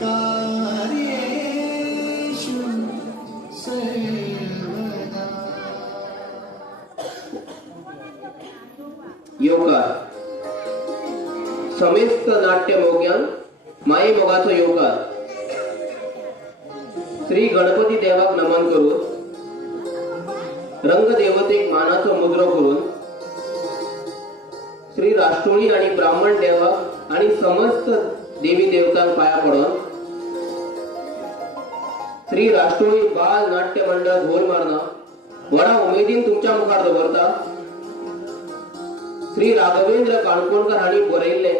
कार्येषु सर्वदा। योकार समेस्त नाट्य मोग्यान माये मोगाचो योकार श्री गणपती देवाक नमन करून रंगदेवतेक मानाचो मुद्रो करून श्री राष्ट्रोळी आणि ब्राह्मण देवाक आणि समस्त देवी देवतांक पाया पडून श्री राष्ट्रोळी बाल नाट्य मंडळ ढोल मारना व्हडा उमेदीन तुमच्या मुखार दवरता। श्री राघवेंद्र काणकोणकर हांणी बरयल्ले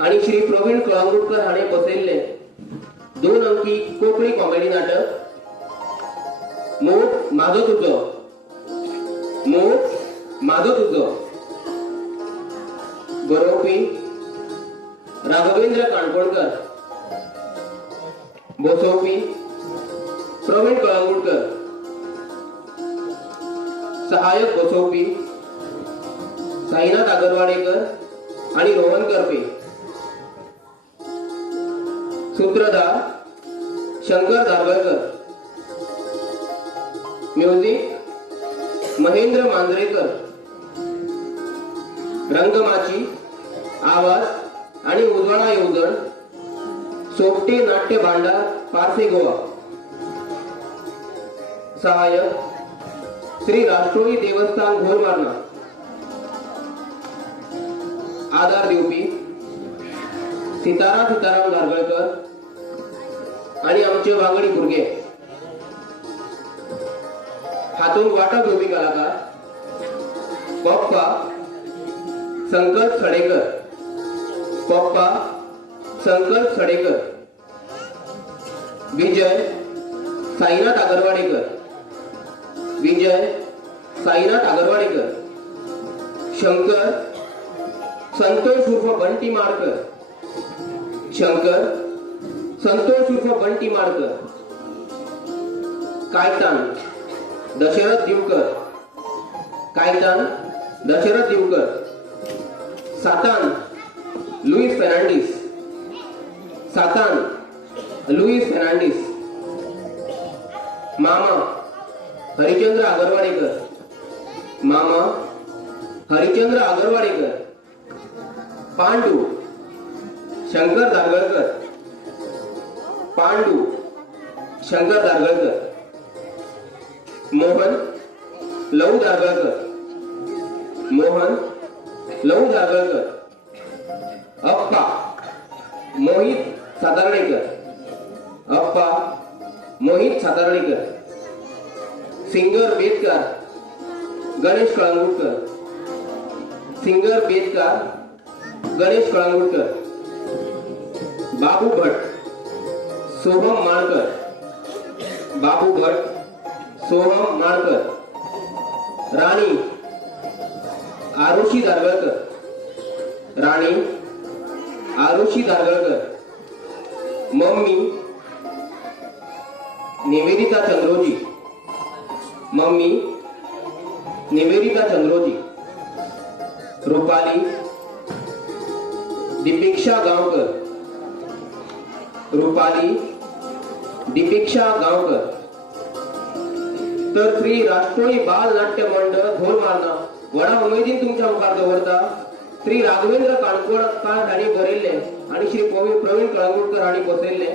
आणि श्री प्रवीण कळंगुटकर हांणी बसयल्ले 2 अंकी कोंकणी कॉमेडी नाटक मोठ माझो तुझो। मोठ माझो तुझो बरोवपी राघवेंद्र काणकोणकर, बसोवपी प्रवीण कळंगुटकर, सहाय्यक बसोवपी साईनाथ आगरवाडेकर आणि रोहन करपे, सूत्रधार शंकर दारवेकर, म्युझिक महेंद्र मांजरेकर, रंगमाची आवाज आणि उजवळा येवजण सोपटे नाट्य भांडार पारसे गोवा। सहाय्यक श्री राष्ट्रोळी देवस्थान घोरमारणा। आधार दिवपी सीताराम दारवेकर आणि आमचे वांगडी भुरगे। हातून वाटप घेवपी कलाकार पप्पा संकल्प सडेकर, पप्पा संकल्प सडेकर, विजय साईनाथ आगरवाडेकर, विजय साईनाथ आगरवाडेकर, शंकर संतोष उर्फ बंटी माडकर, शंकर संतोष उर्फ बंटी माडकर, कायतान दशरथ दिवकर, कायतान दशरथ दिवकर, सातान लुईस फर्नांडिस, सातान लुईस फर्नांडिस, मामा हरिचंद्र आगरवाडेकर, मामा हरिचंद्र आगरवाडेकर, पांडू शंकर दारवेकर, पांडू शंकर दारवेकर, मोहन लहू दारवेकर, मोहन लहू दारवेकर, अप्पा मोहित सातार्डेकर, अप्पा मोहित सातार्डेकर, सिंगर बेदकार गणेश कळंगुटकर, सिंगर बेदकार गणेश कळंगुटकर, बाबू भट्ट सोहम माळकर, बाबू भट्ट सोहम माळकर, राणी आरुषी दारवेकर, राणी आरुषी दारवेकर, मम्मी निवेदिता चंद्रोजी, मम्मी निवेदिता चंद्रोजी, रूपाली दीपिक्षा गांवकर, रूपाली दीपिक्षा गांवकर। तर श्री राष्ट्रोळी बाल नाट्य मंडळ घोरमारणा वडा उमेदीन तुमच्या मुखार दवरता। श्री राघवेंद्र काणकोणकर हांणी बरयल्ले आणि श्री प्रवीण कळंगुटकर हांणी बसयल्ले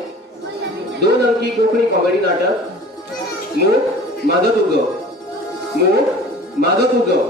2 अंकी कोंकणी कॉमेडी नाटक मूठ माझो तुझो, मूठ माझो तुझो।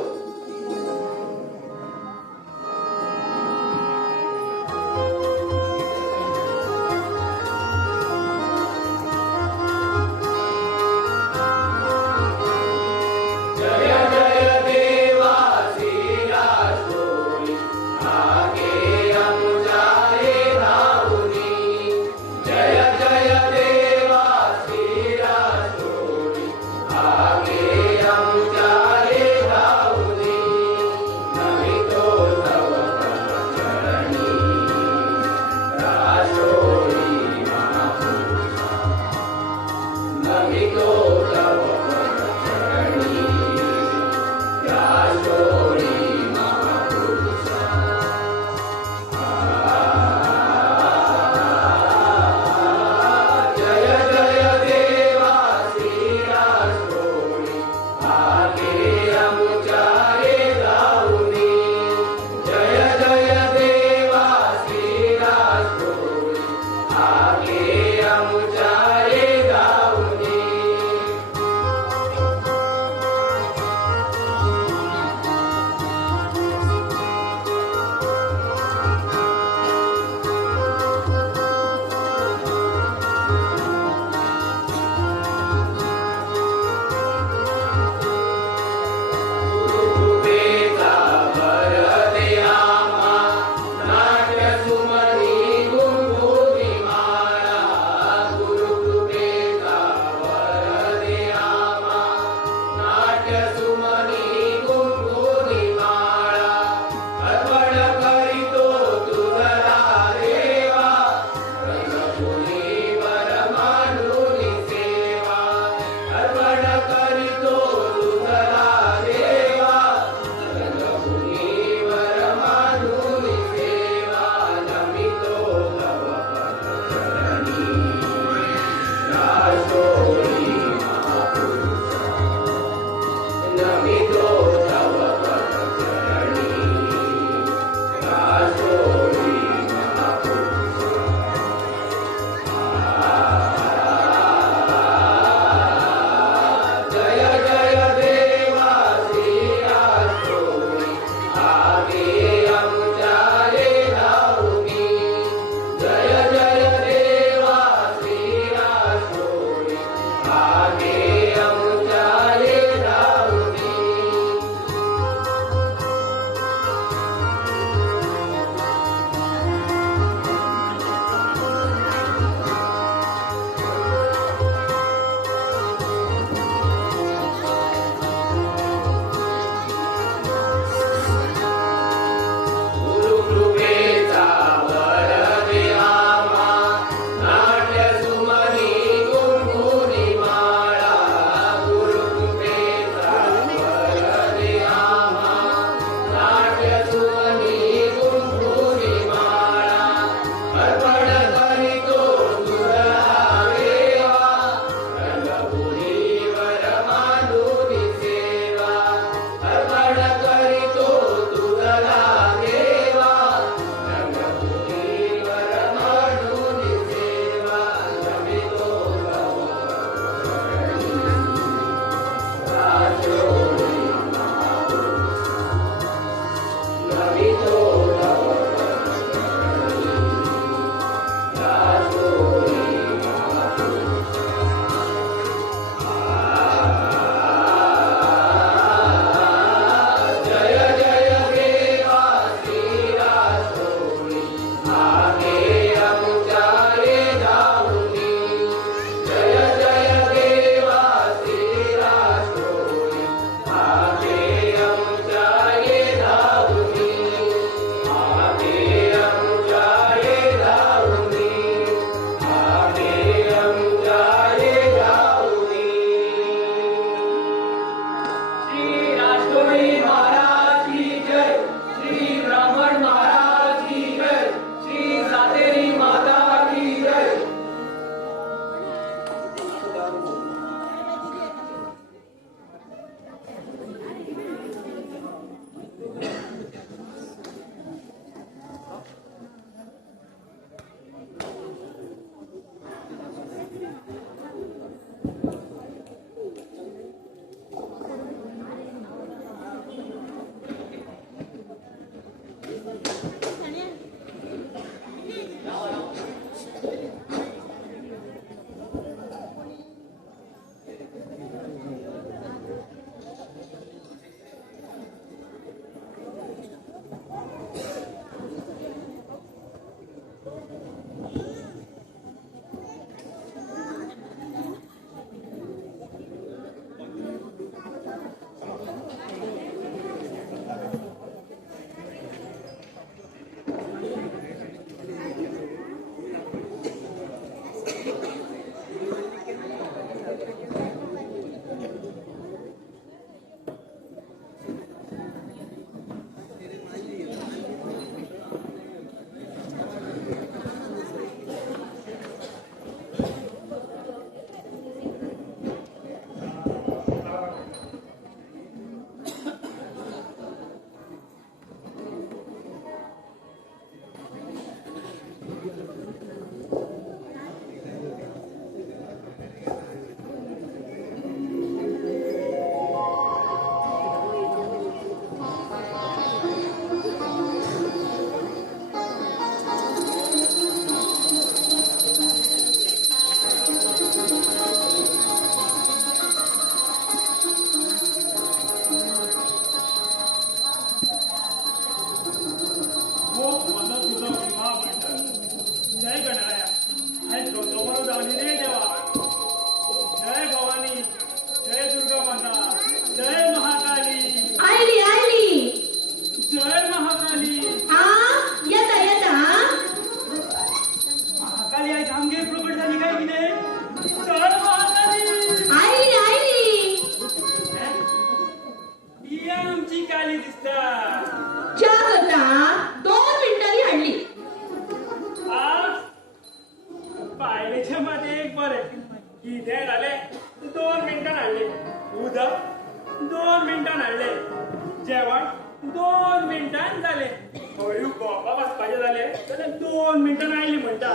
2 मिनिटांनी आयली म्हणटा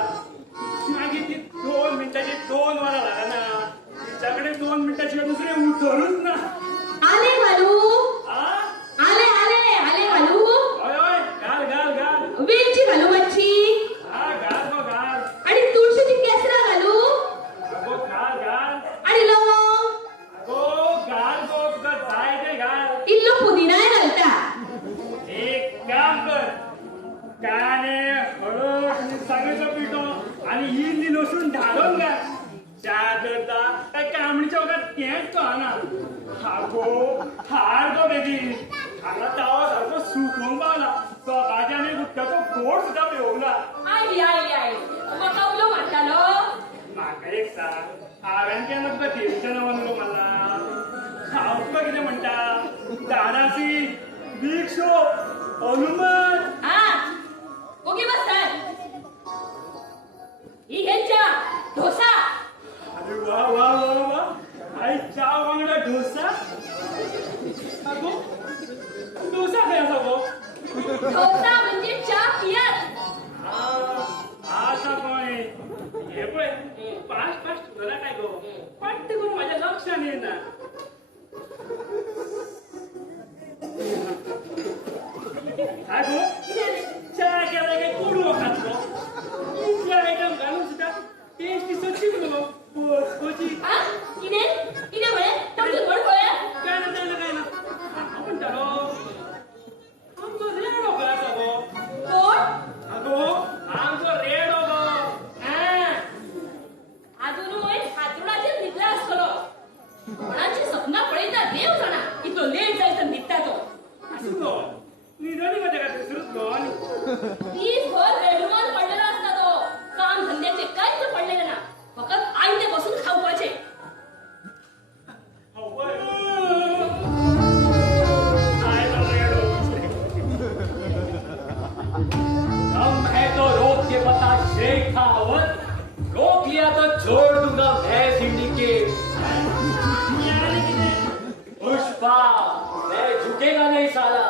मागीर ती 2 मिनिटांची 2 वरां लागना तिच्याकडे 2 मिनिटाशिवाय दुसरे उतरूच ना आले घालू आ आले आले आले घालू हय हय घाल घाल घाल वेलची घालू मातशी हा घाल गो घाल आणि तुळशीची केसरा घालू अगो घाल घाल आणि लवंग अगो घाल गो तुका जाय ते घाल इल्लो पुदिनाय घालता एक काम कर काने हळद आणि सागरचा पिठो आणि इल्ली लसूण ढाळून घाल च्या करता काय कामणीच्या वगात तेच तो हाना हागो हार गो बेगीन हांगा तावा सारको सुकून पावला तो भाज्याने गुटख्याचो गोड सुद्धा पेवला आयली आयली आयली म्हाका उलो मारतालो म्हाका एक सांग हांवें केन्ना तुका देवच्या नांवान उलो मारला हांव तुका कितें म्हणटा दारासी बीग शो हनुमान हा ओके बस सर ही घ्यायच्या ढोसा अरे वा वा वा वा आई च्या वांगडा डोसा अगो डोसा काय असा गो ढोसा म्हणजे चहा पियत आता पळय हे पळय फास्ट फास्ट झाला काय गो पट्ट करून माझ्या लक्षात येईना काय गो चहा केला काय कोण वखात गो इतले आयटम घालून सुद्धा टेस्ट सचिन गो कोची हा किने किने म्हणे पडून पड पळे काय ना आपण म्हणटालो आमचो रेडो खरा गो कोण अगो आमचो रेडो गो अजूनूय हातरुणाचेर न्हिदला आसतलो कोणाची सपना पळयता देव जाणा इतलो लेट जायचं न्हिदता तो असं गो निधनी कशें काय दुसरूच गो दिसभर बेडरूमात पडलेला असता तो काम धंद्याचे काहीच पडलेले ना फक्त आईने बसून खावपाचे हम है तो रोक के बता शेखावत रोक लिया तो छोड़ दूंगा मैं सिंडिकेट पुष्पा मैं झुकेगा नहीं साला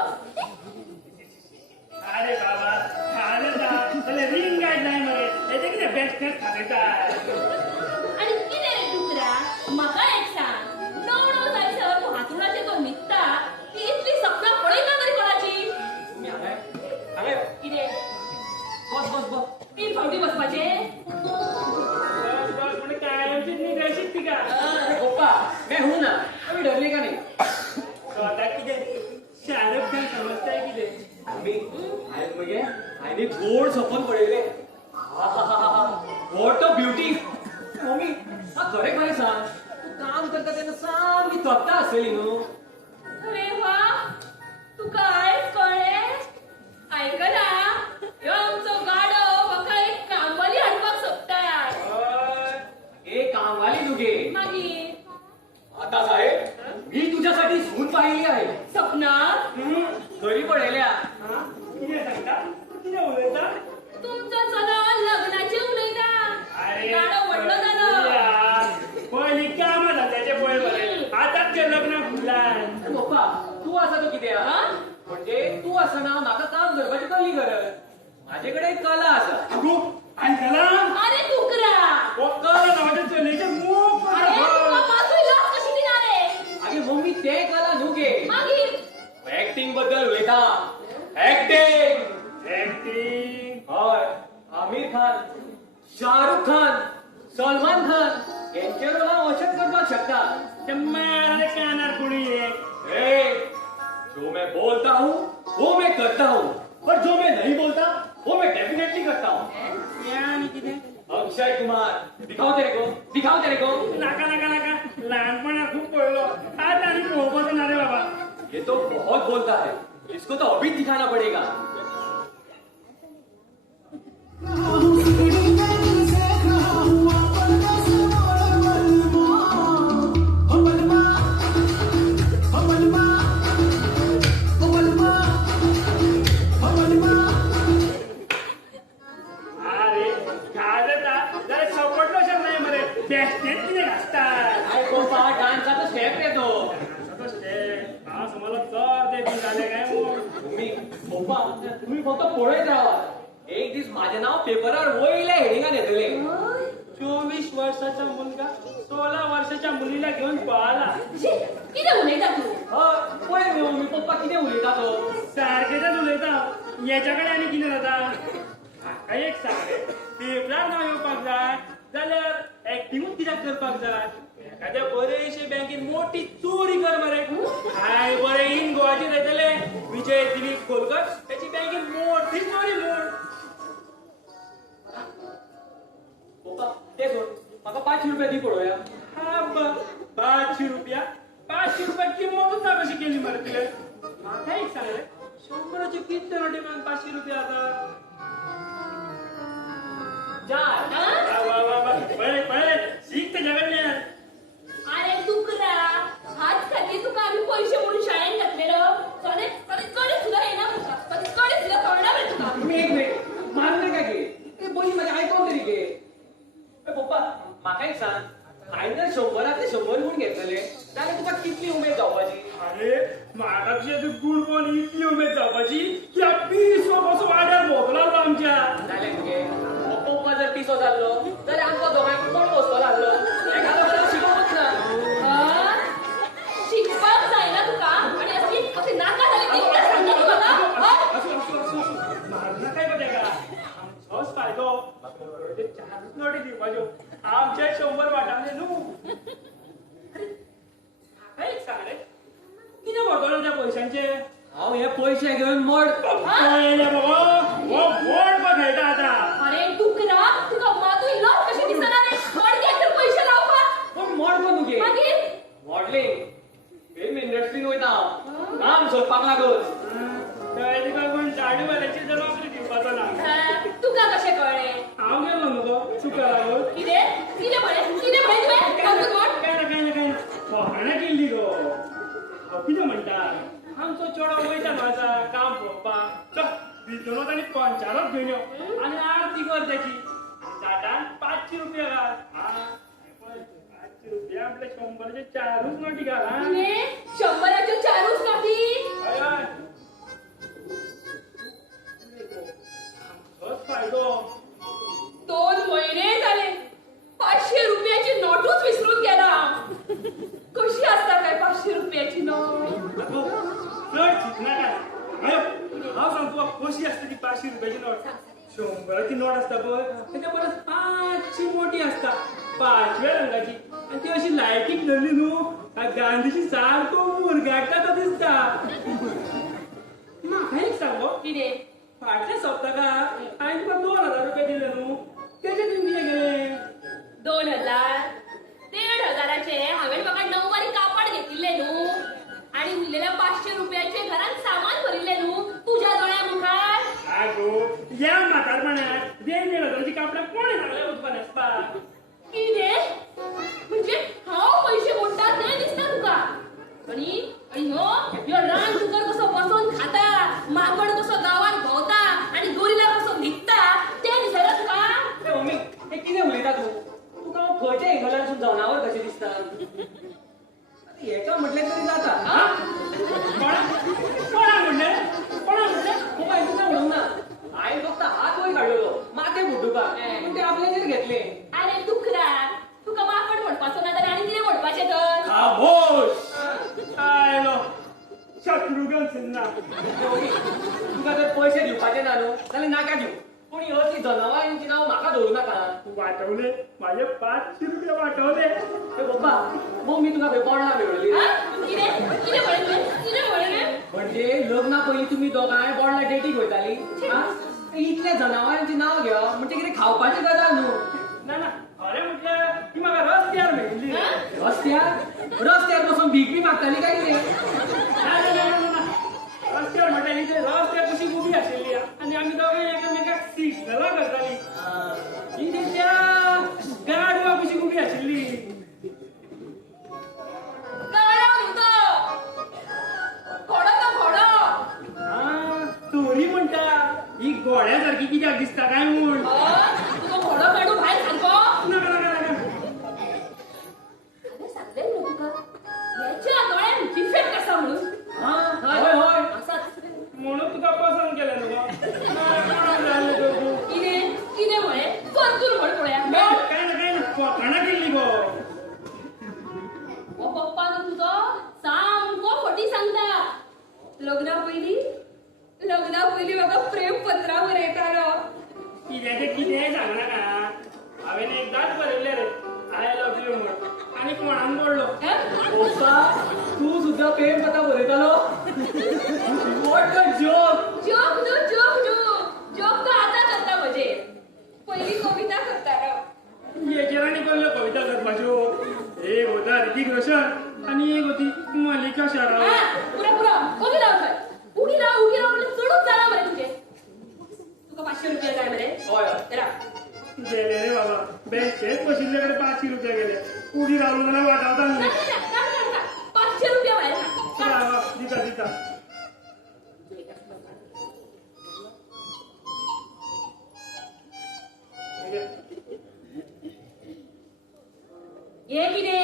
अरे बाबा खाले जा त्याला रिंग गाईड नाही मरे याचे किती बेस्ट खायचा आणि किती रे डुकरा म्हाका एक सांग नवरो जायसर तू हातरुणाचे तो न्हिदता ती इतली सपना पळयता तरी कोणाची तुम्ही आलाय आलाय किती बस बस बस 3 फावटी बसपाचे बस बस म्हणजे कायमची निघायची ती का ओप्पा मैं हूं ना अभी डरने का नहीं स्वतः किती शाहरुख खान समजताय किती मी आज मगे आईने गोड सपन पडले व्हॉट अ ब्युटी मम्मी हा खरे खरे सांग तू काम करता तेन्ना सामकी थकता आसतली न्हू अरे वा तू कायच कळ्ळे ऐकला ह्यो आमचो गाडो म्हाका एक कामवाली हाडपाक सोदता ए कामवाली तुगे मागीर आता साहेब मी तुझ्यासाठी सून पाहिली आहे सपनात घरी पडलेल्या किती सांगता किती उलयता तुमचा चला लग्नाचे उलयता गाडो व्हडलो जालो पहिली काम झाल्याचे पळय बरे आताच ते लग्न फुटलाय पप्पा तू असा तो किती हा? म्हणजे तू असना म्हाका काम करपाची कसली गरज माझ्याकडे एक कला असा अगो ऐकला अरे डुकरा ओकर नावाच्या चलेचे मूग अरे तुका मातूय लाज कशी दिना रे अगे मम्मी ते कला न्हू गे मागीर ऍक्टिंग बद्दल उलयता ऍक्टिंग ऍक्टिंग हय आमिर खान शाहरुख खान सलमान खान यांचे रोला अशेच करपाक शकता मारे कानार कुणी ए, जो मैं बोलता हूँ वो मैं करता हूँ पर जो मैं नहीं बोलता वो मैं डेफिनेटली करता हूँ यानी किती अक्षय कुमार दिखाओ तेरे को नाका नाका नाका लहानपणा खूप पळलो आज आणि पोहपाचं ना रे बाबा ये तो बहुत बोलता है इसको तो अभी दिखाना पड़ेगा अरे घालता जरा सपोर्टलो शब्द नाही मरे बेस्टेत किती घासतात काय कोणता डान्सचा स्टेप येतो मला तर देखील झाले काय मग तुम्ही पप्पा तुम्ही फक्त पळत राहा एक दीस माझे नाव पेपरार वयल्या हेडिंगान येतले. 24 वर्षाचा मुलगा 16 वर्षाच्या मुलीला घेऊन पळाला. शी, किती उलयता तू पळय न्हू मी पप्पा कितें उलयता तो. सारखेच उलयता. याच्याकडे आणि कितें जाता. म्हाका एक सांग रे, पेपरार नाव येवपाक जाय जाल्यार एक्टिंगूच कित्याक करपाक जाय. एखाद्या बरेशे बँकेन मोठी चोरी कर मरे. हाय बरे इन गोवाचेर येतले विजय दिलीप खोलकर त्याची बँकेन मोठी चोरी मोड. पप्पा ते सोड म्हाका 500 रुपया दी पळोवया. हा 500 रुपया. 500 रुपया किंमतच ना कशी केली मरे तुले. म्हाका एक सांग रे, 100चे किती नोटी मग 500 रुपया आता. चार. वा वा वा पळे पळे शिक ते जगन्यात. अरे तुकरा हाच खातीर तुका आम्ही पैसे म्हणून शाळेत घातलेलो. कधी कधी कधी सुद्धा येणार तुका. कधी कधी सुद्धा कळणार नाही तुका. तुम्ही एक मिनिट मारले काय घे ते बोली माझे ऐकून तरी घे. पप्पा म्हाका एक सांग, हांवें जर 100 गुण घेतलेले जाल्यार तुका कितली उमेद जावपाची. अरे म्हाका तुझे गुण कोण इतली उमेद जावपाची की हा पिसो कसो वाड्यार भोंवतलो आमच्या. जाल्यार तुगे पप्पा जर पिसो जाल्लो जाल्यार आमकां दोगांक कोण बसतो लागलो. एखादो बरो शिकोवूच ना. हा? शिकपाक जायना तुका आणि अशी नाका झाली ती कित्याक सांगता तू म्हाका? हा? मारना काय बघ का आमचोच फायदो. ते 4 नोटी दिवपाच्यो आमचे 100 वाटावले न्हू. अरे म्हाका एक सांग रे, कितें भोंवतलो त्या पयशांचे. हांव हे पयशे घेवन मोड. पळयले बाबा हो बोर्ड बघायता आता. अरे तुकरा तुका मातूय लॉ कशी दिसना रे. मडक्याक तर पैसे लावपाक. पण मोड पण तुगे मागीर मॉडलिंग फिल्म इंडस्ट्रीन वयता हांव. काम सोदपाक लागत. थंय तुका कोण झाडू घालायची जबाबदारी दिवपाचो ना. तुका कशें कळ्ळें. हांव गेलो न्हू चुका लागून. कितें कितें म्हळें तुवें कोण कोण. काय ना फॉहाणा केल्ली गो. हांव कितें म्हणटा, आमचो चेडो वयता माझा काम पळोवपाक. चल भितर वच आनी पंचारच घेवन यो आनी आरती कर त्याची. जाटान 500 रुपया घाल. हा 500 रुपया आपल्या 100चे 4च नोटी घाल. हा तुवें 100च्यो 4च नोटी. हय हय आमचोच फायदो. 2 महिने झाले 500 रुपयाची नोटूच विसरून गेला. कशी असता काय 500 रुपयाची नोट. अगो चड चिंतना काय. अयो हांव सांग तुका कशी असता ती 500 रुपयाची नोट. 100ची नोट असता पळय तेच्या परस 5ची मोठी असता 5व्या रंगाची आणि ती अशी लायटीक धरली न्हू काय गांधीची सारको मुरगाटता तो दिसता. म्हाका एक सांग गो, कितें फाटल्या सप्तकात हांवें तुका 2000 रुपया दिले न्हू, तेचे तुमी कितें केलें. 2000 1,500चे हांवें म्हाका 9 वारी कापड घेतिल्ले न्हू आणि उरलेल्या 500 रुपयाचे घरात सामान भरिल्ले न्हू तुझ्या दोळ्या मुखार. आगो या म्हातारपणात 1,500ची कापडां कोणी सांगलें वचपाक न्हेसपाक. कितें म्हणजे हांव पैसे मोडटा तें दिसता तुका. आणि ह्यो रान तुकर कसो बसोन खाता, माकड कसो गांवात भोंवता आणि गोरिला कसो न्हिदता तें दिसना तुका. ए मम्मी हे कितें उलयता तू. तुका हांव खंयच्या एंगलानसून जनावर कशें दिसता. हेका म्हटलें तरी जाता. हा? कोणा म्हणलें पप्पा हांवें तुका म्हणूंक ना. हांवें फक्त हात वयर काडलेलो माथे बुड्डुपाक पूण ते आपल्याचेर घेतले. अरे तुकरा तुका माकड म्हणपाचो ना जाल्यार आनी कितें म्हणपाचें तर. खामोश. आयलो शत्रुघ्न सिन्हा. तुका जर पयशे दिवपाचे ना न्हू जाल्यार नाका दिवं. पूण ही असली जनावरांची नांव म्हाका धरूं नाका. वाटवले माझे 500 रुपया वाटवले. ए पप्पा मम्मी तुका खंय बोंडला मेळ्ळी. कितें कितें म्हळें तुवें कितें म्हळें. म्हणजे लग्ना पयलीं तुमी दोगांय बोंडला डेटीक वयताली. इतल्या जनावरांची नांव घेवप म्हणजे कितें खावपाची गजाल न्हू. ना ना खरें म्हटल्यार ती म्हाका रस्त्यार मेळिल्ली. रस्त्यार बसून भीक बी मागताली काय कितें. ना रस्त्यार म्हटल्यार ते रस्त्यार कशी उबी आशिल्ली आनी आमी दोगांय एकामेकाक सिग्नलां करताली. ही त्या गाडवा कशी उबी आशिल्ली. गाडा म्हणतो घोडो तो घोडो. हा स्टोरी म्हणटा ही घोड्या सारखी कित्याक दिसता काय म्हूण. तुका घोडो काडून भायर सारको. नाका नाका नाका हांवें सांगलें न्हू तुका ह्याच्या दोळ्यान डिफेक्ट आसा म्हणून. हय हय आसाच. म्हणून तुका पसंत केलें न्हू. कोणाक जाय लग्ना पहिली म्हाका प्रेम पत्रां बरयतालो. कितेंय सांगनाका. हांवें एकदाच बरयल्लें रे, आय लव्ह यू म्हण, आनी कोणान बोललो. पप्पा तू सुद्धा प्रेम कथा बरयतालो. What a joke. जोक तो आता करता म्हजे. पहिली कविता करतालो. हेचेर आनी कसल्यो कविता करपाच्यो. एक होता ऋतिक रोशन आनी एक होती मल्लिका शेरावत. पुरा उडी राव म्हणजे चढूच जाला मरे तुझे. तुका 500 रुपया जाय मरे. हय जरा गेले रे बाबा, बँकेत बशिल्ले कडेन 500 रुपया गेले. उडी रावलो जाल्यार वाटावता न्ही. 500 रुपया भायर काड. दिता. हे कितें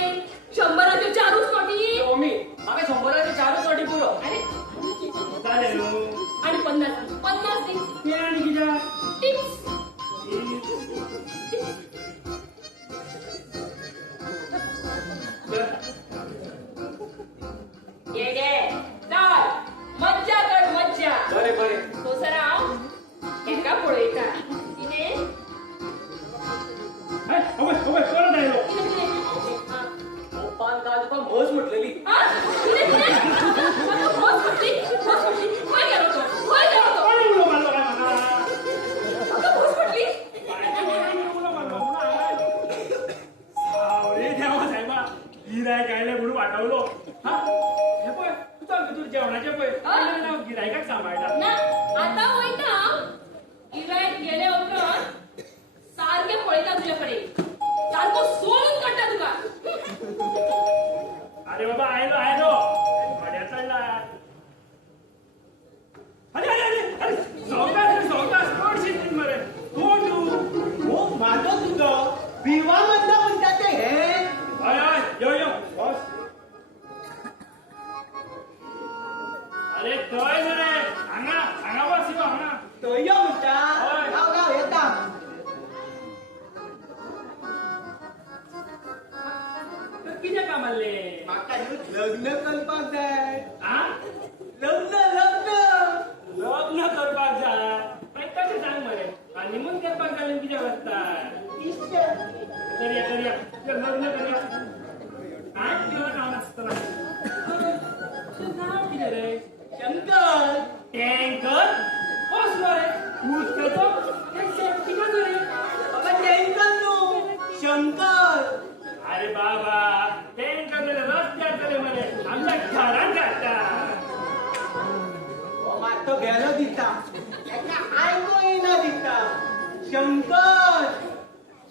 100च्यो 4च नोटी. मम्मी म्हाका 100चे 4च नोटी पुरो. अरे जालें न्हू. आणि 50 दी. ते आनी कित्याक? टिप्स. ये घे चल मज्जा कर मज्जा. बरें तो सर हांव हेका पळयता. कितें परत आयलो. पप्पान काल तुका म्हस म्हटलेली. खंय गेलो तो. कोणी उलो मारलो काय म्हाका? म्हाका भूस म्हटली. सावरे देवा साहेबा, गिरायक आयले म्हणून वाटावलो. हा हे पळय, तू चल भितर जेवणाचें पळय. हांव गिरायकाक सांबाळटा. ना आता वयता. गिरायक गेले उपरांत सारकें पळयता तुजे कडेन. सारको सोडून काडटा तुका. अरे बाबा आयलो गाड्या चढला. अरे सवकास कोण शिकून मरे. कोण तू? हो माझो तुझो विवाह म्हणता ते हे. हय यो बस. अरे थंय रे, हांगा बस यो हांगा. तो यो म्हणटा. हय. गाव येता. तर कितें काम आसले? म्हाका न्हू लग्न करपाक जाय. आ? लग्न लग्न करपाक जाय. मागीर कशें सांग मरे. हनीमून करपाक जाल्यार कित्याक वचता? इश्ट. करूया लग्न करूया. 8 दिवस हांव नासतना. तुजें नांव कितें रे? शंकर. टँकर? कसलो रे? नुस्त्याचो? कित्याचो रे? बाबा टँकर न्हू शंकर. अरे बाबा, टँकर जाल्यार रस्त्यार जाले मरे. आमच्या घरांत घालता. मात्तो गेलो दिसता. एका आयको येना दिसता. शंकर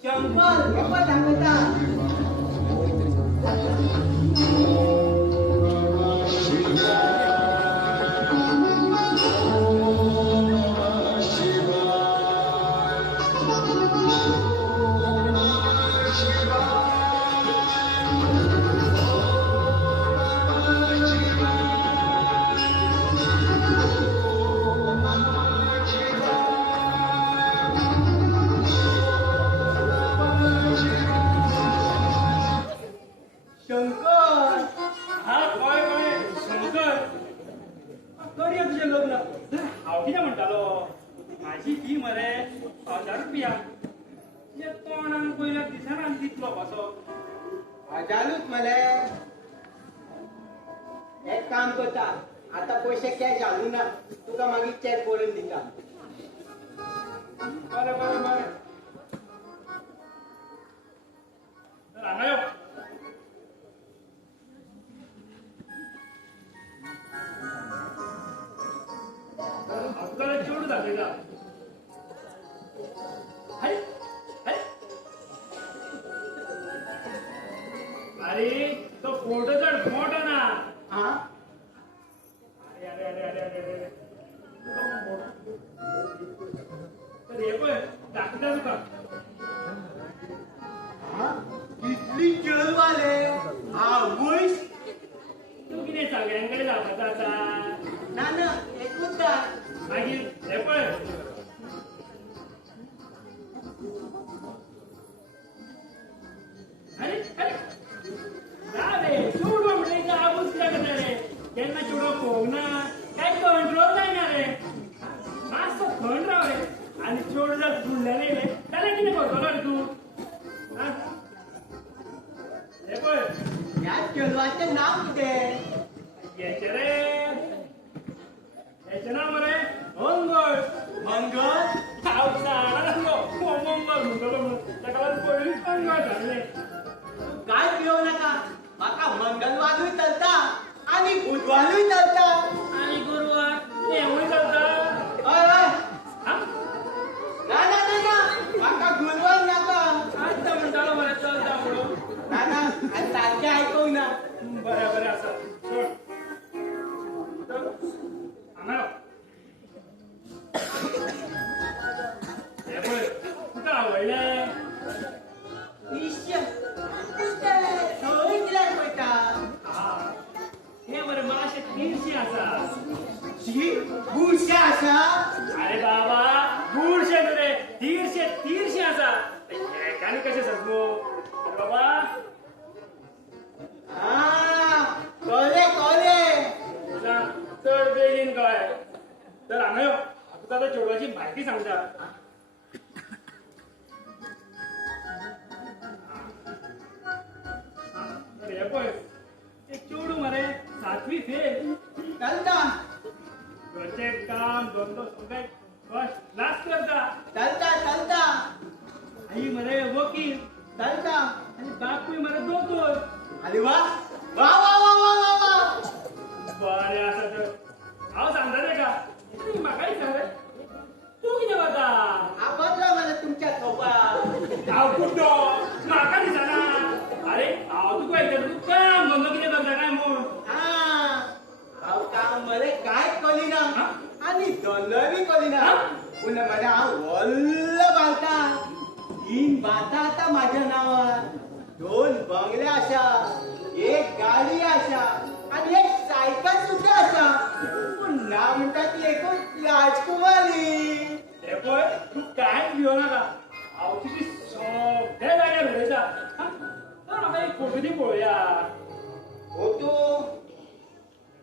हे पण सांगता. शंकर. हा कळ्ळें शंकर. करूया तुजें लग्न. हांव कितें म्हणटालो, म्हाजी फी मरे 1000 रुपया. जे तोंडान पयल्या दिसान आनी दितलो कसो. हजारूच मरे. एक काम करता. आता पैसे कॅश घालू ना. तुका मागीर चॅक करून दिता. बरें. तर हांगा यो. तुका चेडूं दाखयता. अरे तो फोटो चड मोठो ना. हा अरे. तर हे पळय दाखयता तुका. कितली जलवाले. आवय. तू कितें सगळ्यांकडे दाखयता आतां. ना एकूच दा. मागीर हे पळय. अरे जाले चेडूं म्हणलें की आबूच लागता रे. केन्ना चेडूं पळोवंक ना. काय आणि बुधवारूय चलता आणि गुरुवार नेवळी चलता हय हय हा? ना ना ना ना म्हाका गुरुवार नाका आता म्हणटालो मरे चलता म्हणून ना ना आणि सारखें आयकूंक ना बरें बरें आसा हांगा यो. हे पळय तुका आवडलें इश्य थंय कित्याक पळयता हे मरे मातशें तिरशी आसा शी बुरशें आसा अरे बाबा बुरशे न्हू रे तिरशे आसा एकानी कशें सजमू बाबा कळ्ळें ना चड बेगीन कळ्ळें तर हांगा यो तुका आतां चेडवाची म्हायती सांगता तर हे पळय ते चेडू मरे 7वी फेल चलता घरचें काम धंदो सगळें फर्स्ट क्लास करता चलता चलता आई मरे वकील चलता आणि बापूय मरे दोतोर अरे वा वा वा वा वा वा वा बरें आसा तर हांव सांगता तेका तूं म्हाकाय सांग रे तूं कितें करता हांव बसलो मरे तुमच्या सोफार हांव कुड्डो म्हाका दिसना अरे हांव तुका विचारता तूं काम धंदो कितें करता काय म्हूण हांव काम मरे कांयच करिना आनी धंदोय करिना पूण मरे हांव व्हडलो बांदता 3 बातां आतां म्हाज्या नांवार 2 बंगले आसा 1 गाडी आसा आनी 1 सायकल सुद्दां आसा पूण ना म्हणटा ती एकूच राजकुमारी हे पळय तूं कांयच भिवनाका हांव तुजी सगळे जाग्यार उडयता तर म्हाका एक फोटो दी पळोवया फोटो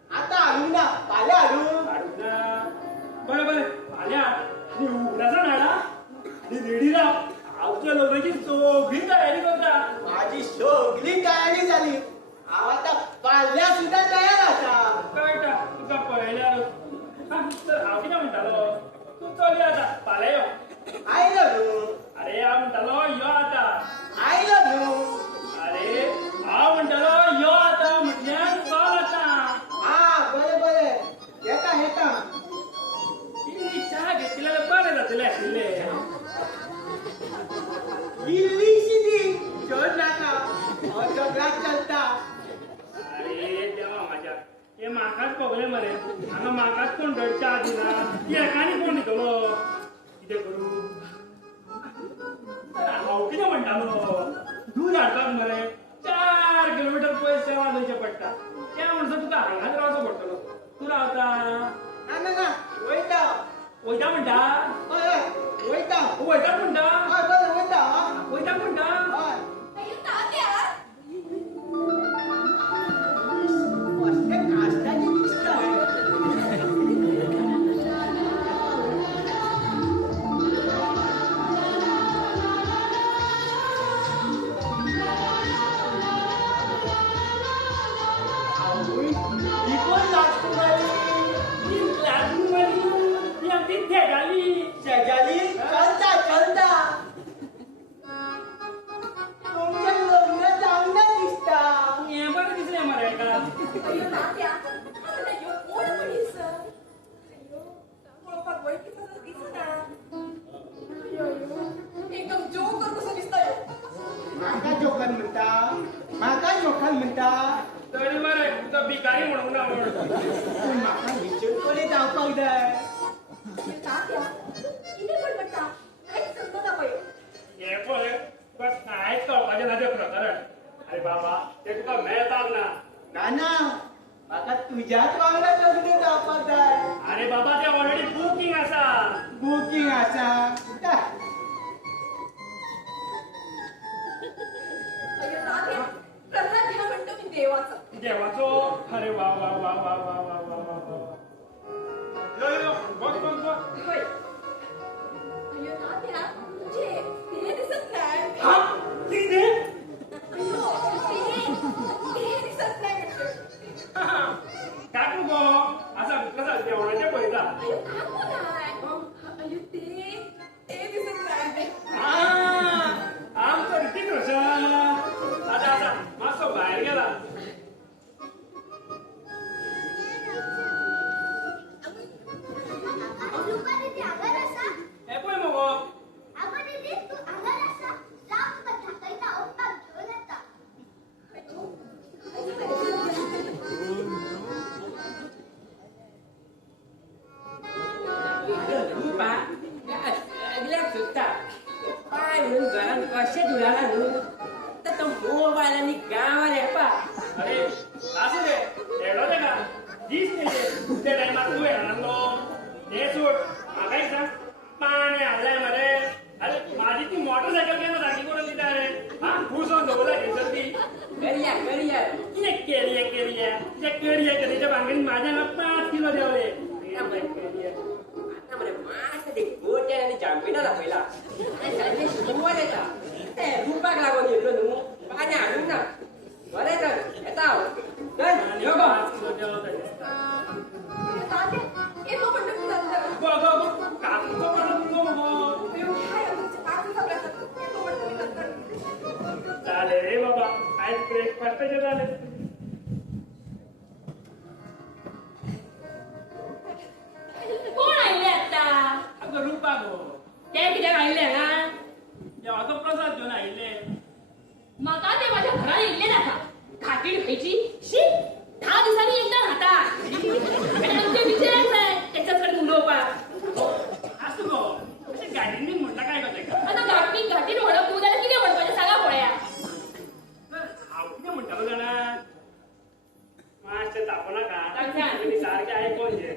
आतां हाडूंक ना फाल्यां हाडूं हाडूंक ना बरें बरें फाल्यां आनी उगडासान हाडा आनी रेडी राव हांव तुज्या लग्नाची सगळी तयारी करता माझी सगळी तयारी झाली हांव आतां फाल्यां सुद्दां तयार आसा कळटा तुका पळयल्यार तर हांव कितें म्हणटालो तूं चल यो आतां फाल्यां यो आयलो न्हू अरे हांव म्हणटालो यो आतां आयलो न्हू अरे हांव म्हणटालो यो आतां म्हटल्यार चल आतां बरें बरें येता येता इल्ली च्या घेतली जाल्यार बरें जातलें आशिल्लें इल्लीशी दी चड नाका हो सगळ्याक चलता अरे देवा म्हाज्या हे म्हाकाच पगलें मरे हांगा म्हाकाच कोण च्या दिना एकानी कोण दितलो कितें करूं तर हांव कितें म्हणटालो दूद हाडपाक मरे 4 किलोमीटर पयस सेवा वयचें पडटा त्या म्हणसर तुका हांगाच रावचो पडटलो तूं रावता ना ना ना वयता वयता म्हणटा हय वयता वयता म्हणटा हय बरें वयता वयता म्हणटा हय अय्यो तात्या कसले कास्ताची दिसता आवय ही कोण राजकुमारी ती आमची थेटाली शेजारी चलता चलता तुमचं लग्न चांगलं दिसता हें बरें दिसलें मरे एका अय्यो तात्या म्हणटा ह्यो कोण मनीस अय्यो पळोवपाक वळखीचो कसो दिसना अय्यो एकदम जोकर कसो दिसता ह्यो म्हाका जोखन म्हणटा तरी मरे तुका भिकारी म्हणूंक ना म्हण पूण म्हाका विचार करीत जावपाक जाय अय्यो तात्या कितें पण म्हणटा कांयच समजना पळय हे पळय तुका कांयच कळपाचें ना तें प्रकरण अरे बाबा ते तुका मेळपाक ना नाना म्हाका तुज्याच वांगडा लग्न जावपाक जाय अरे बाबा ते ऑलरेडी बुकींग आसा बुकींग आसा अय्यो तात्या प्रसाद घ्या म्हणतो मी देवाचा देवाचो अरे वा वा वा वा वा वा वा वा वा यो यो पाय सुटता पाय म्हणून घरात कशे धुळाला न्हू तर तो मोबाईल आणि गावाला येपा अरे असू दे येडो दे का दिस नाही त्या टायमात तू येणार नो हे सोड मागाय सांग पाणी आणलाय मरे अरे माझी ती मोटरसायकल केलं दाखी करून दिला रे हा घुसून ढोला घेतलं ती करिया करिया तिने केरिया तिच्या केरिया कधीच्या भांगेन माझ्या 5 किलो देवले आता म्हणे मास ते गोट्या आणि जांभीणाला पहिला सगळे शिकवून येता ते रुपाक लागून येतो न्हू पाणी आणून ना बरे तर येता चल यो गो 5 किलो देवलं तरी तात्या, येतो म्हणलं की नंतर. गो गो गो काकूचं म्हणत गो गो काय आमचं काकू सगळ्याचं. येतो म्हणलं की नंतर. झाले रे बाबा आज ब्रेकफास्टचे झाले कोण आले आता अगं रुपा गो ते किती आले ना देवाचा प्रसाद घेऊन आईले मका ते माझ्या घरात येले ना खाटील खायची शी 10 दिवसांनी एकदा राहता आणि आमचे विचारायचं आहे त्याच्याकडे मुलं असू गो असे गाडीने म्हणला काय करते का आता घाटीन ओळख तू त्याला किती म्हणतो सांगा पोळ्या आवडीने म्हणता जाणार मास्टर तापना का सांगा. तुम्ही सारखे ऐकून घे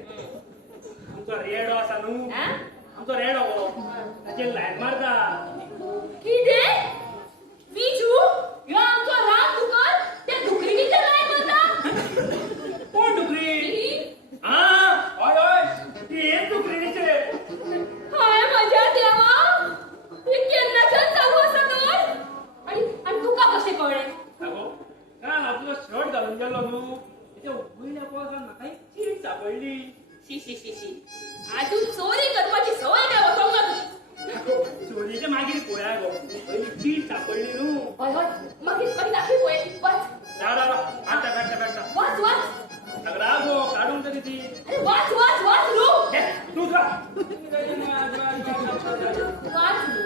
आमचा रेडो असा नू हा? आमचा रेडो त्याचे लाईन मारता किती विचू यो आमचा राम दुकान त्या दुकरीची काय म्हणता कोण डुकरी हा होय होय ती एक डुकरीचे हाय माझ्या देवा हे केन्नाच्यान चालू असा तर आणि तुका कसे कळले अगो काल आपलं शर्ट घालून गेलो नू त्याच्या उघडल्या पोळाचा ना काही चीड सापडली शी अजून चोरी करपाची सवय काय बसवला तुझी चोरीच्या मागील पोळ्या गो पहिली चीड सापडली नू होय मग दाखवी पोय वाच राव आता वाच सगळा गो काढून तरी ती अरे वाच रू हे, तू जा वाच रू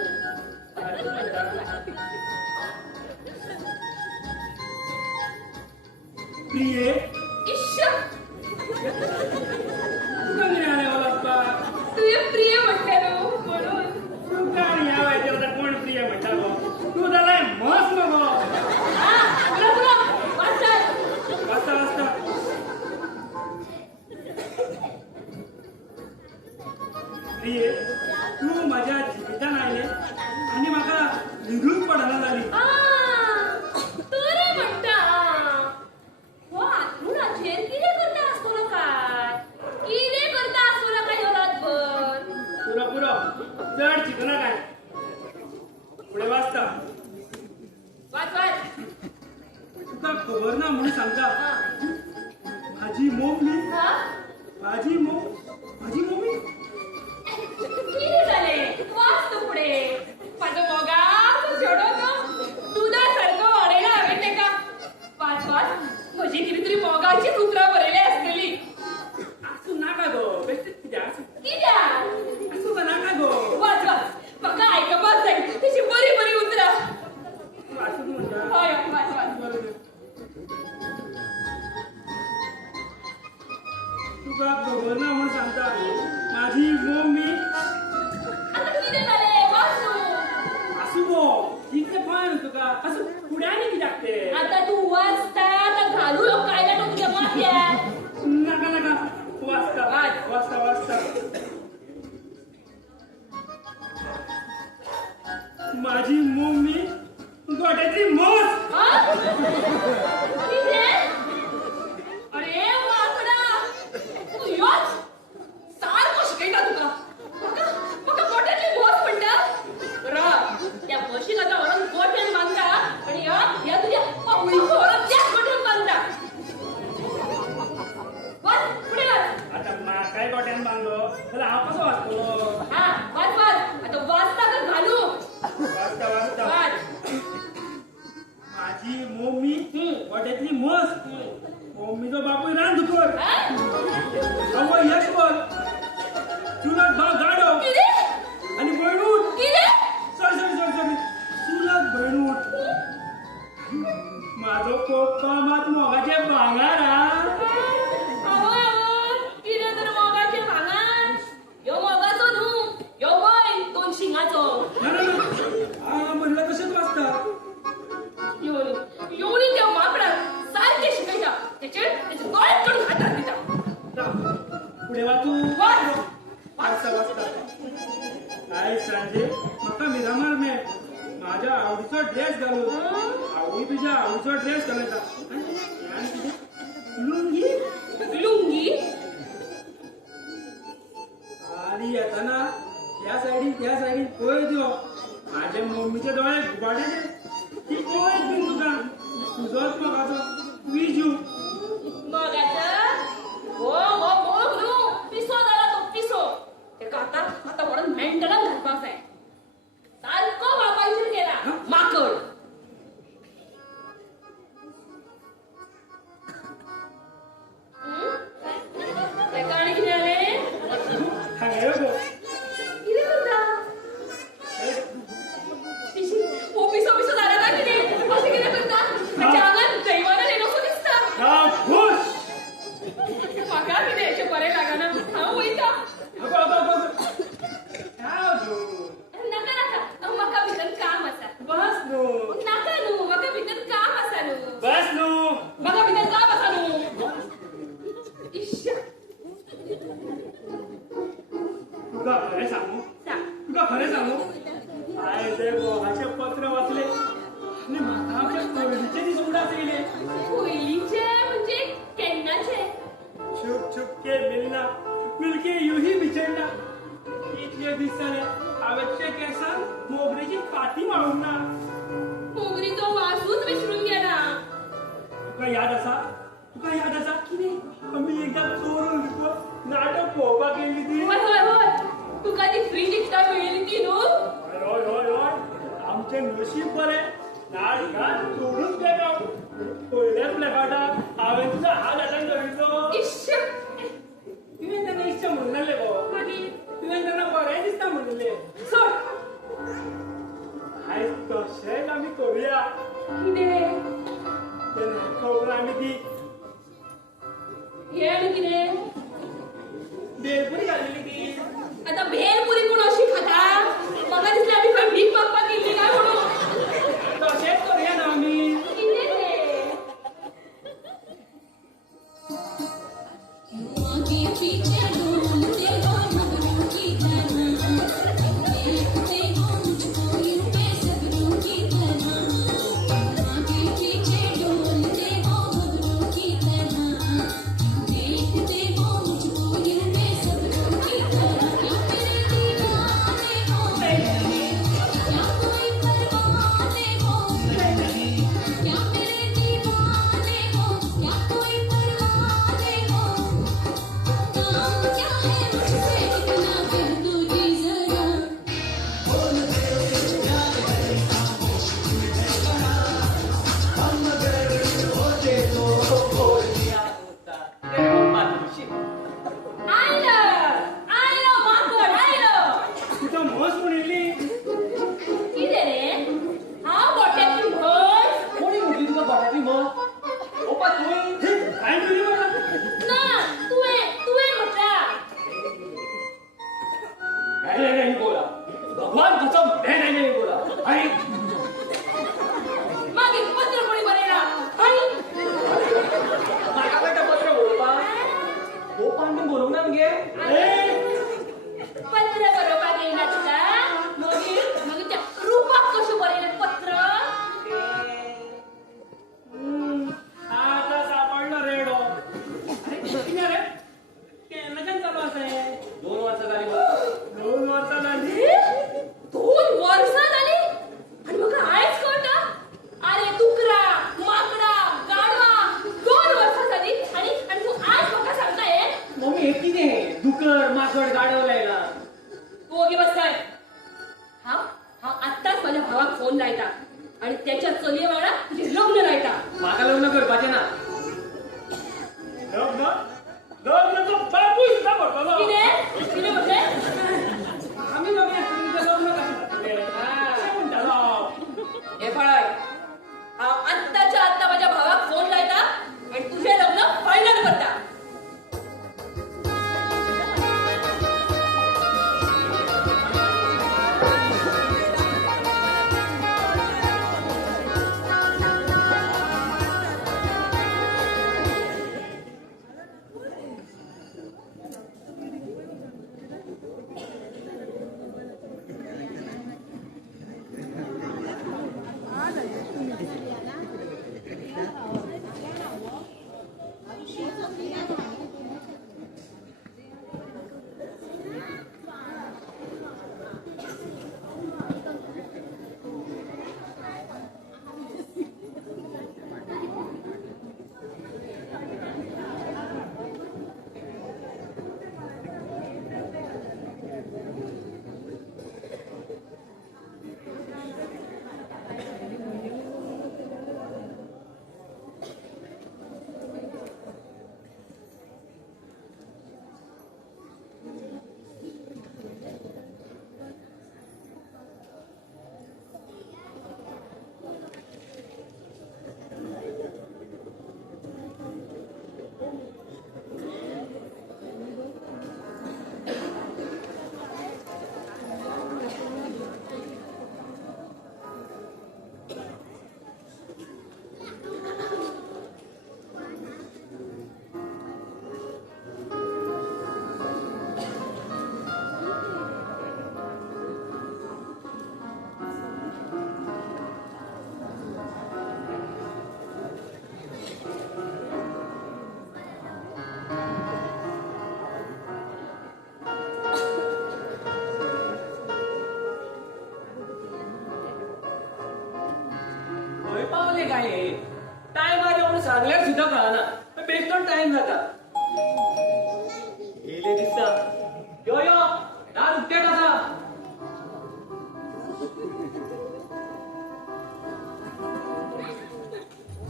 प्रिये इश्श तुका मिळाले बाप्पा तू ये प्रिय म्हणते रो म्हणून तुका आणि या वायच्याला कोण प्रिय म्हणता गो तू त्याला मस्त नको पुरा वाच वाजता प्रिये तू माझ्या जिवितान आयले आणि म्हाका निघून पडना झाली तरी म्हणता हो आतूनाचेर कितें करता आसतलो काय कितें करता आसतलो काय ह्यो रातभर पुरो चढ चिकना काय पुढे वाचता वाच तुका खबर ना म्हणून सांगता माझी मम्मी हा माझी मम्मी किती झाले वाच तू पुढे माझं मोगा तू जोडो ग दुधा सारखं वाढायला हवे ते का वाच माझी कितीतरी मोगाची सूत्र भरलेली असलेली असू नाका गो बेस्ट किती कित्या असू का नाका गो वाच म्हाका आयकपाक जाय तशी बरी उतरा असू म्हणता हय वाच तुका खबर ना म्हणून सांगता माझी मम्मी आता किती झाले वाच तू असू गो तिथे पण तुका असं पुढ्याने कित्याक ते आता तू वाचता तर घालू लोक काय गाठो तुझ्या माथ्यात नका वाचता माझी मम्मी गोट्यातली म्हस हा? किती? अरे माकडा तू योच सारखं शिकयता तुका म्हाका गोट्यातली म्हस म्हणटा बरं त्या म्हशीक आता व्हरून गोट्यान बांदता आणि ह्या तुझ्या पावळीक व्हरून त्याच गोट्यान बांदता वाच पुढे वाच आता काय गोट्यान बांधलो त्याला हांव कसो वाचतलो हा वाच आता वाचता तर घालू वाचता वाच माझी मम्मी गोट्यातली म्हस मम्मीचो बापूय रान दुकर हा? अव्वा यशवर चुलत भाव गाडो किती? आणि बळूट किती? सॉरी चुलत बळूट माझो कोप्पा मात मोगाचे भांगार कितें तर मोगाचें भांगर ह्यो मोगाचो न्हू ह्यो बैल 2 शिंगाचो म्हाका मिरामार मेळ माझ्या आवडीचो ड्रेस घालून आवडी तुझ्या आवडीचो ड्रेस घालयता आणि कितें लुंगी लुंगी आली येताना त्या सायडीन पळय त्यो माझ्या मम्मीचे दोळे घुबाडले ती पळयत बीन तुका तुजोच म्हाकाचो विजू मगाचं हो हो मोग न्हू पिसो जाला तो पिसो तेका आता म्हणून मेंटलान घालपाक जाय सारको वापायचेर गेला माकड तेका आनी कितें जालें हांगा गो कितें करता पिशी हो पिसो पिसो जाला काय कितें अशें कितें करता ताच्या आंगान दैवान येयलोसो दिसता ना खुश म्हाका कितें अशें बरें लागना हांव वयता नाका नाका म्हाका भितर काम आसा बस न्हू नाका न्हू म्हाका भितर काम आसा न्हू बस न्हू म्हाका भितर काम आसा न्हू इश्श तुका खरें सांगू तुका खरें सांगू आयज एक मोगाचें पत्र वाचलें आनी म्हाका आमच्या पयलींचे दीस उगडास येयले पयलींचे म्हणजे केन्नाचे छुप छुप के मिलना मिलके यूं ही बिछड़ना इतले दीस जाले हांवें ते केंसान मोगरेची फाती माळूंक ना मोगरीचो वासूच विसरून गेला तुका याद आसा कितें आमी एकदां चोरून नाटक पळोवपाक गेल्ली ती होय होय होय तुका ती फ्री टिकटां मेळिल्ली ती न्हू हय हय हय आमचें नशीब बरें नाटकांत चोरूच गेलो पयल्याच प्लेकार्डाक हांवें तुजो हात हातान धरिल्लो इश्श तुवें तेन्ना इश्ट म्हणनासलें गो मागीर तुवें तेन्ना बरें दिसता म्हणलें सोड आयज तशेंच आमी करुया कितें तेन्ना खबर आमी ती हे आनी कितें बेलपुरी घालिल्ली ती आता भेलपुरी कोण अशी खाता म्हाका दिसलें आमी खंय भीक मागपाक गेल्ली काय म्हणून तशेंच करुया ना आमी कितें तें आगे पीछे ढूंढते हो मगरों की तरह देखते हो मुझको यूं बेसब्रों की तरह आगे पीछे ढूंढते हो मगरों की तरह देखते हो मुझको यूं बेसब्रों की तरह क्या मेरे दीवाने हो क्या कोई परवाने हो क्या मेरे दीवाने हो क्या कोई परवाने हो काम क्या है मुझसे इतना कर दो जी जरा आयलो माकड आयलो तुका म्हस म्हणिल्ली कितें रे हांव गोठ्यातली म्हस कोणी म्हटली तुका गोठ्यातली म्हस ओपा तुवें काय तुली म्हणा ना तुवें म्हटला नहीं बोला भगवान कसम मैं नहीं बोला अरे मागीर पत्र कोणी बरयला आनी म्हाका कळटा पत्र बरोवपाक ओपान बीन बरोवंक ना मगे पत्र बरोवपाक येयना तुका मागीर त्या रुपाक कशें बरयलें पत्र आता सापडलो रेडो अरे कितें रे केन्नाच्यान चालू आसा हें 2 वर्सां जाली 2 वर्सां जाली 2 वर्सां जाली आनी म्हाका आयज कळटा अरे तुकरा माकडा गाडवा 2 वर्सां जाली आनी तूं आज म्हाका सांगता हे मम्मी हे कितें दुकर माकड गाडव लायला तूं ओगी बसताय हांव आत्ताच माझ्या भावाक फोन लायता आणि त्याच्या चलये वांगडा तुजें लग्न लायता म्हाका लग्न करपाचें ना लग्नाचो बापूय सुद्दां म्हणटलो कितें म्हटलें आमी मागीर तुमचें लग्न कशें म्हणटालो हे पळय हांव आत्ताच्या आत्ता माझ्या भावाक फोन लायता आणि तुझें लग्न फायनल करता रे काय हे टायमार येऊन सांगल्यार सुद्धा कळना बेस्टॉन टाइम जाता येले दिसता यो यो दार उक्तेच आसा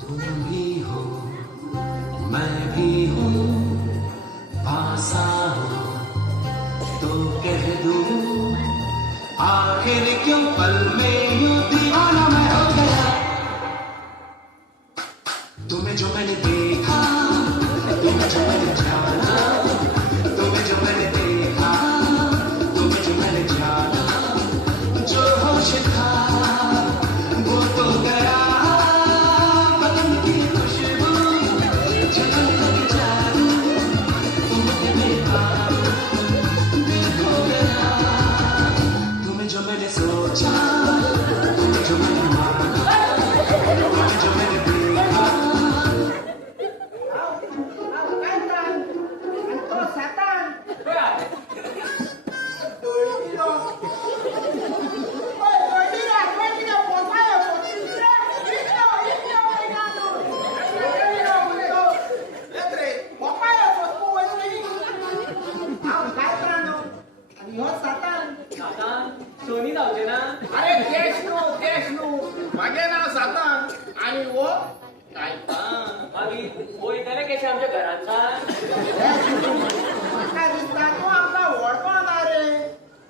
तुम भी हो मैं भी हूँ पास आओ तो कह दूँ आखिर क्यों पल में यूं दीवाना मैं हो गया तुम्हें जो मैंने देखा तुम्हें जो मैंने जाना तुम्हें जो मैंने देखा तुम्हें जो मैंने जाना जो होश था वो तो गया पलंग की खुशबू जगन लग जादू तुम्हें देखा दिल खो गया तुम्हें जो मैंने सोचा तुम्हें जो मैंने माना तुम्हें जो मैंने देखा काय ताण? आणि तो सातान दोडीरो. ओय, दोडीरो, दोडीरो, पोसायो, पोसिंद्रा. इतलो, वयनानो. दोडीरो, उलटो. येत रे, पोसायो, पोसपो वयतली. हांव काय करनो? आणि ह्यो सातान. आता सोनी जावचे ना अरे देश न्हू. मागे नाव सातान. आणि वो काय ताण. मागीर वयतले कशे आमच्या घरांतल्यान म्हाका दिसता तूं आमकां वळखना रे.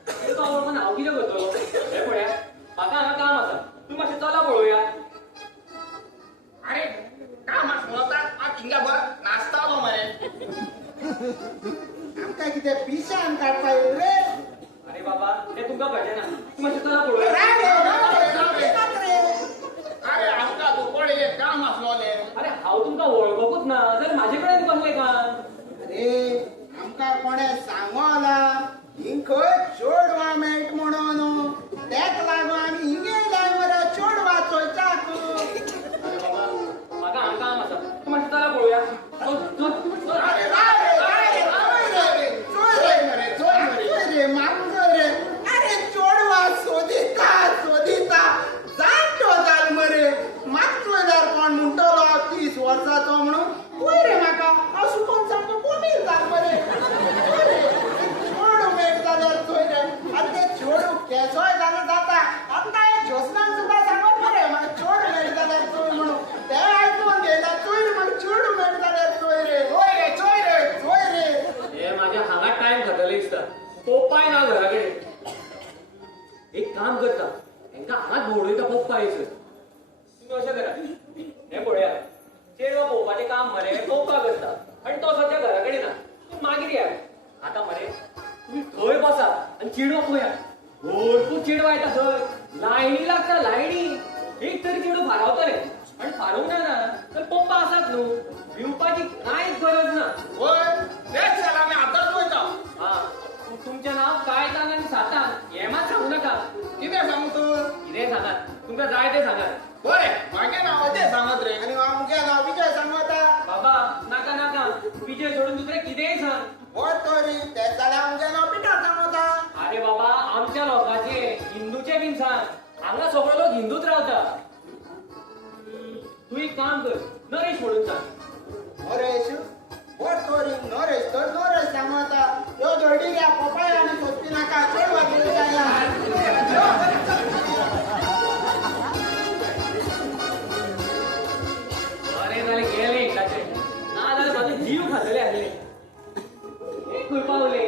तुका वळखून हांव कितें करतलो हे पळया म्हाका हांगा काम आसा तूं मातशें चला पळोवया अरे काम आसता हांव थिंगा बर नाचतालो मरे. आमकां कितें पिशान काडपा येल रे. अरे बाबा ते तुमकां कळचें ना तूं मातशें चला पळोवया अरे आमकां तूं पळय काम आसलोले. अरे हांव तुमकां वळखूच ना जाल्यार म्हाजे कडेन कसलें काम अरे आमकां कोणें सांगोला हिंग खंय चोडवां मेळट म्हणून तेक लागून आमी हिंगे येयलाय मरे चोडवां चोयच्याक. अरे बाबा म्हाका हांगा काम आसा तूं मातशें चला पळोवया चल चल चल अरे चोय रे मारून चोय रे. अरे चोडवां सोदिता जाणटो जाल मरे. म्हाका चोयल्यार कोण म्हणटलो 30 वर्साचो म्हणून. पळय रे म्हाका हांव सुकोवन सामको बोमील जाल मरे. पळय रे, चोडू मेळ जाल्यार चोय रे. आनी ते चोडू केसोय जाल्यार जाता. आमकां एक ज्योत्स्नान सुद्दां सांगत मरे म्हाका चोडू मेळ जाल्यार चोय म्हणून. ते आयकून घेयना चोय रे म्हाका चोडू मेळ जाल्यार चोय रे. चोय रे. हे म्हाज्या हांगा टायम खातले दिसता पप्पाय ना घरा कडेन एक काम करता हांकां हात भोंवडयता पप्पा येसर तुमी अशें करा हे पळया चेडवा पळोवपाचें काम मरे पप्पा करता आनी तो सद्या घरा कडेन ना तूं मागीर या आतां मरे तुमी थंय बसात आनी चेडवा पळया भरपूर चेडवा येता थंय लायनी लागता लायनी एक तरी चेडू फारावतले आनी फारूंक ना तर पप्पा आसात न्हू भिवपाची कांयच गरज ना तेच जाल्यार आमी आतांच वयता. हा तुमचें नांव कायतान आनी सातान हें मात सांगू नाका कितें सांगू तूं? कितें सांगात तुमकां जाय तें सांगात बरें म्हागे नांव अजय सांगत रे. आनी आमगे नांव विजय सांगता. बाबा नाका नाका विजय सोडून दुसरें कितेंय सांग बरें तरी तेच जाल्यार आमगे नांव पिटर सांगता. अरे बाबा आमच्या लोकांचे हिंदूचे बीन सांग हांगा सगळो लोक हिंदूच रावता तूं एक काम कर नरेश म्हणून सांग नरेश बरें तरी नरेश तर नरेश सांगता. ह्यो जोडील्या पपाय आनी सोदपी नाका चेडवा गेली जाल्यार. अरे जाल्यार गेले एकदाचे ना जाल्यार म्हाजो जीव खातले आसले खंय पावले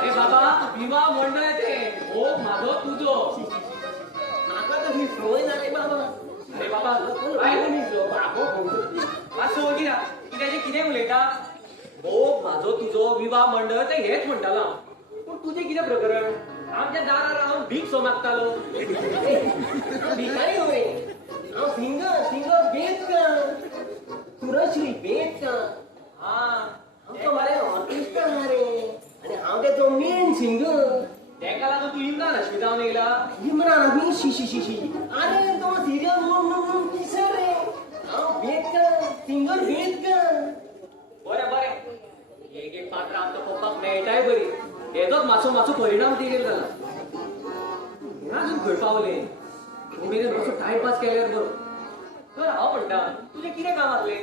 अरे बाबा विवाह मंडळ ते हो माझो तुझो म्हाका तशी सवय ना रे बाबा. अरे बाबा काय म्हणिसलो बाबो असं वगैरे कित्याचे कितें उलयता हो माझो तुझो विवाह मंडळ ते हेच म्हणटालो पूण तुझे कितें प्रकरण आमच्या दारार राहून भीक सो मागतालो. भिकारी होय हांव सिंगर बेतकर सुरश्री बेतकर आमचो मरे ऑर्केस्ट्रा हा रे आणि हांव तेचो मेन सिंगर. तेका लागून तू इम्रान हाशमी जावन येयला. इम्रान हाशमी शी अरे तो सिरियल म्हणून किसर रे हांव बेतकर सिंगर बेतकर. बरें बरें एक पात्र आमच्या पप्पाक मेळटाय बरी. हेजोच मातसो परिणाम तेजेर जाला. अजून घड पावले उमेदीन मातसो टायमपास केल्यार बरो. तर हांव म्हणटा तुजें कितें काम आसलें?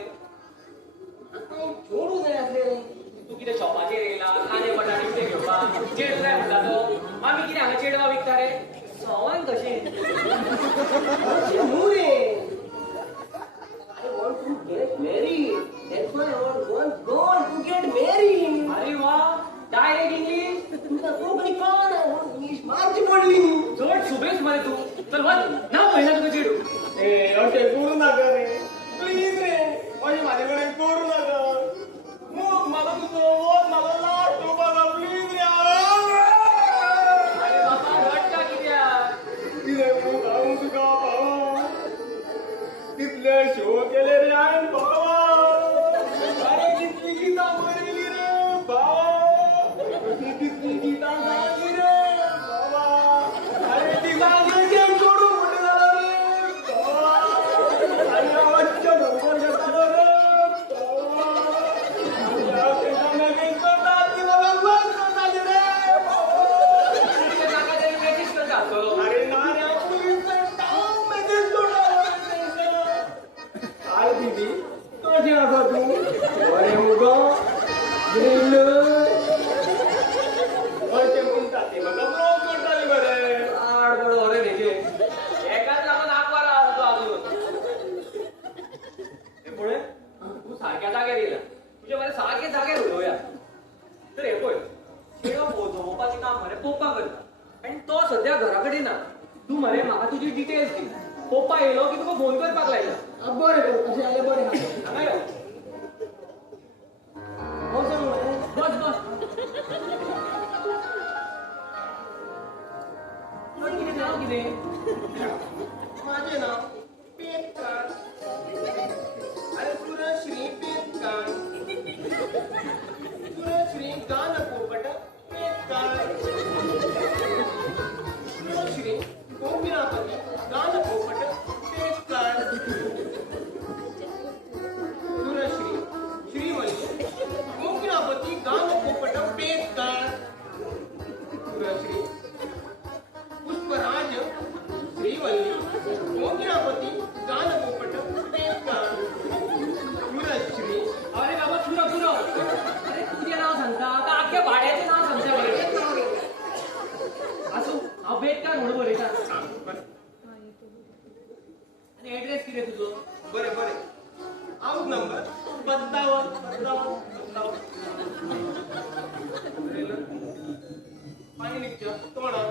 जोडू जाय आसले रे. तू कितें शॉपाचेर येयला कांदे बटाटे कितें घेवपाक? चेडू जाय म्हणटा तो. आमी कितें हांगा चेडवां विकता रे? सवांग कशें. न्हू रे I want to get married. That's why I want one girl to get married. अरे वा डायरेक्ट इंग्लिश. तुमचा कोकणी कोण इंग्लिश मारची पडली. चड सुबेज मरे तू. चल वच नाव पळयना तुका चेडू. ए अशें करू नाका रे प्लीज रे अशें म्हाजे कडेन करू नाका. मग म्हाका तुजो वच म्हाका लास्ट करपाक प्लीज रे. अरे बाबा रडटा कित्याक? कितें म्हणून सांगू तुका भावा कितले शो केले रे हांवें भावा. अरे कितली गितां बरयली रे भावा. कितली गितां गायली रे भावा. अरे ती मागेचेर चोडू म्हणून जालो रे भावा. अरे आवडच्या धंदोर घेतालो रे भावा. अरे तेका मॅनेज करता ती म्हाका बस करताली रे भावा. तुका नाका तरी मॅचीस करता आसतलो. अरे ना रे प्लीज टाइम मॅनेज करतालो रे. काय दीदी कशें आसा तूं? बरें मुगो अशें म्हणटा ती म्हाका ब्लॉक करताली मरे. आड बडो रे तेजे. एकाच लागून आंकवारा आसा तूं आजून. हे पळय तू सारक्या जाग्यार येयला. तुजे मरे सारके जाग्यार उलोवया. तर हे पळय चेडो पोजोवपाचें काम मरे पप्पा करता आनी तो सद्या घरा कडेन ना. तू मरे म्हाका तुजी डिटेल्स दी. पप्पा येयलो की तुका फोन करपाक लायला. बरें कर तशें जाल्यार बरें आहा. हांगा यो. वचून मरे. बस बस. पण कितें नांव कितें? माझे नाव पेटकर. अरे सुरश्री पेटकर. सुरश्री गानपोपट पेटकर. सुरश्री गोपीनाथपती गानपोपट पेटकर. सुरश्री श्रीवल्ली गोपीनाथपती गानपोपट पेटकर. सुरश्री पुष्पराज श्रीवल्ली गोपीनाथपती गानपोपट पेटकर. सुरश्री अरे बाबा पुरो. अरे तुझें नाव सांगता का आख्या भाड्याचें नाव सांगता रे? आसूं हांव बेटकार म्हणून बरयता. आनी एड्रेस कितें तुजो? बरें बरें हाऊस नंबर 57. पाणी निघच्या तोंडात.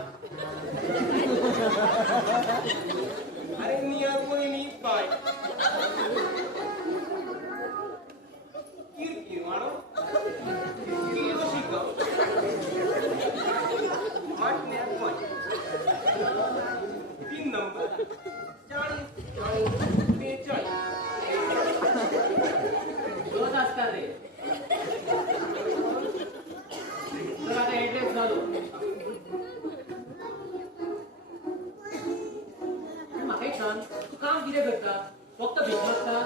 अरे नियर पयली पाय किरकिर मारो किरकिर शिकव वाटण्यात पाय. 3 नंबर 40 42. रोज आसता रे. तर आता एड्रेस घालो. म्हाका एक सांग तू काम कितें करता? फक्त भीक मागता?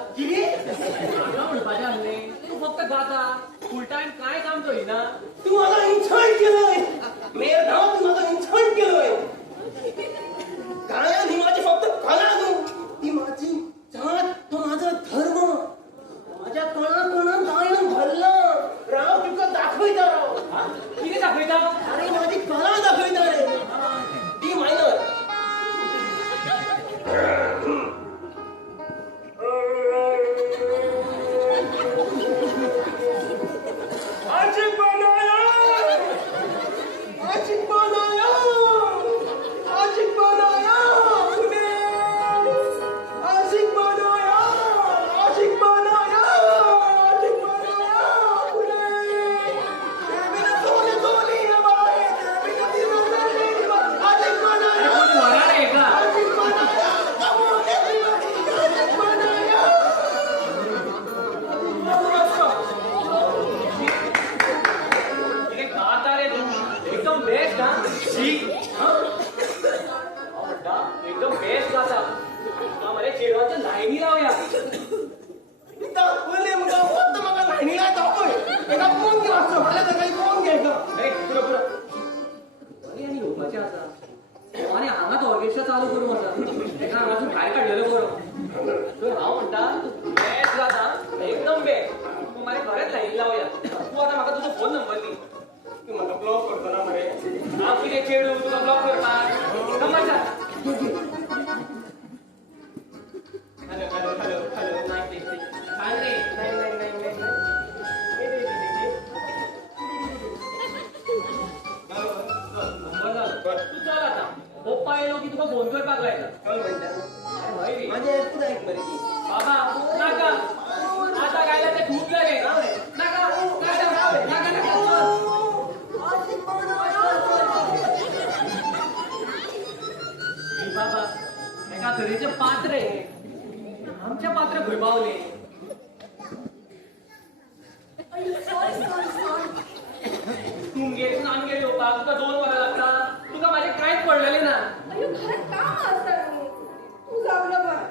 हांगा म्हणपाचें आसलें तूं फक्त गाता फूल टायम कांय काम करिना. तू मला इन्सल्ट केलंय. मेर गाव तू मला इन्सल्ट केलंय. गायन ही माझी फक्त कला न्हू. ती माझी जात तो माझा धर्म. माझ्या कणाकणात गायन भरलं. राव तुका दाखवता राव. कितें दाखयता? अरे माझी कला दाखवता रे. D minor. आशिक बनाया. म्हणटा एकदम बेस्ट जाता मरे चेडवाच्या लाईनी लावया दाखवले मग फक्त मला लाईनीला दाखवय एका फोन घे असं मला तर काही फोन घ्यायचं अरे पुढं पुढं अरे आणि येवपाचे आसा आणि हांगाच ऑर्केस्ट्रा चालू करूं आसा तेका हांगासून भायर काडलेलो बरो तर हांव म्हणटा बेस्ट जाता एकदम बेस्ट तूं मरे खरेंच लायनी लावया तूं आतां म्हाका तुजो फोन नंबर दी तू मला ब्लॉक करतो ना मरे हांव कितें चेडू तुका ब्लॉक करपाक तमाशा हॅलो हॅलो हॅलो हॅलो सांग रे नाही नाही नाही नाही नंबर झालो तू चल आता पप्पा येलो की तुका फोन करपाक लायला अरे हय रे माझ्या पुढे एक बरे की बाबा नाका आता गायला ते खूप रे नाका बाबा एका तरेचे पात्र आमचे पात्र खंय पावले तुमगेरसून आमगेर येवपाक तुका 2 वरां लागता तुका माझे कांयच पडलेले ना अयो घरात काम असतात तू जावलं बरं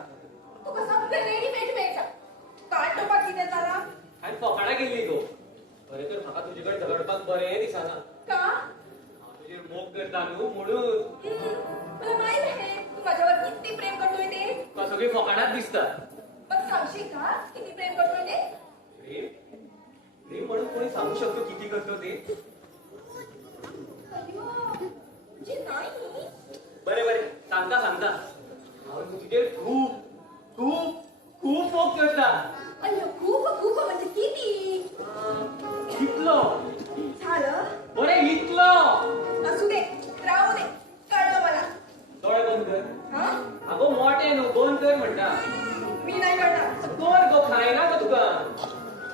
तू कसा रेडीमेड मेळटा काय टोपाक कितें जाला हांवें फकाणां गेल्ली गो खरें तर म्हाका तुजे कडेन झगडपाक बरें दिसना का हांव तुजेर मोग करता न्हू म्हणून मला माहित आहे तू माझ्यावर किती प्रेम करतोय ते तुका सगळी फकाणांच दिसता मग सांगशील का किती प्रेम करतोय ते प्रेम प्रेम म्हणून कोणी सांगू शकतो किती करतो ते अयो म्हणजे नाही बरे बरे सांगता हांव तुजेर खूप खूप खूप मोग करता अयो खूप खूप म्हणजे किती इतलो झालं बरे इतलो असू दे राहू दे कळलं मला डोळे बंद कर हा अगो मोठे न्हू बंद कर म्हणटा मी नाही करणार कर गो खायना गो तुका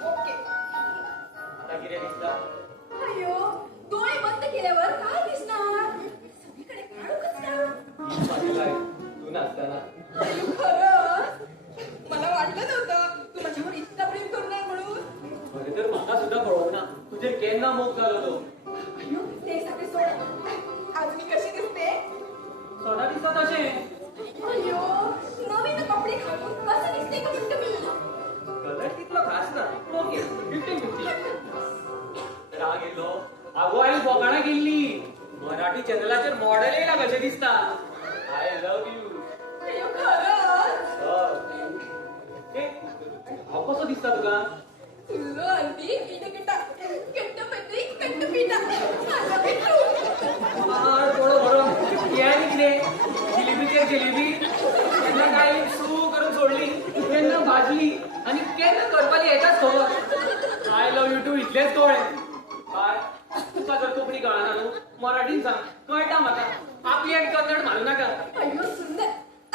ओके आता कितें दिसता अयो डोळे बंद केल्यावर काय दिसणार सगळीकडे काळोखच का तू नाचताना अयो खरंच मला वाटलं नव्हतं तू माझ्यावर इतका प्रेम करणार म्हणून खरें तर म्हाका सुद्धा कळना तुजेर केन्ना मोग जालो तो अयो ते सगळे सोड आज मी कशी दिसते सदा दिसता तशें अयो नवीन कपडे घालून कसं दिसते का म्हणते मी कलर तितलो खास ना ओके 50-50 राग येयलो आगो हांवें फकाणां गेल्ली मराठी चॅनलाचेर मॉडेल येयला कशें दिसता आय लव्ह यू अयो खरंच हांव कसो दिसता तुका तुझं अगदी किटा कंटपत्री कंटपिटा माझा भेटू थोडं बरं यानी कितें जिलेबीचेर जिलेबी केन्ना काय सू करून सोडली केन्ना भाजली आणि केन्ना करपाली येताच खबर आय लव्ह यू टू इतलेच कळ्ळें काय तुका जर कोंकणी कळना न्हू मराठीन सांग कळटा म्हाका आपली आनी कन्नड मारू नाका अयो सुंदर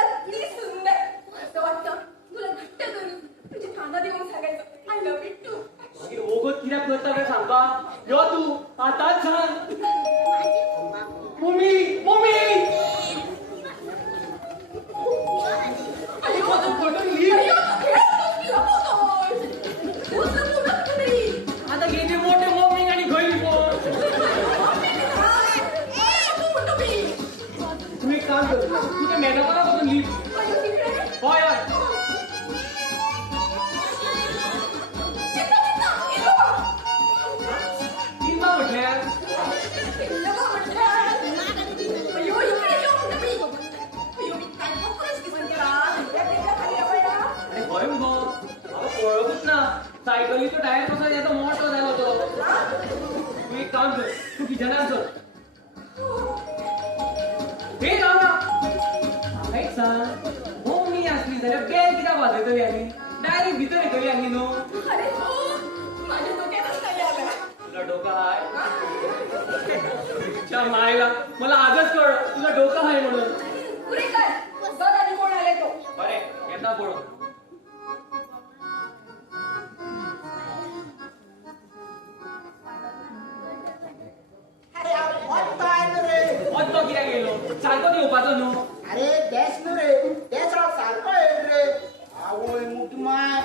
अगदी सुंदर असं वाटतं तुला घट्ट करून तुझी कांदा देऊन सांगायचं आय लव्ह यू टू मागीर ओगत कित्याक करता काय सांगता यो तू आतांच सांग मम्मी मम्मी अयो फोटो लीव अयो लपवतोय तुझं मुलं कुठे आता गेली मोठे मम्मी आणि घरी पोर तू एक काम कर तू ते मॅडमाला बघून लीव होय होय किंवा म्हटल्यार अरे होय मगो हांव पळोवूच ना सायकलीचो टायर कसो येतो मोठो जालो तो तू एक काम कर तू किचनात चल हे राव ना म्हाका एक सांग मम्मी आसली जाल्यार बेल कित्याक वाजयतली आनी डायरेक्ट भितर येतली आनी न्हू तुला डोका हाय च्या मायला मला आजच कळलं तुला डोका हाय म्हणून बरे येता पळोवन अरे काय रे तो कित्याक गेलो सारकोच येवपाचो न्हू अरे देश न्हू रे देश हांव सारको येल रे आवय मुठमाय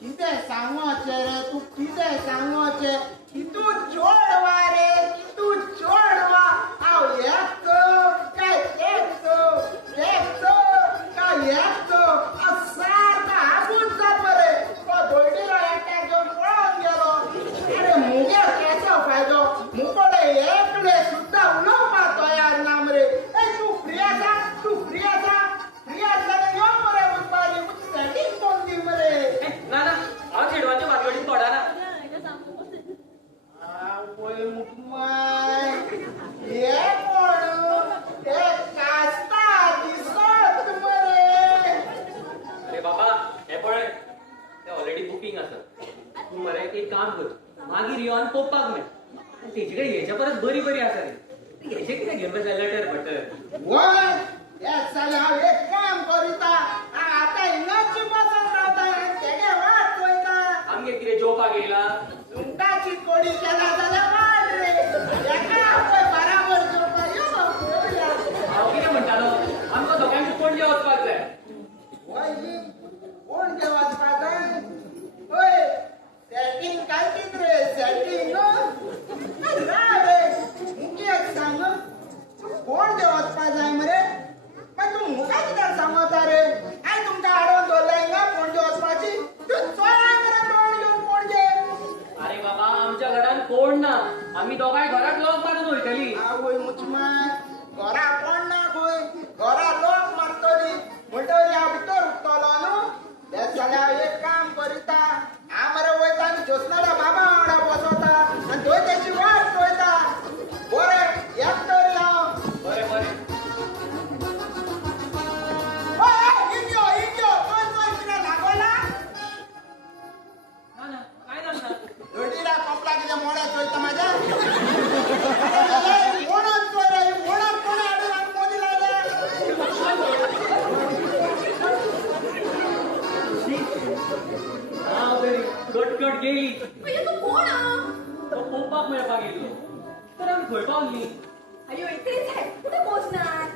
कितें सांगोचें रे तूं कितें सांगोचें कितू चोड वा रे कितू चोड वा हांव एक तेजे कडेन हेच्या परस बरी बरी आसा रे हेचे कितें घेवन बसला लटर बटर वय या साले हांव एक काम करीता आता हिंगाची बसत रावता तेगे वाट पळयता आमगे कितें जेवपाक येयला सुंगटाची कोडी केला जाल्यार वाट रे एका पळय बराबर जेवपाक यो पळोवया हांव कितें म्हणटालो आमकां दोगांयक पणजे वचपाक जाय वय कोण जे वाचपा जाय ओय सेटिंग काय कित रे सेटिंग ना रे मुखे एक सांग कोण जे वचपा जाय मरे पण तू मुका कित्याक सांगता रे हांवें तुमकां हाडून दवरला हिंगा पणजे वचपाची तू चोय मरे ड्रोन घेवन पणजे अरे बाबा आमच्या घरान कोण ना आम्ही दोगांय घराक लॉक मारून वयतली आवय मुचमाय घरा कोण ना खंय घरा लोक मारतली म्हणटरी हांव भितर उरतलो न्हू तेच जाल्यार हांव एक काम करीता हांव मरे वयता आनी ज्योत्स्नाच्या बाबा वांगडा बसवता आनी थंय तेची वाट पळयता बरें एक तरी हांव बरें बरें इंडियो इंडियो चोय चोय कितें लागोला ना ना काय जालना दोडीला कपला कितें मोड्या चोयता म्हाज्या कोणाच चोय रे कोणाक कोण हाडून आमकां मोदी लायला हांव तरी कटकट गेली म्हणजे तू कोण हा? तो पोवपाक मेळपाक येयलो तर आमी खंय पावली अयो इकडेच आहे कुठे पोहोचणार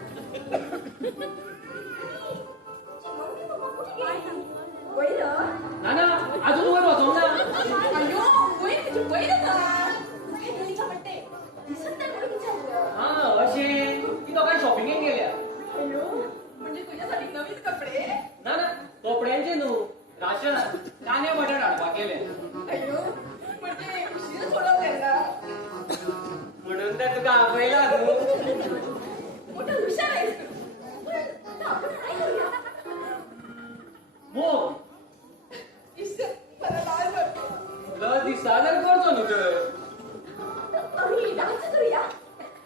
वैर ना ना अजून वर वचोंक ना अयो वैर तुझी वैर काय मुलीचा म्हणते दिसत नाही म्हणून विचारलं हा अशें ती दोगांय शॉपिंगेक गेल्या अयो म्हणजे तुझ्यासाठी नवीन कपडे ना ना कपड्यांचे न्हू राशन कांदे बटाट हाडपाक गेले अयो म्हणजे उशीर सोडवले ना म्हणून तर तुका आपयला न्हू मोठं हुशार आहेस तू पण आता आपण काय करूया मग इश्श, मला लाज वाटते. लस दिसा तर करचो न्हू तर आम्ही डान्स करूया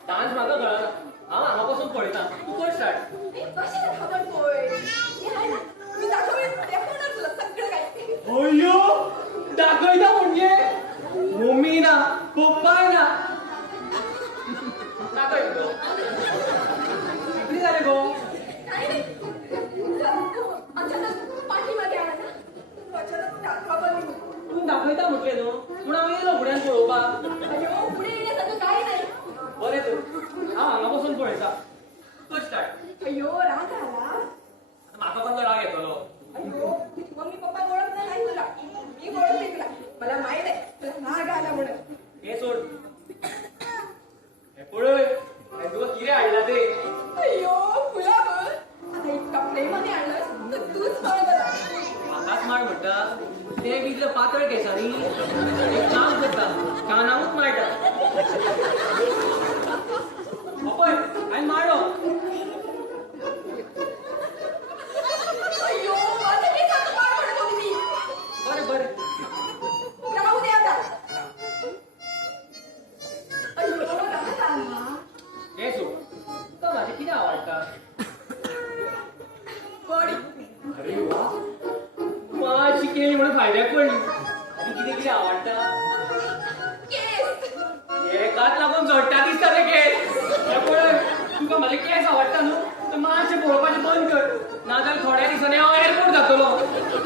डान्स म्हाका कळना हांव हांगा पासून पळयता तूं कर स्टार्ट ए, कशाला घाबरतोय हे आहे ना मी दाखवेन दाखवणार तुला सगळं काय अय्यो दाखयता म्हणजे मम्मी ना पप्पा ना दाखय गो किती जाले गो काही नाही अचानक पाठीमागे आला ना अचानक घाबरली तू दाखयता म्हटले न्हू पूण हांव येयलो फुड्यान पळोवपाक अयो पुढे येण्यासारखं काही नाही बरें तर हांव हांगा पासून पळयता कर स्टार्ट अयो राग आला म्हाका कसलो राग येतलो अयो तुझी मम्मी पप्पा ओळखलं नाही तुला मी ओळखते तुला मला माहित आहे तुला राग आला म्हणून हे सोड हे पळय हे तुका कितें हाडला ते अयो फुला बघ आता इतका प्रेमाने आणलंस तर तूच फळ बघा म्हाकाच मार म्हणटा ते बी पातळ केसांनी एक काम करता कानावूच मारता पपय हांवें मारलो अयो माझं ते सांगतो मार म्हणत होती मी बरें बरें राहू दे आता अयो राग आला हे सोड तो म्हाजें कितें आवडटा बडी अरे वा मातशी केली म्हणून फायद्याक पडली आनी कितें कितें आवडटा केस एकाच लागून जोडटा दिसता ते केस हे पळय तुका म्हाजे केस आवडटा न्हू तर मातशें पळोवपाचें बंद कर नाजाल्यार थोड्या दिसांनी हांव एअरपोर्ट जातलो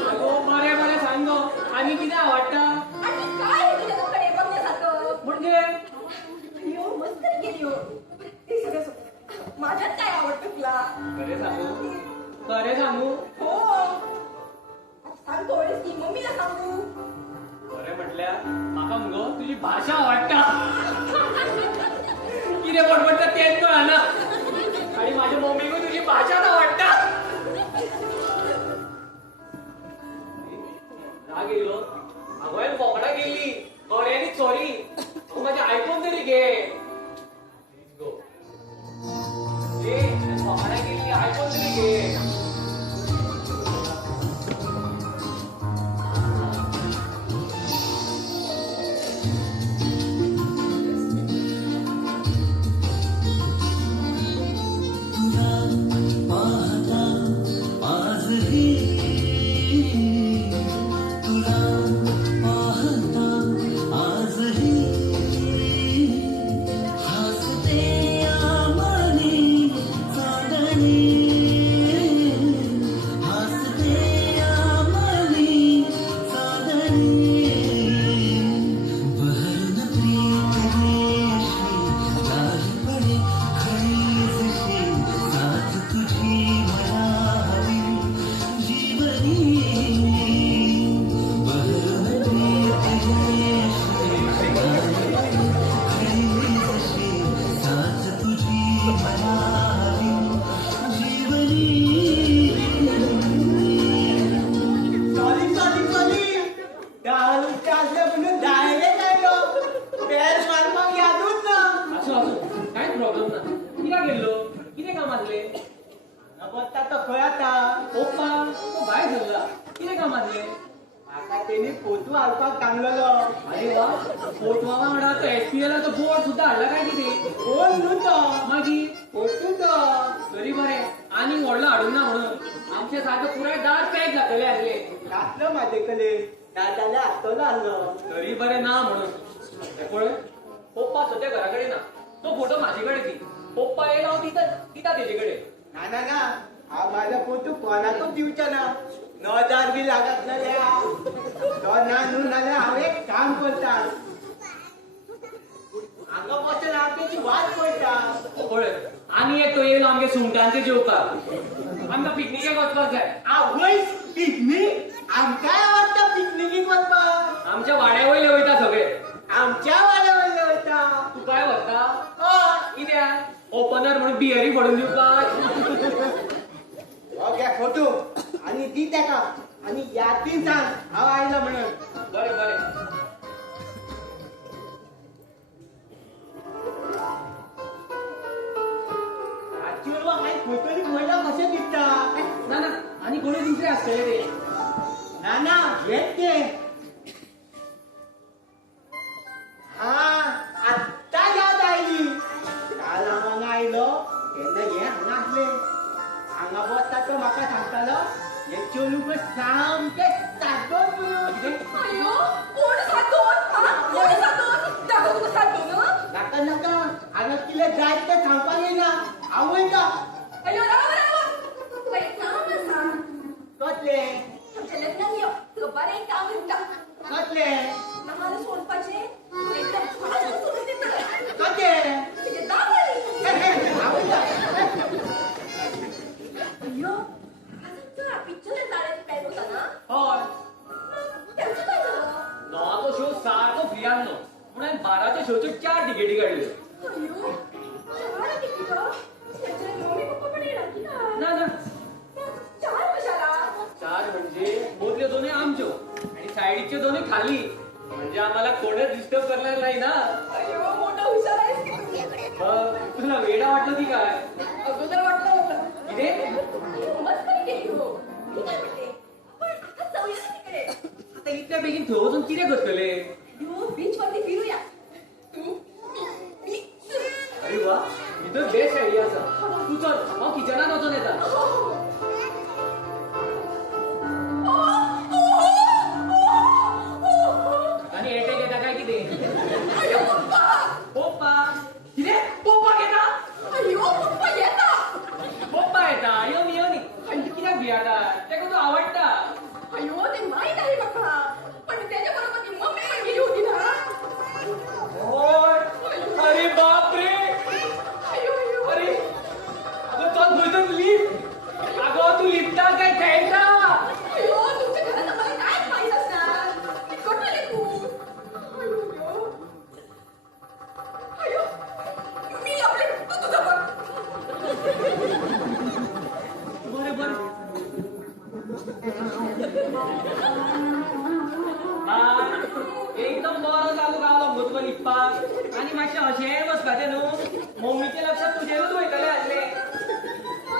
अगो बरें बरें सांग गो आनी कितें आवडटा आणि काय आहे तुझ्या डोक्यात हे बघण्यासारखं म्हणजे अयो मस्करी केली हो ते सगळं सोड माझ्यात काय आवडतं तुला खरें सांगू हो आता सांगतोय की मम्मीला सांगू बरें म्हटल्यार म्हाका मुगो तुजी भाशा आवडटा कितें बडबडटा तेंच कळना आनी म्हाज्या मम्मीकूय तुजी भाशाच आवडटा राग येयलो हांवें बोकडा गेली गड्यांनी सॉरी हांव म्हाजें आयकून तरी घे बोकडा गेली आयकून तरी घे तुला बसता तो खंय आता पप्पा तो भायर सरला कितें काम आसलें म्हाका तेणी फोटो हाडपाक सांगलेलो अरे वा फोटवा वांगडा तो एसपीएलाचो बोर्ड सुद्दां हाडला काय कितें कोण न्हू तो मागीर फोटो तो तरी बरें आनी व्हडलो हाडूंक ना म्हणून आमचे सारके पुराय दार पॅक जातले आसले घातलो म्हाजे कडेन नाजाल्यार हाडटलो आसलो तरी बरें ना म्हणून हे पळय पप्पा सद्या घरा कडेन ना तो फोटो म्हाजे कडेन दी पप्पा येयला हांव दिता तेजे कडेन ना ना ना हांव म्हाजो फोटो कोणाकूच दिवचो ना 9,000 बी लागत नाल्या तो ना न्हू नाल्यार हांव एक काम करता हांगा बसून हांव तेची वाट पळयता पळय आनी एकटो येयलो आमगे सुंगटांचे जेवपाक आमकां पिकनिकेक वचपाक जाय आवय पिकनीक आमकांय आवडटा पिकनिकीक वचपाक आमच्या वाड्या वयले वयता सगळे आमच्या वाड्या वयले वयता तू काय व्हरता हय कित्याक ओपनर म्हणून बियरी फोडून दिवपाक हो घे फोटो आणि दी तेका आणि यादीन सांग हांव आयलो म्हणून बरें बरें चेडवा हांवें खंय तरी पळयला कशें दिसता ना ना आनी कोणी दुसरे आसतले ते ना ना हेच ते हा आत्ता याद आयली काल हांव हांगा आयलो तेन्ना हे हांगा आसले हांगा बसता तो म्हाका सांगतालो हे चेडूक सामकें सारको म्हणून अयो कोण सातोन कोण सातोन दाखव तुका सातोन नाका नाका हांगा कितें जाय तें सांगपाक येना हांव वयता अयो राव राव तुका एक काम आसा कसले आमच्या लग्नाक यो तुका बरें काम दिता कसले नामाला सोडपाचें एकदम फास्ट सोडून दिता कसले तुगे दावली हांव वयता अयो तुला पिक्चर जाळे पॅक होता ना हय त्यांचं काय झालं नवाचो शो सारको फ्री आसलो पूण हांवें 12च्या शोच्यो 4 तिकेटी काडल्यो अयो चार तिकीट त्याचे मम्मी पप्पा पण येणार की काय ना ना चार कशाला 4 म्हणजे मदल्यो दोनूय आमच्यो आणि सायडीच्यो दोनूय खाली म्हणजे आम्हाला कोणच डिस्टर्ब करणार नाही ना अयो मोठा हुशार आहेस की तू तुला वेडा वाटलं की काय अगोदर वाटलं होतं किती मस्त केली हो मी काय म्हणते पण आता जाऊया ना तिकडे आता इतक्या बेगीन थंय वचून कितें करतले यो बीच वरती फिरूया तू मी अरे वा ही तर बेस्ट आयडिया आसा तू चल हांव किचनात वचून येता आणि एटेक येता काय कितें अयो पप्पा पप्पा कितें पप्पा घेता अयो पप्पा येता पप्पा येता येवनी येवनी आनी कित्याक भियाता तेका तू आवडटा अयो ते माहीत आहे म्हाका पण त्याच्या बरोबर ती मम्मी पण गेली होती ना होय अरे बाप रे अयो अयो अरे अगं तो भुजून लिफ्ट अगं तू लिफ्टा काय खेळता अयो तुमच्या घरात आम्हाला काय माहित असणार मी कुठं लिहू अयो अयो मी आपले तू तुझं बघ बरं बरं एकदम बरो चालू गावलो भुतको लिपपाक आनी मातशें अशें बसपाचें न्हू मम्मीच्या लक्षात तुजेरूच वयतले आसले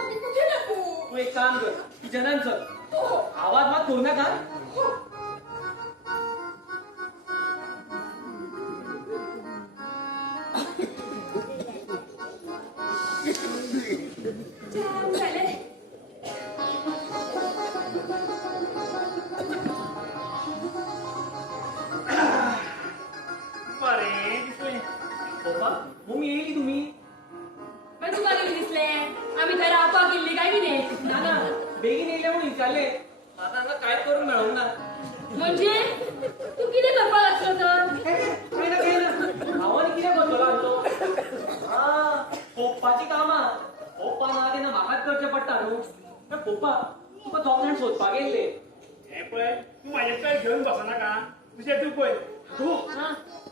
मी कुठे टाकू तू एक काम कर किचनान चल आवाज मात करू नाका झाले बरें दिसलें पप्पा मम्मी येयली तुमी पण तुका कितें दिसलें आमी थंय रावपाक गेल्ली काय कितें ना ना बेगीन येयले म्हणून विचारले म्हाका हांगा कांय करूंक मेळूंक ना म्हणजे तू कितें करपाक आसलो तर काय ना भावान कितें करतलो आसलो हा पप्पाची कामां पप्पा ना तेन्ना म्हाकाच करचें पडटा न्हू तर पप्पा तुका चॉकलेट सोदपाक येयल्ले हे पळय तू म्हाजे कडेन घेवन बसनाका तुजें तू पळय तू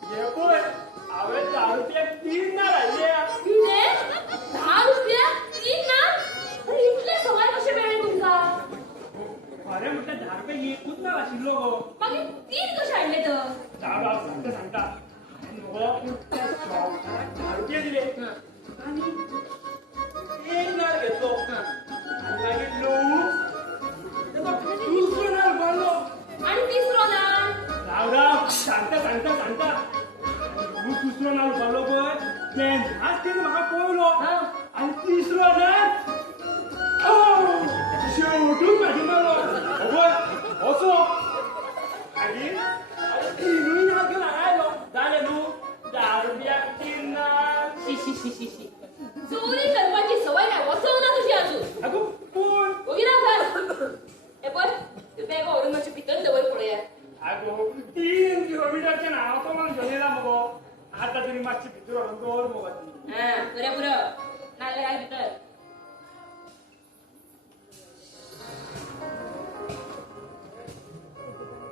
हे पळय हांवें 10 रुपयाक 3 नार हाडल्या कितें 10 रुपया 3 ना अरे इतले सवाय कशे मेळ्ळे तुमकां खरें म्हणटा 10 रुपया एकूच नार आशिल्लो गो मागीर 3 कशे हाडले तर चालू हांव सांगता न्हू त्या शॉपाक 10 रुपया दिले आनी एक नार घेतलो आज त्यानं म्हाका पळयलो हा. आणि तिसरो ना शेवटून म्हाजी मारलो असो आणि तिनूय नाव घेऊन आयलो जाले न्हू 10 रुपयाक 3 नाल शी शी शी शी शी चोरी करपाची सवय नाही वचव ना तुझी अजून अगो पूण बघी ना घर हे पण ते बॅग व्हरून मातशें भितर दवर पळया अगो 3 किलोमीटरचे नाव तो मला घेऊन येला मगो आता तरी मातशी भितर व्हरून दवर मगो ती हा बरं बरं नाल्या काय भितर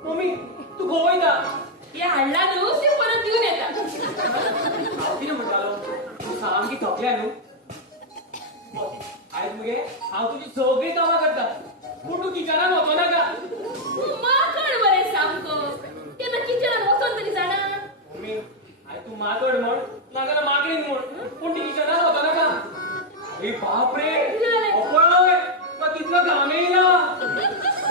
मम्मी तू गोवयता हे हाडला न्हू ते परत घेऊन येता हांव कितें म्हणटालो तू सामकी थकल्या न्हू आयज मगे हांव तुजी सगळी कामां करता पूण तू किचनान वचो नाका माकड बरे सामको केन्ना किचनात वचोन तरी जाणा मम्मी आयज तू माकड म्हण नाजाल्यार मागणीन म्हण पूण ती किचनान वचो नाका अरे बापरे पळय तुका कितलो घाम येयला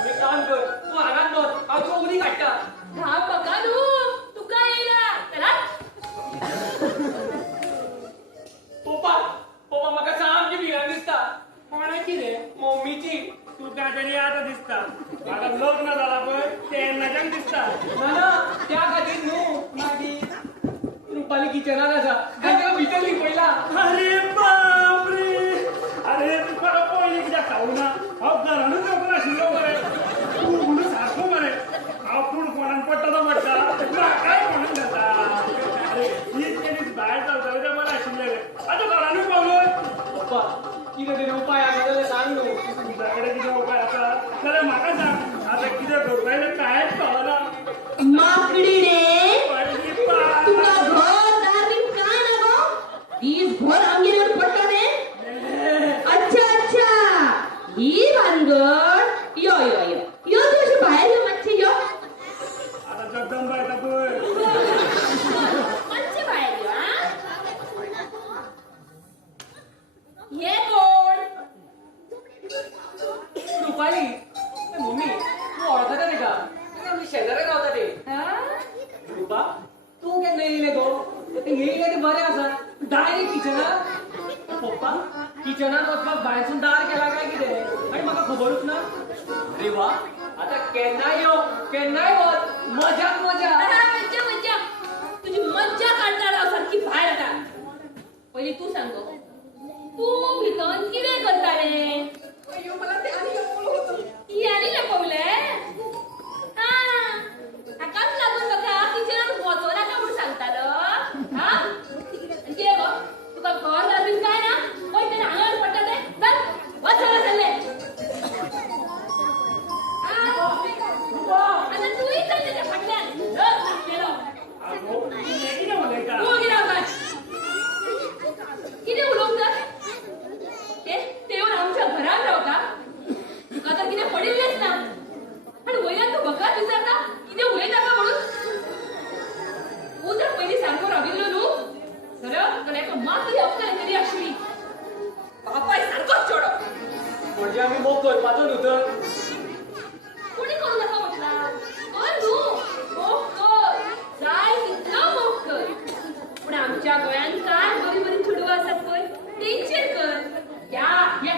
एक काम कर तू हांगाच बस हांव तुका उदी काडटा घाम बघा न्हू तुका येयला चला पप्पा पप्पा म्हाका सामकी भिरांत दिसता कोणाची रे मम्मीची तुका तरी आता दिसता म्हाका लग्न जाला पळय तेन्नाच्यान दिसता ना त्या खातीर न्हू मागीर रुपाली किचनान आसा आनी ताका भितर लिपयला अरे बापरे अरे तुका पयलीं कित्याक खावू ना हांव घरानूच येवंक नाशिल्लो मरे तूं म्हणून सारको मरे हांव पूण कोणान पडटा तो पडटा म्हाकाय कोणान जाता अरे इतके दीस भायर चलतले ते बरें आशिल्ले रे आतां घरानूच पावलोय पप्पा कितें तरी उपाय आसा जाल्यार सांग न्हू तुझ्या कडेन कितें उपाय आसा जाल्यार म्हाका सांग आतां कितें करता तें कांयच कळना माकडी रे पयलीं पाड. तुका घर दारीत काय ना गो दीस भर आमगेर पडटा रे अच्छा अच्छा ही भानगड यो यो यो यो तू अशी बाहेर यो मातशी यो आता जगदंबा येता पळय मातशी बाहेर यो हा हे कोण रुपाली मम्मी तू वळखता तेका आमी शेजारी रावता ते हा? रुपा तू केन्ना येयले गो ते येयले ते बरें आसा डायरेक्ट किचनात पप्पा किचनात वचपाक भायरसून दार केला काय कितें आनी म्हाका खबरूच ना अरे वा आता केन्नाय यो केन्नाय वच मजाच मजा मज्जा मज्जा तुझी मज्जा काढणार हांव सारकी भायर आता पयलीं तू सांग गो तू भितर कितें करता रे ही आनी लपवले हाकाच लागून बघा किचनात वचो नाका म्हूण सांगतालो हा आनी कितें गो तुका घर घालून काय ना पळय तेन्ना हांगार पडटा ते चल वच हांगा चल्ले आतां तूंय चल तेच्या फाटल्यान रग लागलेलो आगो हें कितें उलयता तूं कितें रावता कितें उलोवंक ते येवन आमच्या घरात रावता तुका तर कितें पडिल्लेंच ना आनी वयल्यान तूं बकात विचारता कितें उलयता का म्हणून तूं जर पयलीं सारको राविल्लो न्हू जाल्यार जाल्यार एका मातरी अक्कल तरी आशिल्ली बापाय सारकोच चोडो म्हणजे आमी मोग करपाचो न्हू तर कोणी करू नका म्हटला कर न्हू मोग कर जाय तितलो मोग कर पूण आमच्या गोंयांत काय बरी बरी चेडवां आसात पळय तेंचेर कर या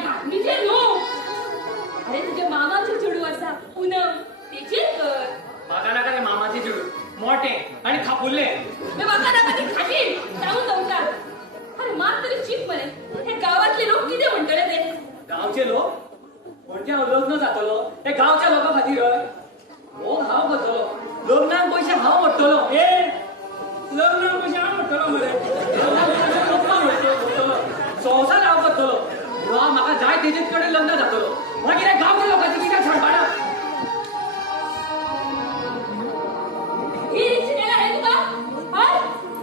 घाटणीचेर न्हू अरे तुझ्या मामाचें चेडूं आसा पूनम तेचेर कर म्हाका नाका ते मामाचे चेडूं मोटे आनी खापुल्ले म्हाका नाका ती खाटी जाऊन दवता अरे मात तरी चीप मरे हे गांवातले लोक कितें म्हणटले ते गांवचे लोक म्हणजे हांव लग्न जातलो हे गांवच्या लोकां खातीर हय मोग हांव करतलो लग्नाक पयशे हांव मोडटलो ए लग्न कशें हांव म्हणटलो मरे लग्नाक पयशे पप्पा मोडटलो संवसार हांव करतलो वा म्हाका जाय तेजेच कडेन लग्न जातलो मागीर हे गांवच्या लोकांची कित्याक छडपाना ही रीत शिकयला हे तुका हय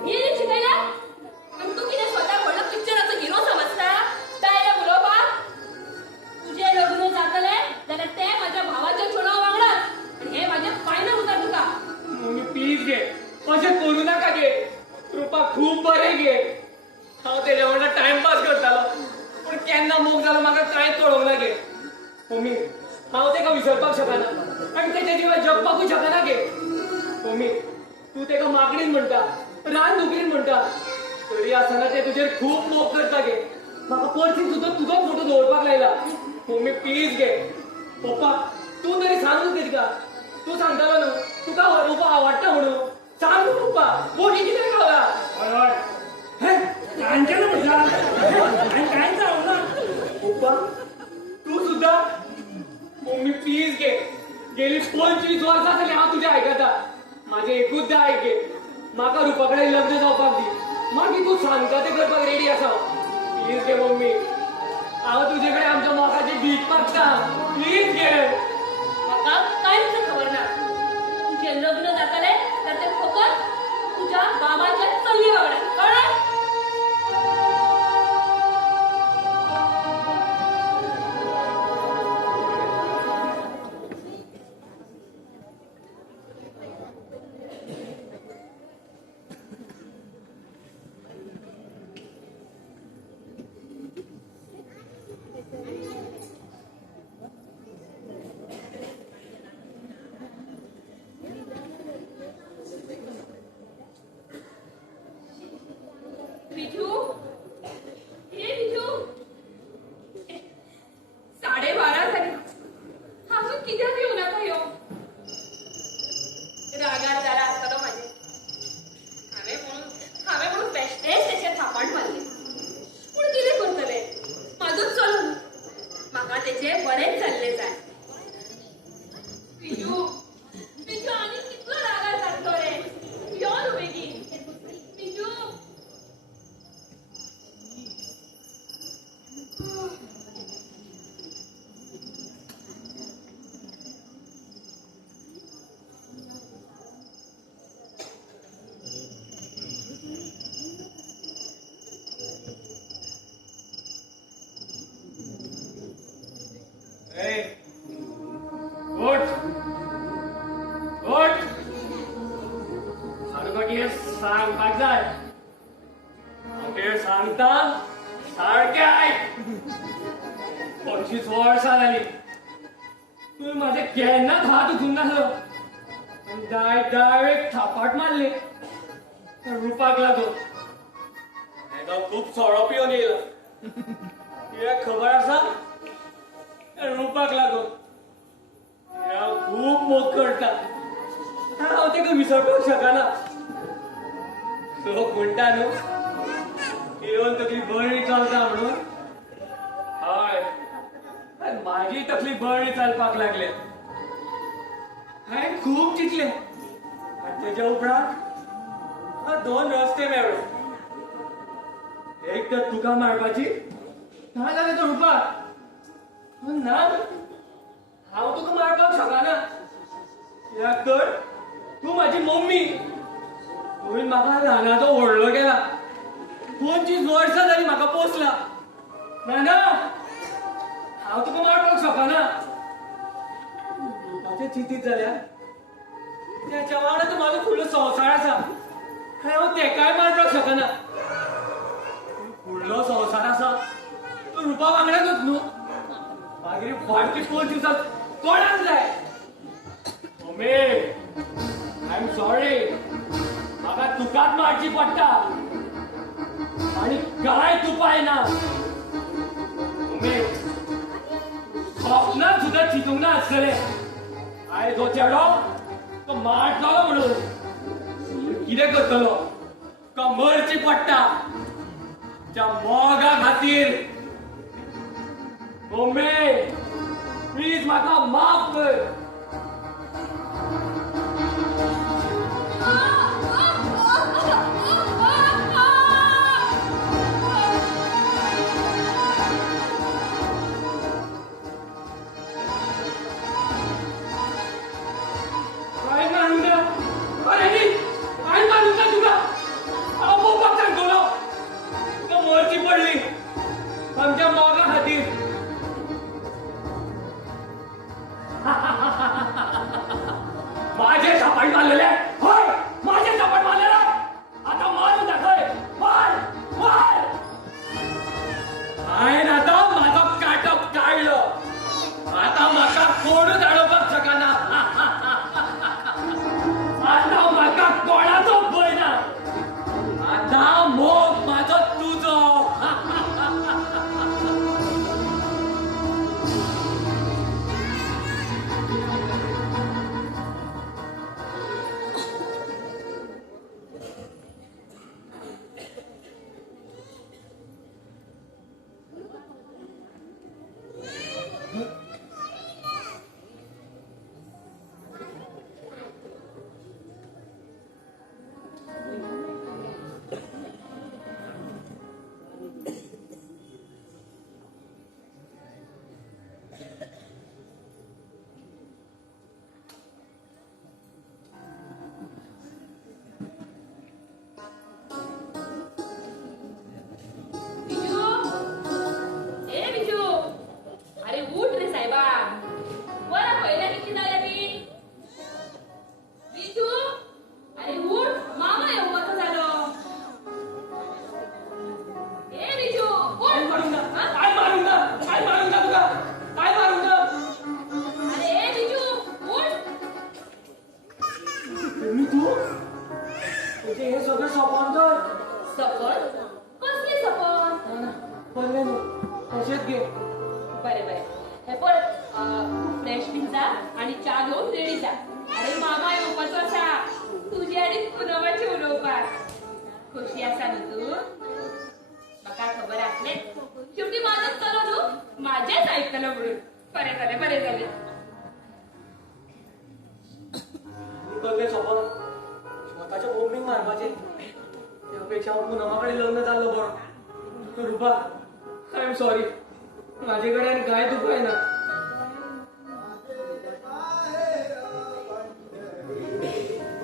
ही रीत शिकयला आनी तू कितें स्वता व्हडलो पिक्चराचो हिरो समजता डायलॉग उलोवपाक तुजें लग्न जातलें जाल्यार तें म्हाज्या भावाच्या चेडवा वांगडाच आनी हें म्हाजें फायनल उतर तुका मम्मी प्लीज घे अशें करूं नाका गे कृपा खूब बरें गे हांव तेज्या वांगडा टायमपास करतालो पूण केन्ना मोग जालो म्हाका कांयच कळोंक ना गे मम्मी हांव तेका विसरपाक शकना आनी तेच्या जिवाक जगपाकूय शकना गे मम्मी तूं तेका मागणीन म्हणटा रान दुकरीन म्हणटा तरी असताना ते तुझे खूप मोग करता गे म्हाका परती सुद्धा तुजो फोटो दवरपाक लायला मम्मी प्लीज गे पप्पा तू तरी सांगूच गे तिका तू सांगतालो न्हू तुका पप्पा आवडटा म्हणून सांग न्हू पप्पा मोठी कितें गावला हय हय हे कांचन म्हटला आणि काय जाऊ ना पप्पा तू सुद्धा मम्मी प्लीज गे गेली 25 वर्सां जाली हांव तुजें आयकता माझे एकूचदा आयक गे म्हाका रुपा कडेन लग्न जावपाक दी मागीर तू सांगता तें करपाक रेडी आसा प्लीज गे मम्मी हांव तुजे कडेन आमच्या मोगाची भीक मागता प्लीज गे म्हाका कांयच खबर ना तुझे लग्न जातले तर ते फकत तुझ्या बाबाच्या चलये वांगडा कळ्ळें बिजू हे बिजू 12:30 जाली अजून कित्याक येवना तो ह्यो रागार जाल्यार आसतलो म्हाजे हांवें म्हणून बेश्टेच तेचेर थापण मारली पूण कितें करतले म्हाजोच चलो न्हू म्हाका तेचे बरेंच जाल्ले जाय बिजू बिजू आनी कितलो रागार जातलो रे यो न्हू बेगीन बिजू ए उठ उठ सारको सांगपाक जाय ओके सांगता सारकें आयक 25 वर्सां जाली तुवें म्हाजे केन्नाच हात उखूंक नासलो डायरेक्ट थापाट मारली रुपाक लागून हाका खूब सोरो पिवन येयला कित्याक खबर आसा रुपाक लागून हांव खूब मोग करता हांव तेका विसरपाक शकना लोक म्हणटा न्हू येवन तकली बळी चलता म्हणून हय माझी तकली बळी चलपाक लागले हांवें खूब चिंतलें आनी तेच्या उपरांत 2 रस्ते मेळ्ळे एक तर तुका मारपाची नाजाल्यार तो रुपाक ना हांव तुका मारपाक शकना कित्याक तर तू म्हाजी मम्मी तुवें म्हाका ल्हानाचो व्हडलो केला 25 वर्सां जालीं म्हाका पोसला ना हांव तुका मारपाक शकना रुपाचें चिंतीत जाल्यार त्याच्या वांगडा तर म्हाजो फुडलो संवसार आसा हांव तेकाय मारपाक शकना फुडलो संवसार आसा तो रुपा वांगडाच न्हू मागीर फाटली 5 दिवसात कोणाक जाय मम्मी आय एम सॉरी म्हाका तुकाच मारची पडटा आनी कांय उपाय ना मम्मी स्वप्नात सुद्धा चिंतूंक ना आसतलें आयज हो चेडो तो मारतलो म्हणून कितें करतलो तुका मरची पडटा त्या मोगा खातीर मम्मी प्लीज म्हाका माफ कर काय मारू ना अरे काय मारू ना तुला अहो बघता गोलो तुका मरची पडली आमच्या मोगा खातीर माझे सापड मारलेले होय माझे सापड मारलेले आता मारून दाखय मार मार हायन आता माझा काटप काढलं आता म्हाका कोणूच अडवपाक शकना आता म्हाका कोणाचो भंय ना आता मोग खुशी असा न्ही तू म्हाका खबर आसले शेवटी माझंच चलो न्हू माझेच ऐकतलो म्हणून बरें जालें बरें जालें बघले सोपं स्वतःच्या बोंबींग मारपाचे त्यापेक्षा पुनमाकडे लग्न चाललं बरं रुपा आय एम सॉरी माझ्याकडे आणि काय दुःख आहे ना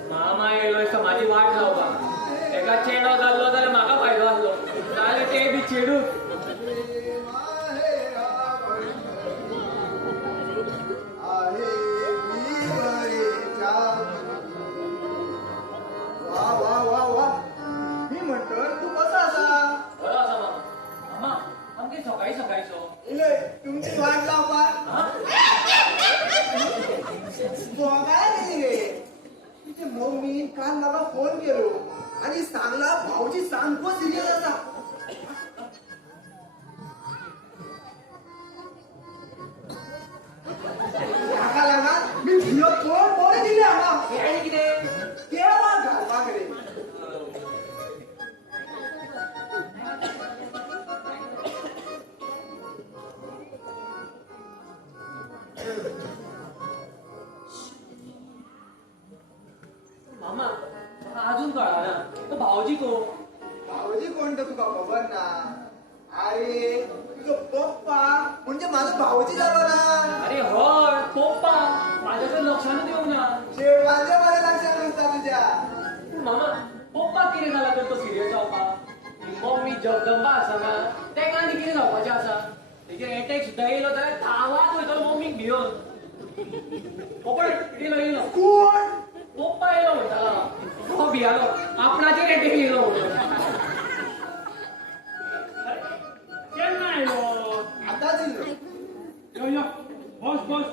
मामा येयलो असता माझी वाट लावपा एका चेडो जाल्लो जाल्यार म्हाका फायदो आसलो नाल्यार ते बी चेडूच वा वा वा वा मी म्हणतो तू कसं असा बरो आसा मामा मामा आमगे सकाळी सकाळीचो इले तुमची वाट लावपा काय नाही रे तुझे मम्मी काल मला फोन केलो आणि सांगला भाऊजी सांगतो सिरियस असा काका लागा मी भियो कोण कोणी दिले आम्हा आणि कितें केव्हा घालपाक रे मामा म्हाका अजून कळना तो भावजी कोण भाऊजी कोण तर तुका खबर ना अरे तुझो पप्पा म्हणजे माझा भाऊजी झालो ना अरे होय पप्पा माझ्या तर लक्षातच येऊ ना शेवाचे बरे लक्षात नसता तुझ्या मामा पप्पा कितें जाला तर तो सिरियस जावपाक मम्मी जगदंबा आसा ना तेका आनी कितें जावपाचें आसा तेजे एटॅक सुद्दां येयलो जाल्यार धांवात वयतलो मम्मीक भियोन पप्पा कितें येयलो कोण पप्पा येयलो म्हणटालो हो भियालो आपणाचेर एटॅक येयलो म्हणून केन्ना आयलो आताच इल्लो. यो यो बस बस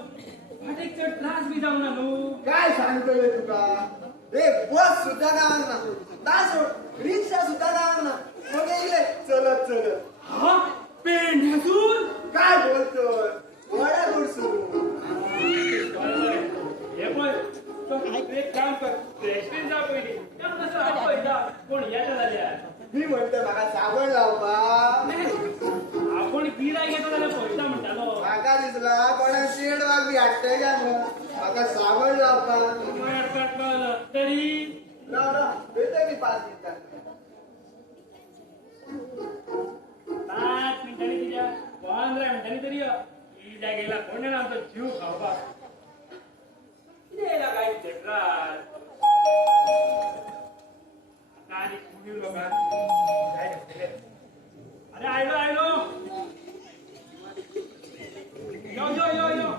फाटीक चड त्रास बी जावना न्हू काय सांगतोय तुका रे बस सुद्धा गावांक ना दास रिक्षा सुद्धा गावांक ना मग येईले चलत चलत हा पेंढ्यासून काय बोलतोय वड्या गोड सुरू बरं बरं हे पळय तो तू एक काम कर फ्रेशमेन जा पयली तें कसं आपयता कोण येता जाल्यार मी म्हणतो म्हाका साबण लावपा आपण गिराय घेता जाल्यार पयता म्हणटालो म्हाका दिसला कोणा शेडवाक बी हाडटय काय न्हू म्हाका साबण लावपा मार काडपाक तरी राव राव येतोय मी 5 मिनिटांत 5 मिनिटांनी कित्या 15 मिनिटांनी तरी यो ही जागेला कोण येना आमचो जीव खावपाक कितें येयला काय चेट्रार आनी कुणी लोकांक काय घेतले अरे आयलो आयलो यो यो यो यो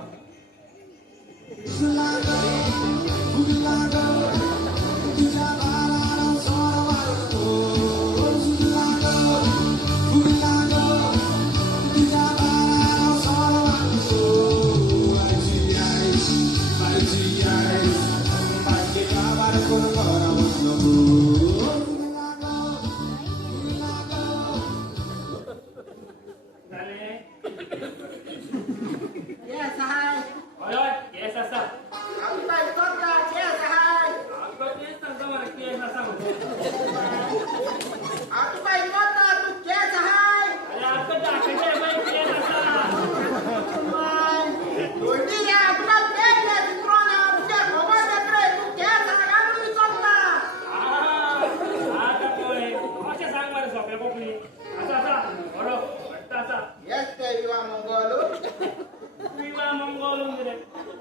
झाले येस हाय हय हय केस आसा आमचा ऐकत का येस हाय आमकां तेच सांगता मरे केस आसा म्हणून आमचा ऐकत ना तू केस हाय अरे आमकां दाखयचे बाई केस आसा दोन्ही रे आपला केस केस उतरून आमच्या खबर देत रे तू केस हाय आम्ही चलता आता पळय अशें सांग मरे सोंपें कोंकणी आसा आसा बरो वाटता आसा येस ते विवा मंगोल विवाह मंगल रे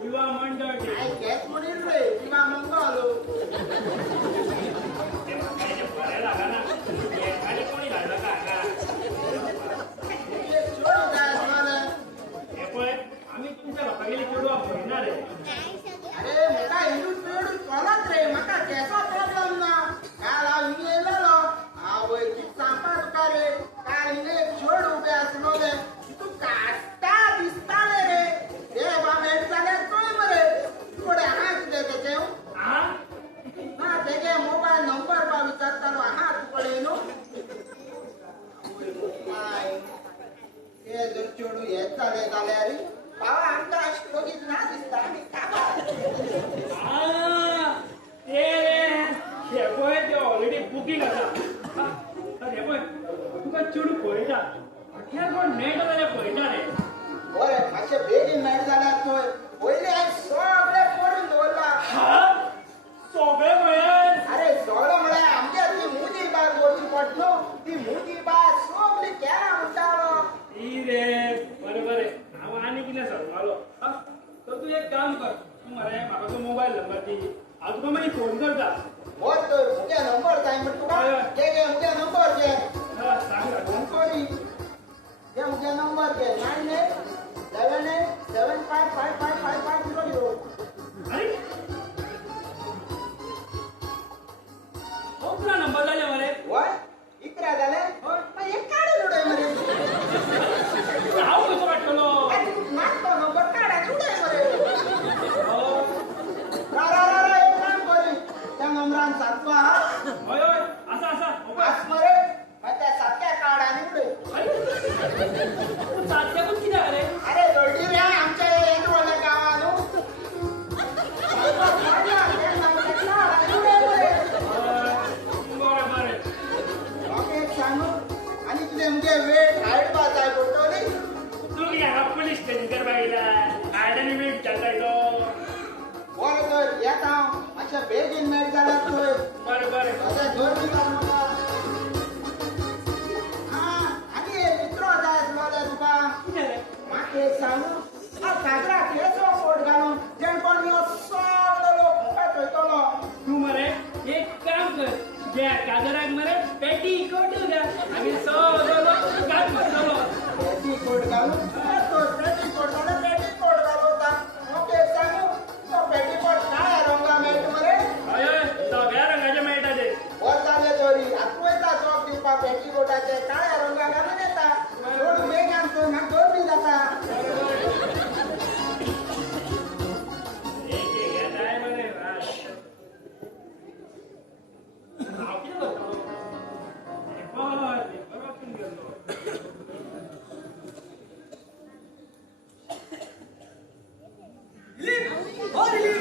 विवाह मंडळ ते काय केस म्हणील रे विवा मंगोल बरें लागना आनी कोणी घालता का हांगा सोड काय मला हे पळय आमी तुमच्या लोकांगेली चेडवां पळयना रे अरे म्हाका हिंदू पेड चलत रे म्हाका केसो प्रॉब्लेम ना काल हांव हिंग येयलेलो हांव वळखीत सांगपा तुका रे काल हिंग एक चेड उबे आसलोले तूं कास्ता दिसताले रे ते बाबेट जाल्यार चोय मरे थोडे आहा कितें तेचे आहा ना तेगे मोबायल नंबर बा विचारतालो आहा तुकडे न्हू माय ते जर चेडू हेच जाले जाल्यार बाबा आमकां अशें लगीच ना दिसता आमी काबार ते रे हे पळय ते ऑलरेडी बुकींग आसा चेडू पळयता फाटल्यान कोण मेळटा जाल्यार पळयता रे बरें मातशें बेगीन मेळ जाल्यार थंय पयलीं हांवें सगळें पडून दवरला हा सगळे म्हळ्यार अरे सगळें म्हळ्यार आमच्या ती मुदी बार दवरची पड न्हू ती मुदी बार सगळी केला म्हणटालो ती रे बरें बरें हांव आनी कितें सांगपालो तर तूं एक काम कर तूं मरे म्हाका तो मोबायल नंबर दी हांव तुका मागीर फोन करता बरें तर मुगे नंबर जाय म्हण तुका घे घे मुगे नंबर घे हा सांग सांग. फोन करी घे मुगे नंबर घे 9878755550 अरे हो तुला नंबर जाले मरे वय इकरा जाले हय एक काढून उडय मरे हांव कसो काडटलो नाचतो नंबर काढून उडय मरे हो. रा एक काम करी त्या नंबरान सांगपा हा हय हय आसा आसा हो पळय. पास मरे मागीर त्या सारक्या कार्ड आनी उडय अरे सारक्याकूच कित्याक रे अरे दर्डी रे आमच्या एक वाल्या गावान बरें बरें एक सांगू आनी कितें मुगे वेळ हाडपा जाय पडटली तूं कित्याक हांगा पुलीस स्टेशन करपाक येयला आयडनी वेट विचारताय तो बरें तर येता हांव मातशें बेगीन मेळ जाल्यार थंय बरें बरें अशें घर दिता म्हाका आनी एक मित्र जाय आसलो तुका कितें रे म्हाका एक सांगू काजराक केसो कोट घालून जेणपण ह्यो सगळो लोक म्हाका थंयतलो तूं मरे एक काम कर घे काजराक मरे पेटी कोट घाल आनी सगळो लोक गात बसतलो पेटीकोट घालून तो पेटीकोट घालून पेटीकोट घालता म्हाका एक सांगू तो पेटीकोट काळ्या रंगा मेळटा मरे हय हय सगळ्या रंगाचे मेळटा ते वर जाले तरी आतां वयता जॉब दिवपाक पेटीकोटाचे काळ्या रंगा घालून येता चड बेगान तो म्हाका गर्दी जाता एक एक येताय मरे हांव कितें करतलो पेपर वाचून गेल्लो अरे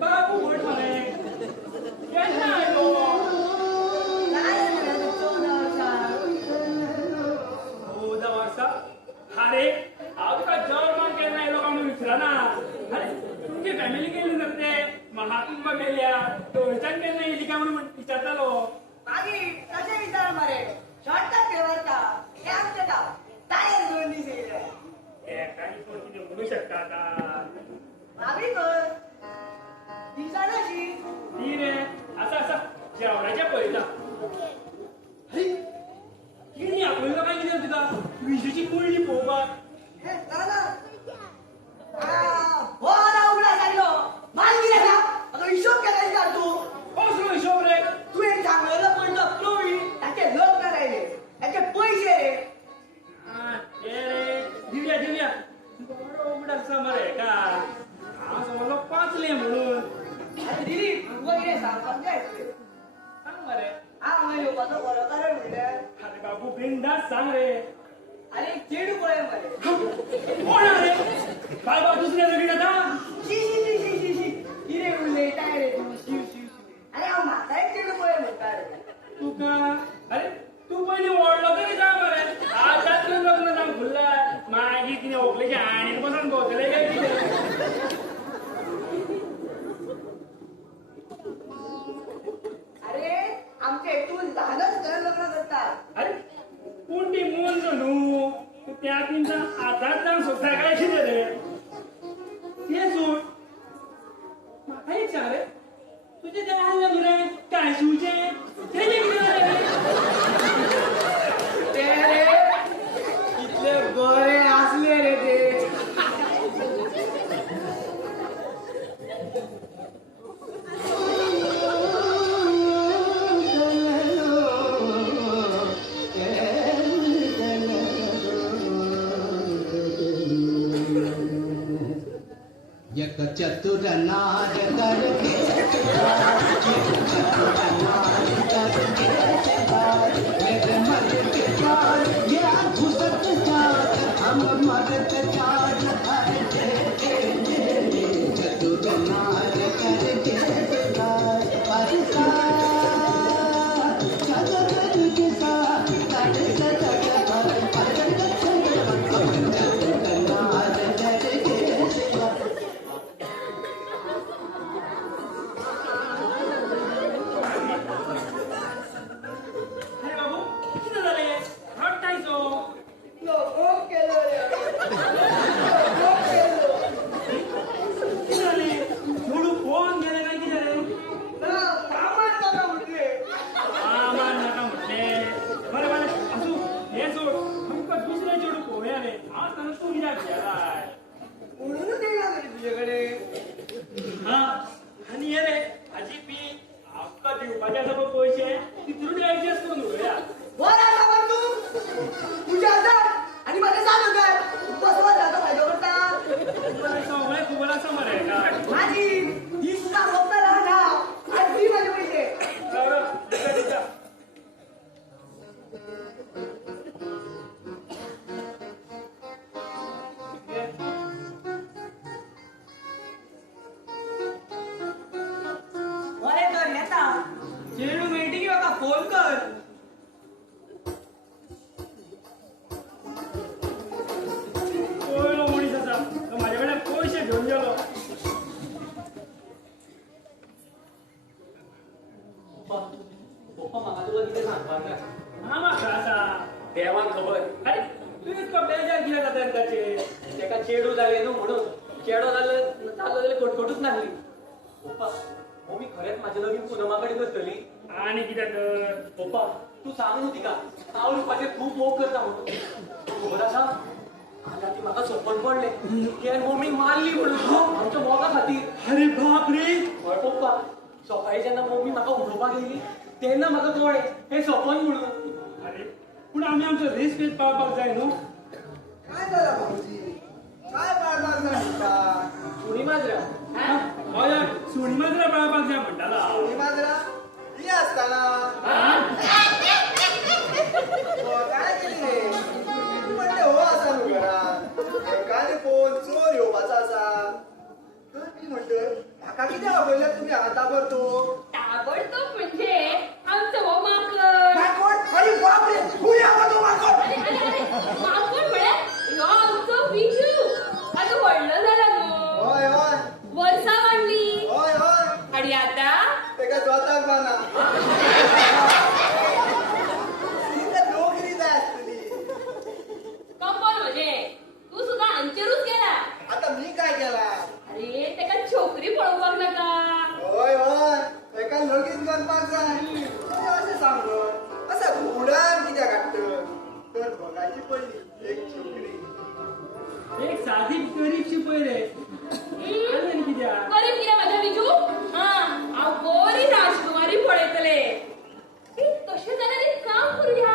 बाबू म्हण मरे केन्ना आयलो चौदा वर्सां अरे हांव तुका जल्माक केन्ना आयलो काय म्हणून विचारना अरे तुमची फॅमिली केल्ली जाते महाकुंभ मेल्या थंयच्यान केन्ना येयली काय म्हणून विचारतालो मागीर कशें विचार मरे शॉर्टाक घेवता हे आमचे गांव टायर 2 दीस येयले एकानी कोण कितें म्हणू शकता आतां भाभी कर दिसानाशी ती रे आसा आसा जेवणाचें पळयता अरे कितें आपयलो काय कितें तुका विजेची कुळली पळोवपाक हे चला बरा उगडा जालो माल कितें का म्हाका हिशोब केला विचार तूं कसलो हिशोब रे तुवें सांगलेलो पडलो प्रवीण ताचे लग्न राहिले ताचे पयशे रे हे रे दिव्या दिव्या बरो उगडाक आसा मरे का हांव समजलो पांचले म्हणून अरे दिली तुका कितें सांगपाक जाय सांग मरे हांव येवपाचो बरो कारण म्हणल्यार अरे बाबू बिंदास सांग रे अरे चेडू पळय मरे कोण रे काय बा दुसऱ्या लगीन आता शी कितें उलयताय रे तूं शिव शिव शिव अरे हांव म्हाका एक चेडू पळय म्हणटा रे तुका अरे तू पयलीं व्हडलो तरी जा मरे आतांच लग्न जावंक फुल्ला मागीर कितें व्हंकलेचे आनीक बसून भोंवतले काय कितें अरे आमच्या हेतून ल्हानच घर लग्न करतात अरे पूण ती मूल न्हू तूं त्या दिसा आतांच जावंक सोदता काय कितें रे तें सोड म्हाका एक सांग रे तुजें तें आहलें न्हू रे काशिवचें तेजें कितें जालें रे ते रे कितले बरे असले रे ते एक चतुर नार करके मेरे मर के चार या घुसत चार हम मरत चार चतुर नार करके परसा मामा असा देवाक खबर अरे तुझीच बेजार किया जाता ताचे तेका चेडू जाले न्हू म्हणून चेडो जाल्लो जाल्यार कोटकोटूच नासली पप्पा मम्मी खरेंच म्हाजें लगीन पुनमा कडेन करतली आणि कित्याक तर पप्पा तू सांग न्हू तिका हांव रुपाचेर खूब मोग करता म्हणून खबर आसा आज राती म्हाका सपन पडलें की हांवें मम्मीक मारली म्हणून आमच्या मोगा खातीर अरे बाप रे हय पप्पा सकाळी जेन्ना मम्मी म्हाका उठोवपाक येयली तेन्ना म्हाका कळ्ळें हें सपन म्हणून अरे पूण आमी आमचो रेस्पेद पाळपाक जाय न्हू काय झालं भाऊजी काय पाळणार नाही म्हणता सुणी माजरा हय सुणी माजरा पाळपाक जाय म्हणटाला कोणी माजरा ही असताना काय केली रे तू म्हणले हो असा न्हू घरात एकाने फोन चोर येवपाचो आसा तर मी म्हणटोय म्हाका कित्याक आपयल्यात तुमी हांगा ताबडतोब ताबडतोब म्हणजे आमचं हो माकड माकड अरे बाप रे खुय आवा तो माकड अरे अरे अरे माकड म्हळे ह्यो आमचो बिजू आता व्हडलो जाला न्हू होय होय वर्सां वाडली होय होय आणि आता तेका स्वताक बाना तिका नोकरी जाय आसतली कंपन म्हणजे तू सुद्धा हांचेरूच गेला आता मी काय केला अरे तेका छोकरी पळोवपाक नाका होय होय तेका लगीन करपाक जाय तूं अशें सांगत असा घोडान कित्याक हाडटत तर बघायची पडली एक छोकरी एक साधी गरीबशी पय रे आनी कित्याक गरीब कितें माझ्या बिजू हा हांव बरी राजकुमारी पळयतले तशें जाल्यार एक काम करूया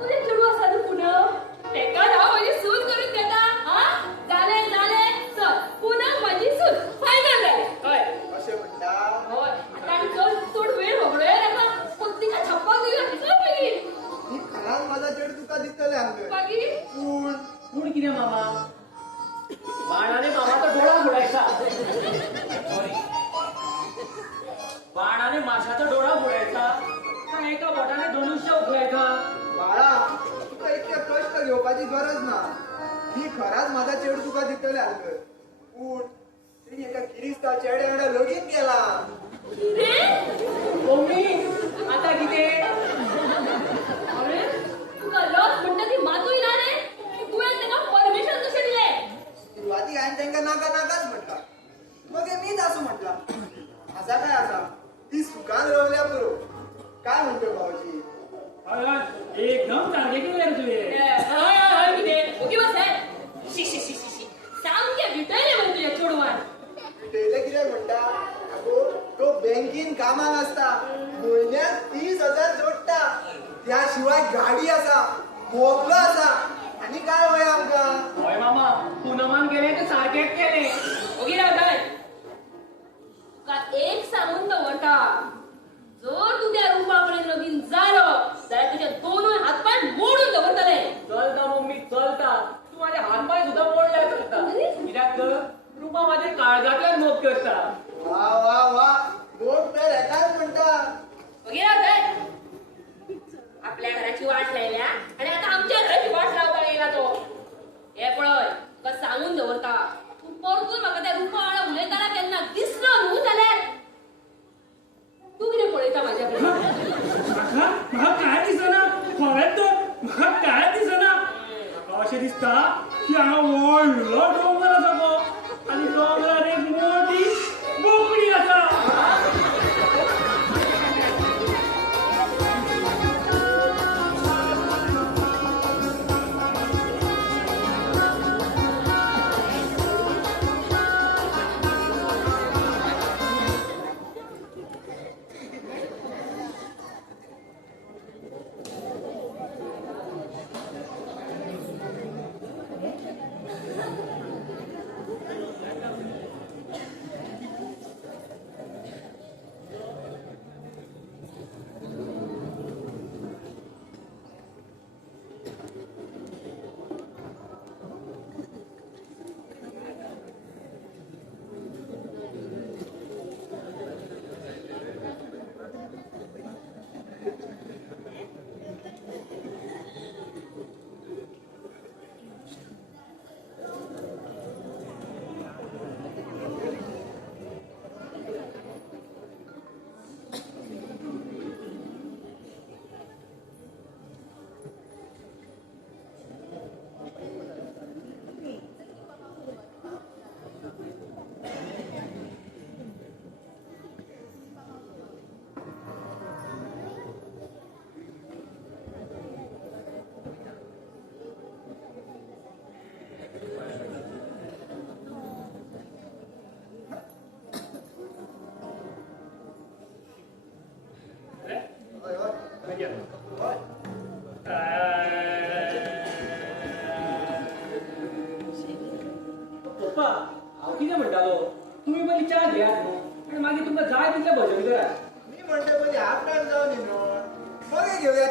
तुजें चेडू आसा न्हू पुनम तेका हांव म्हजी सून करून देता हा जालें जालें चल पुनम म्हजी सून फायनल जालें हय अशें म्हणटा हय आतां आमी चड वेळ वगडोया नाका पूण तिका छप्पक दिली चल मागीर मी खराच माझा चेड तुका दिसतले हांगा मागीर पूण कितें मामा बाणाने मामाचा डोळा बुडायचा सॉरी बाणाने माशाचा डोळा बुडायचा का एका बोटाने धनुष्य उखलायचा बाळा तुका इतके कष्ट घेवपाची गरज ना मी खराच माझा चेड तुका दिसतले हांगा पूण तेणी एका किरिस्ता चेड्या वांगडा लगीन केला कितें मम्मी आता कितें अरे तुका लस म्हणटा ती मातूय ना रे तुवें तेका परमिशन कशें दिलें सुरवातीक हांवें तांकां नाका नाकाच म्हटला मग हे मीच असं म्हटला असा काय असा ती सुखान रवल्या पुरो काय म्हणतो भाऊजी हय हय एकदम सारकें केलें रे तुवें हय हय हय कितें ओके बस है शी शी शी शी शी सामकें विटयलें म्हण तुज्या चेडवान पिटयले कित्याक म्हणटा आगो तो बँकीन कामाक आसता म्हयन्याक 30,000 जोडटा त्या शिवाय गाडी आसा मोगलो आसा आनी काय वय आमकां हय मामा पुनमान गेले तर सारखेच केले ओके रावताय तुका एक सांगून दवरता जर तू त्या रुपा कडेन लगीन जालो जाल्यार तुजे दोनूय हातपाय मोडून दवरतले चलता मम्मी चलता तू माझे हातपाय सुद्धा मोडले चलता कित्याक तर रुपा माझे काळजातल्यान मोग करता वा वा वा लोक तर येतात म्हणटा ओके रावताय आपल्या घराची वाट लायल्या आणि आता आमच्या घराची वाट लावपाक येयला तो हे पळय तुका सांगून दवरता तू परतून म्हाका त्या रुपा वांगडा उलयताना केन्ना दिसलो न्हू जाल्यार तू कितें पळयता म्हाज्या कडेन म्हाका काय दिसना खरेंच तर म्हाका काय दिसना म्हाका अशें दिसता की हांव व्हडलो डोंगर आसा गो आनी डोंगरार एक मोठी बोकडी आसा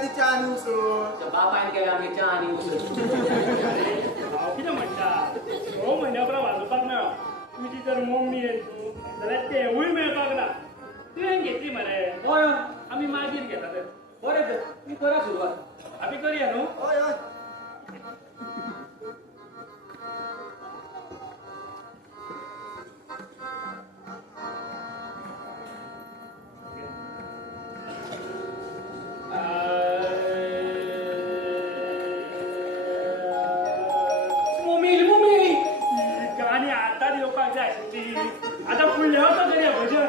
ती च्या आणि उसळ बापायन केला आमगे च्या आणि उसळ हांव कितें म्हणटा हो म्हयन्या परस वाजोवपाक मेळ्ळो तुजी जर मम्मी येतो जाल्यार तेवूय मेळपाक ना तुवें घेतली मरे हय हय आमी मागीर घेता तर बरें तर मी करा सुरवात आमी करया न्हू हय हय मम्मी गाणी आतां येवपाक जाय आशिल्ली आतां फुडल्या वर्सा करया भजन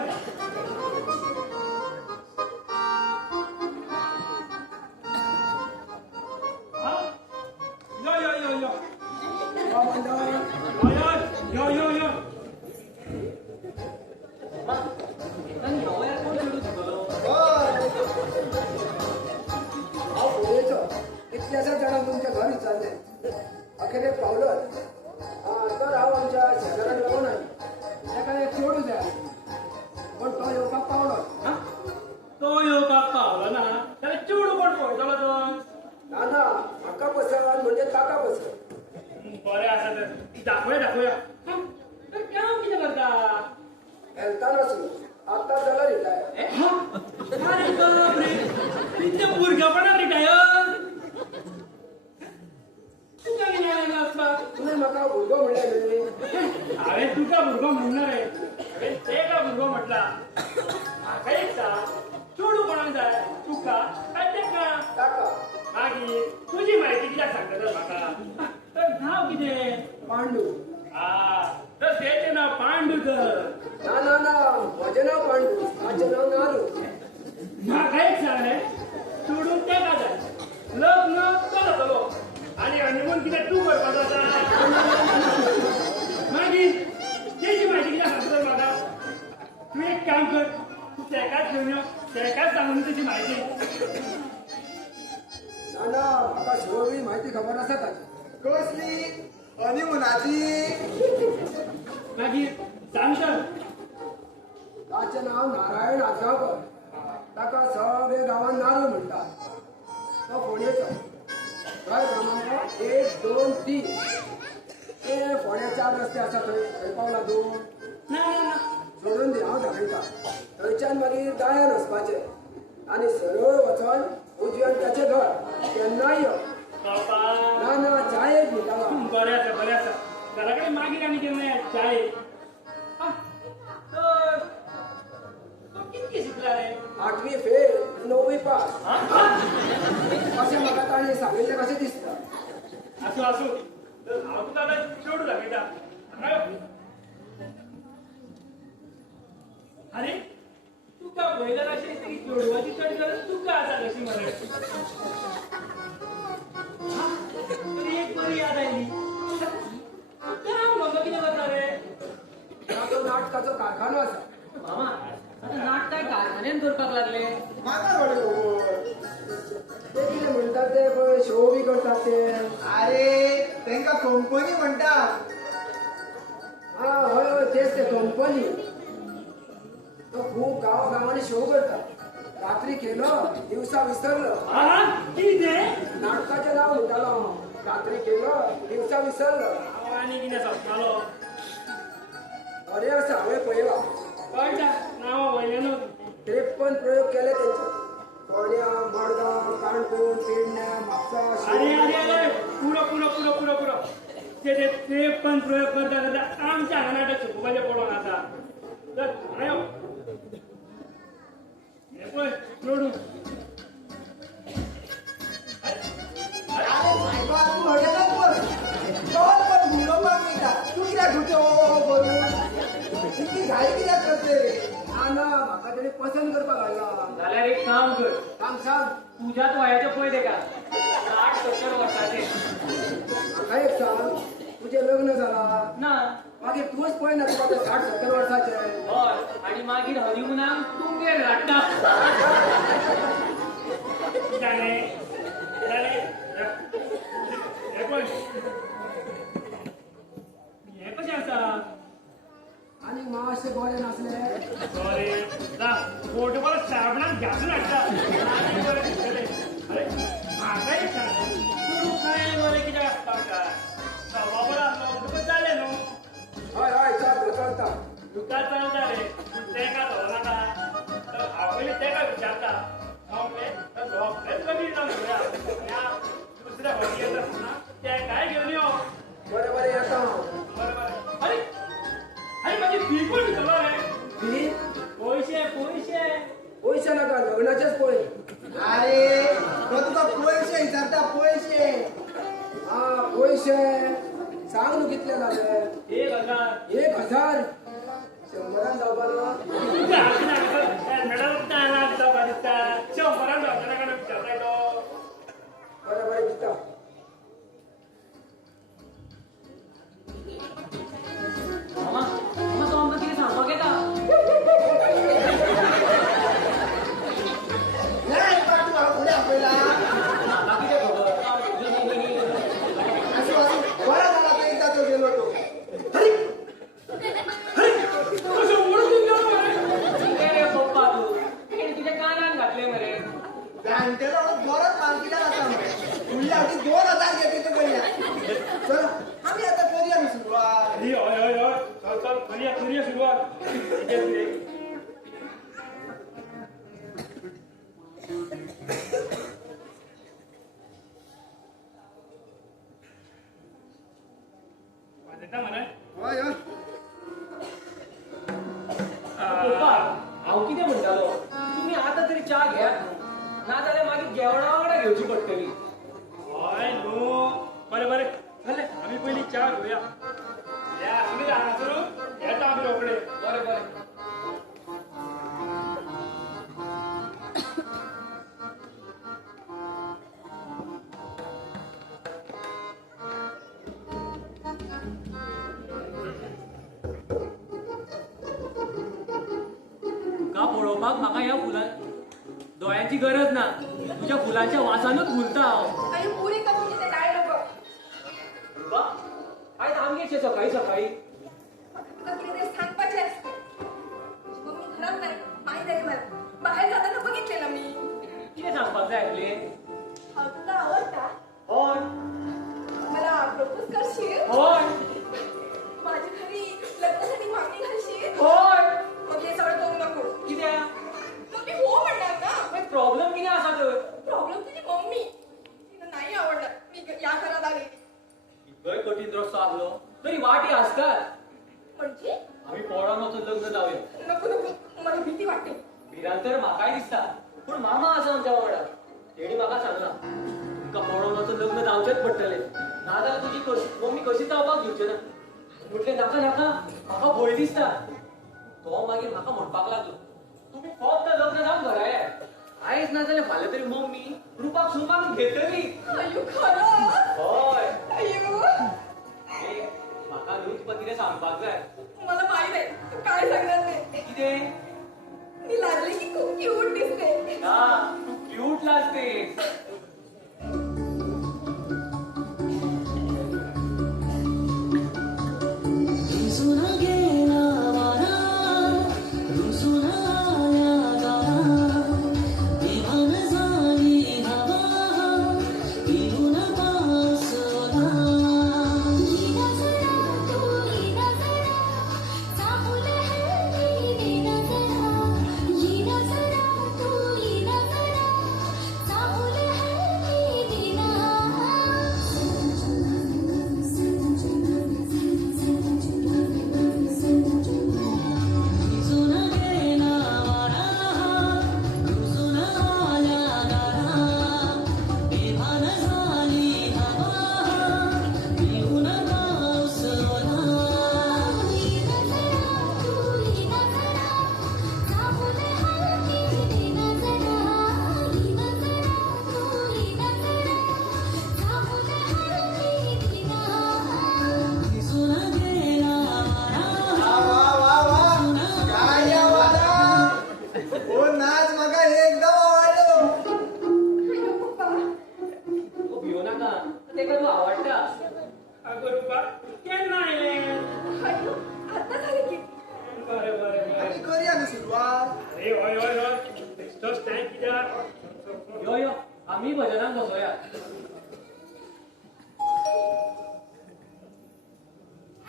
हा? यो यो यो यो यो यो यो आणि ह्या वयार कोण चेडू शिकलो हांव पळयतो कितल्याशाच जाणांक तुमच्या घर विचारले अखेर एक पावलो तर हांव आमच्या शेजाऱ्याक लागून आयलो ताका एक चेडू जाय पण तो येवपाक पावलो हा? तो येवपाक पावलो ना जाल्यार चेडू कोण पळयतलो तो ना ना म्हाका पसंत म्हणजे ताका पसंत बरें आसा तर दाखोवया दाखोवया हा? तर काम कितें करता हेल्थान आसूं आतां जाल्यार रिटायर ए, हा? अरे बाप रे इतल्या भुरग्यापणाक रिटायर तुका कितें आयला आसपाक तुवें म्हाका भुरगो म्हणलें न्ही हांवें तुका भुरगो म्हणना रे हांवें तेका भुरगो म्हटला म्हाका एक सांग चेडू कोणाक जाय तुका काय तेका ताका मागीर तुजी म्हायती कित्याक सांगता तर म्हाका तर नांव कितें पांडू तर तेचें नांव पांडुकर ना ना ना म्हजें नांव पांडू ताचें नांव नालू म्हाका एक सांग रे चेडू तेका जाय लग्न तो जातलो आनी हनीमून कितें तूं करपाचो आसा मागीर तेची म्हायती कित्याक सांगता तर म्हाका तूं एक काम कर तूं तेकाच घेवन यो तेकाच सांगून तेची म्हायती ना ना म्हाका सगळी म्हायती खबर आसा ताची कसली हनीमुनाची मागीर सांगशाल ताचें नांव नारायण आजगांवकर ताका सगळे गांवांत नारू म्हणटात तो फोंडेचो घर क्रमांक 1, 2, 3 ते फोंड्या 4 रस्ते आसा थंय पावला तूं ना ना ना सोडून दी हांव दाखयता थंयच्यान मागीर दायान वचपाचें आनी सरळ वचोन उजव्यान ताचें घर केन्नाय यो बाबा ना ना चायेक न्हिदला बरें आसा घरा कडेन मागीर आनी केन्ना या चाय आ, तर तो कितके शिकला रे 8वी फेल 9वी पास हा? अशें म्हाका ताणें सांगिल्लें कशें दिसता आसूं आसूं तर हांव तुका आतां चेडू दाखयता हांगा यो. अरे तुका पळयल्यार अशें दिसता की चेडवाची चड गरज तुका आसा कशी मरे हा? तरी एक बरी याद आयली काम म्हाका कितें करता रे ताचो नाटकाचो कारखानो आसा मामा आता नाटकाय कारखान्यान करपाक लागले म्हाका थोडे खबर ते कितें म्हणटात ते पळय शो बी करतात ते अरे तांकां कंपनी म्हणटात हा हय हय तेच ते कंपनी तो खूब गांवांनी शो करता रात्री केलो दिवसा विसरलो हा कितें नाटकाचें नांव म्हणटालो हांव रात्री केलो दिवसा विसरलो हांव आनी कितें सोंपतालो बरें आसा हांवें पळयलां कळटा नांवां वयल्यानूच 53 प्रयोग केले तेंचे फोंड्या मडगांव काणकोण पेडण्या म्हापसा अरे शिरोड. अरे अरे पुरो ते पण प्रयोग करता करता आमच्या हांगा नाटक सोंपोवपाचें पडोन आसा तर हांगा यो. हे पळय चेडू अरे सायबा तू हडयनात बस चल पण घुलोवपाक वयता तू कित्याक घुते ओ बोलून इतली घाई कित्याक करते रे ना ना म्हाका तेणी पसंत करपाक घालला जाल्यार एक काम कर सांग सांग तुझ्याच वयाचे पळय तेका 60-70 वर्साचे म्हाका एक सांग तुझें लग्न जालां ना मागीर तूंच पळय ना तुका ते 60-70 वर्साचे हय आणि मागीर हनीमुनाक तुंगेर धाडटा जालें हे पळय हे कशें आसा आनी मातशें बरें नासलें अरे जा फोटो परत साबणान घासून हाडटा आनी बरें दिसतलें अरे पयशे विचारता पयशे. हा पैसे सांग न्हू कितले झाले. 1,000. 1,000 100 जावपा ना. मॅडम काय लागता बारीकता 100 जावच्या विचारताय तो. बरें बरें दिता. मामा मामा तो आमकां कितें सांगपाक येता. नाही पण तुम्हाला पुढे आपल्याला म्हाका कितें खबर. असं असं बरा झाला तर एकदा तो गेलो तो. कितें रे पप्पा तू. तेणे तुज्या कानान घातले मरे. जाणटेलो बरोच मालकीदार आसा मरे. फुडल्या फावटी 2,000 घेतले ते पयल्या. चल आम्ही आता करूया न्हू सुरवात. हय हय हय चल चल करूया सुरुवात. वाजता मरे. हय हय. पप्पा हांव कितें म्हणटालो तुमी आतां तरी च्या घेयात न्हू. नाजाल्यार मागीर जेवणा वांगडा घेवची पडटली. हय न्हू. बरें बरें जालें आमी पयलीं च्या घेवया. या तुमी हांगासर येता आमी रोखडे. बरें बरें. तुका पळोवपाक म्हाका ह्या फुलां दोळ्यांची गरज ना. तुझ्या फुलांच्या वासानूच फुलता हांव. आणि पुरी का तुझे ते डायलॉग बा आयज आमगेरशे सकाळी सकाळी. तुका कितें तरी सांगपाचें असते. मम्मी घरात नाही माहीत आहे मला. बाहेर जाताना बघितलेलं मी. कितें सांगपाक जाय आसले. हांव तुका आवडटा. हय मला प्रपोज करशील. हय माझ्या घरी लग्नासाठी मागणी घालशील. हय. मग हे सगळं करू नको. कित्याक मग मी हो म्हणणार ना. प्रॉब्लेम कितें आसा तर. प्रॉब्लेम तुझी मम्मी. तिला नाही आवडलं मी या घरात आले. इतकोय कठीण रस्तो आसलो तरी वाटी आसतात. म्हणजे आमी पोरान वचून लग्न जावया. नको नको मला भीती वाटते. भिरांत तर म्हाकाय दिसता पूण मामा आसा आमच्या वांगडा. तेणी म्हाका सांगला तुमकां पोरान वचून लग्न जावचेच पडटलें. नाजाल्यार तुजी मम्मी कशी जावपाक दिवचे ना. म्हटलें नाका नाका म्हाका भंय दिसता. तो मागीर म्हाका म्हणपाक लागलो तुमी फक्त लग्न जावन घरा येया. आयज नाजाल्यार फाल्यां तरी मम्मी रुपाक सुपाक घेतली. अयो खरं. हय. अयो म्हाका न्हू तुका कितें सांगपाक जाय. मला माहित आहे तू काय सांगणार नाही. कितें मी लागले की खूप क्यूट दिसते. ना तू क्यूट लागतेस. रुसून गेला वारा, रुसून आल्या गारा, बेभान झाली हवा, येऊन पाऊस ओला. येईना जरा, तू येईना जरा, चाहूल है येईना जरा. येईना जरा, तू येईना जरा, चाहूल है येईना. रुसून गेला वारा, रुसून आल्या गारा, बेभान झाली हवा, येऊन पाऊस ओला. येईना जरा, तू येईना जरा, चाहूल है येईना जरा. येईना जरा, तू येईना जरा, चाहूल है येईना. रुसून गेला वा वा वा काय या वारा. हो नाच म्हाका एकदम आवडलो. अयो पप्पा. तू भिवू नाका तेका तू आवडटा. अगं रुपा केन्ना आयले. अयो आता झाले की. बरें बरें बरें. आम्ही करूया न्हू सुरवात. अरे हय हय हय बेश्टोच टायम कित्याक. यो यो आमी भजनाक बसोया.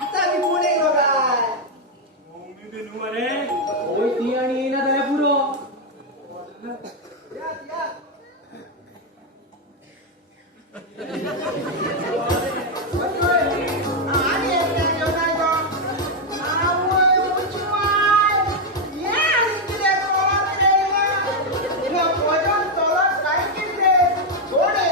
आता आम्ही पुढे गेलो काय. मम्मी बी न्हू मरे. होय ती आनी येना जाल्यार पुरो. या या. आणि एकट्या घेऊन आहे गो. आवय उचवाय. या आणि किती तोळा रे. या भजन तोळा काय किती. थोडे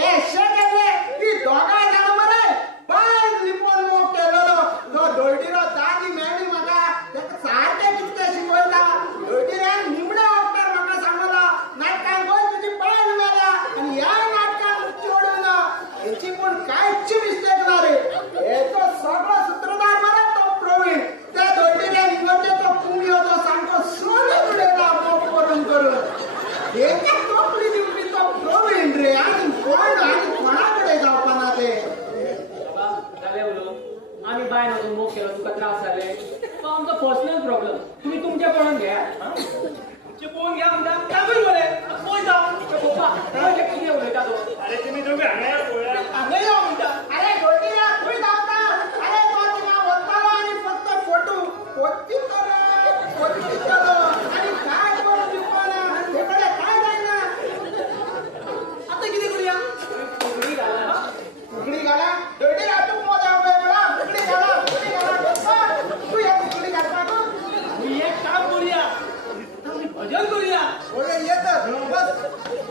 ते शे केले ती दोगांय जाणां मरे पांय लिपोन मोग केलेलो तो दोळटीरो दादी मेळ्ळी म्हाका तेका सारकें कितें शिकयता दोळटीऱ्यान निमणे वखदार म्हाका सांगला नाटकान गोंय तुजी पांय मेल्या आनी ह्या नाटकान चोडूना हेची पूण कांयच मिस्टेक ना रे हेचो सगळो सूत्रधार मरे तो प्रवीण त्या दोळटीऱ्यान इंगोचेचो कुंबियो तो सामको सोने उडयला मोग करून करून हेच्या तोपली दिवपी तो प्रवीण रे आनी कोणा कडेन जावपा ना ते बाबा जालें उलो आमी बाय न्हू मोग केलो तुका त्रास जाले तो आमचो पर्सनल प्रॉब्लेम तुम्ही तुमचे पळोवन घ्या तुमचे पोवन घ्या म्हणटा कामूय बरे पळय जावं पप्पा पळय कितें उलयता तो अरे तुम्ही दोघे हांगा या पळया हांगा यो म्हणटा अरे दोळटीरा खंय धांवता अरे तो थिंगा वतालो आनी फक्त फोटो फोट्टीचलो आनी काय करून दिवपाना ते कडेन काय जायना आतां कितें करूया फुगडी घाला फुगडी घाला दोळटीरा तूं मोजा पळय फुगडी घाला तूं या फुगडी घालपाक आम्ही एक काम करूया आम्ही भजन करूया ओरे येतात बस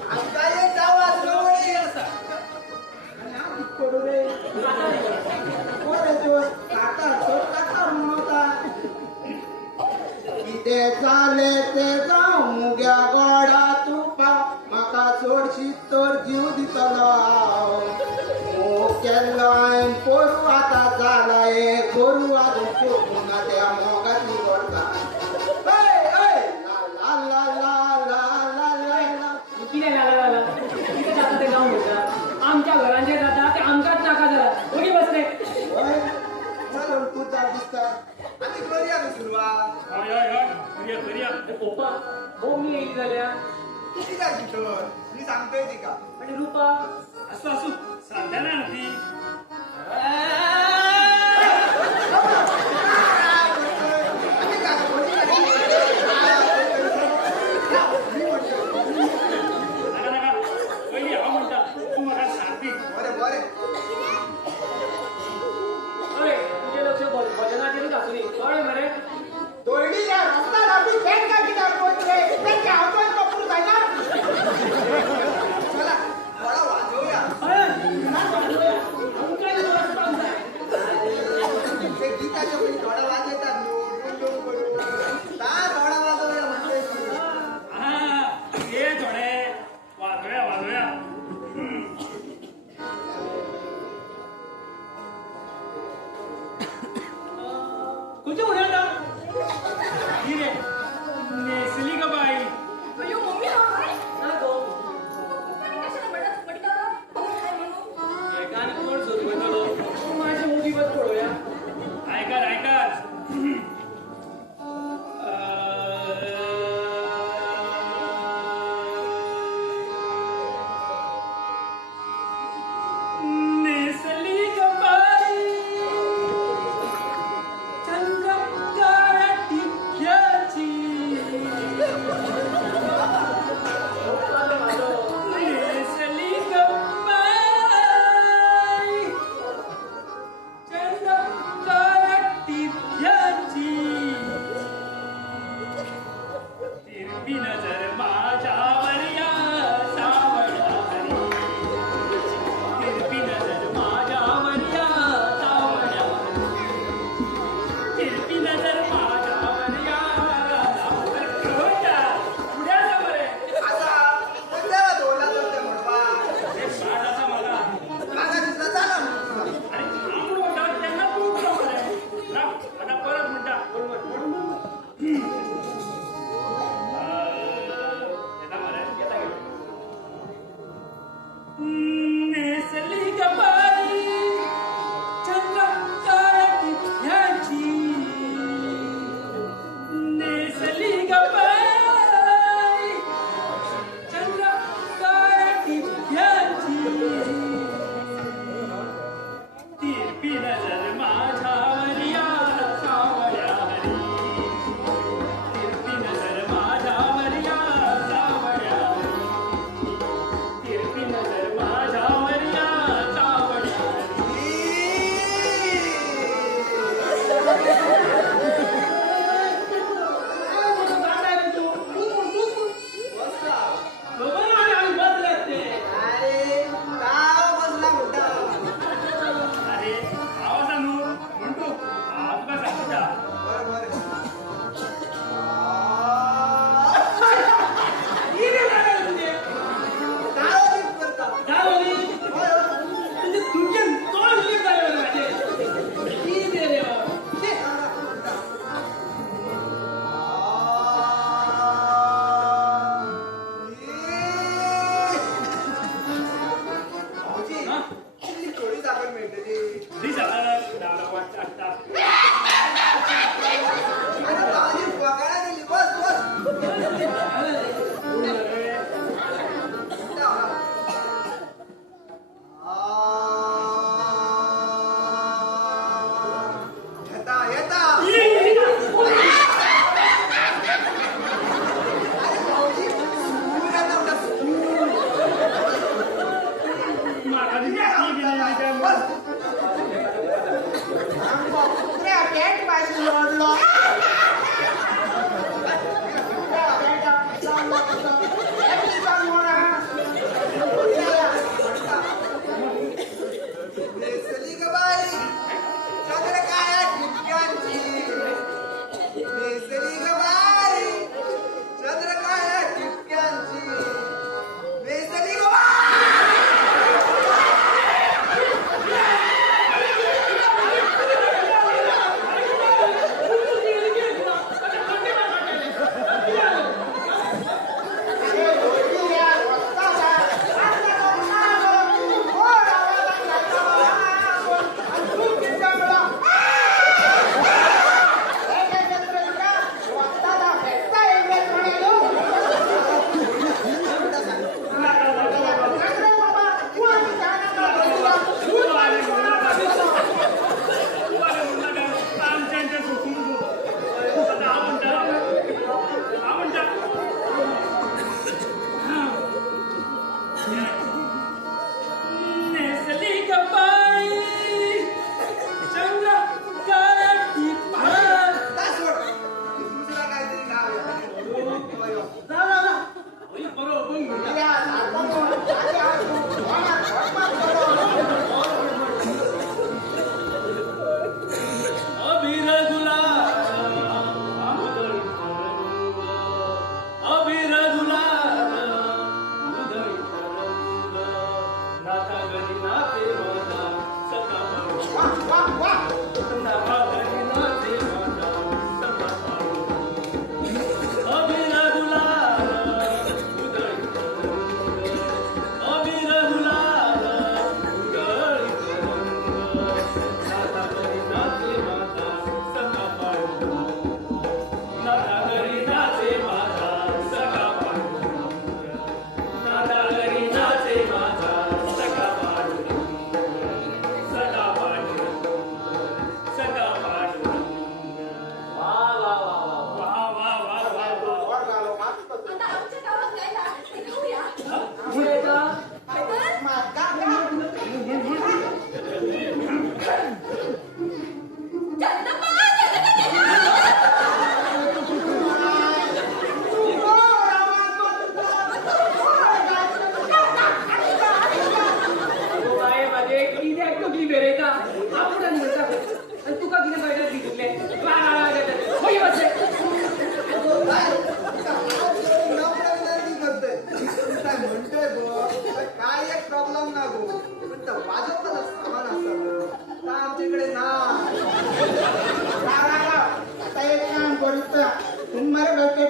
आमका एक गावात जवळ आसा आनी हांव कितें करूं रे कोण तो काका म्हणता कितें जालें तें जावं मुग्या गोडा तुपा म्हाका सोडशी तर जीव दितलो हांव मोग केल्लो हांवें पोरू आतां जाला एक गोरू आजून चोपूना त्या मोगाची गोडता ला ला ला ला ला ला ला कितें जालां कितें जाता तें जावं म्हणटा आमच्या घरान जें जाता तें आमकांच नाका जाला ओगी बसले ओय चल तूं दिसता आनी करूया न्हू सुरवात हय हय हय करूया करूया पप्पा मम्मी येयली जाल्यार कितें काय किशोर मी सांगतोय तिका आनी रुपा आसूं आसूं सांगता ना ती नाका नाका पयलीं हांव म्हणटा तूं म्हाका साथ दी बरें बरें अरे तुजें लक्ष भजनाचेरूच आसूं न्ही कळ्ळें मरे दोळडी या रस्ता लागू पेन का कित्याक पळयत रे पेन हांव तो कपूर जायना चला थोडा वाजोवया हय थोडी साखर मिळतली. दी साखर डावरा वाटतं आता. आता भाजी वगाळा दिली. बस बस. येता येता. अरे भाऊजी सूर येता होता, सूर. मला ती गाठी गेली त्या बस. कुत्र्या कॅट पाहिजे ओढलो नेसली ग बाई चंद्रकाया ठिपक्यांची. नेसली ग बाई चंद्रकाया ठिपक्यांची. नेसली ग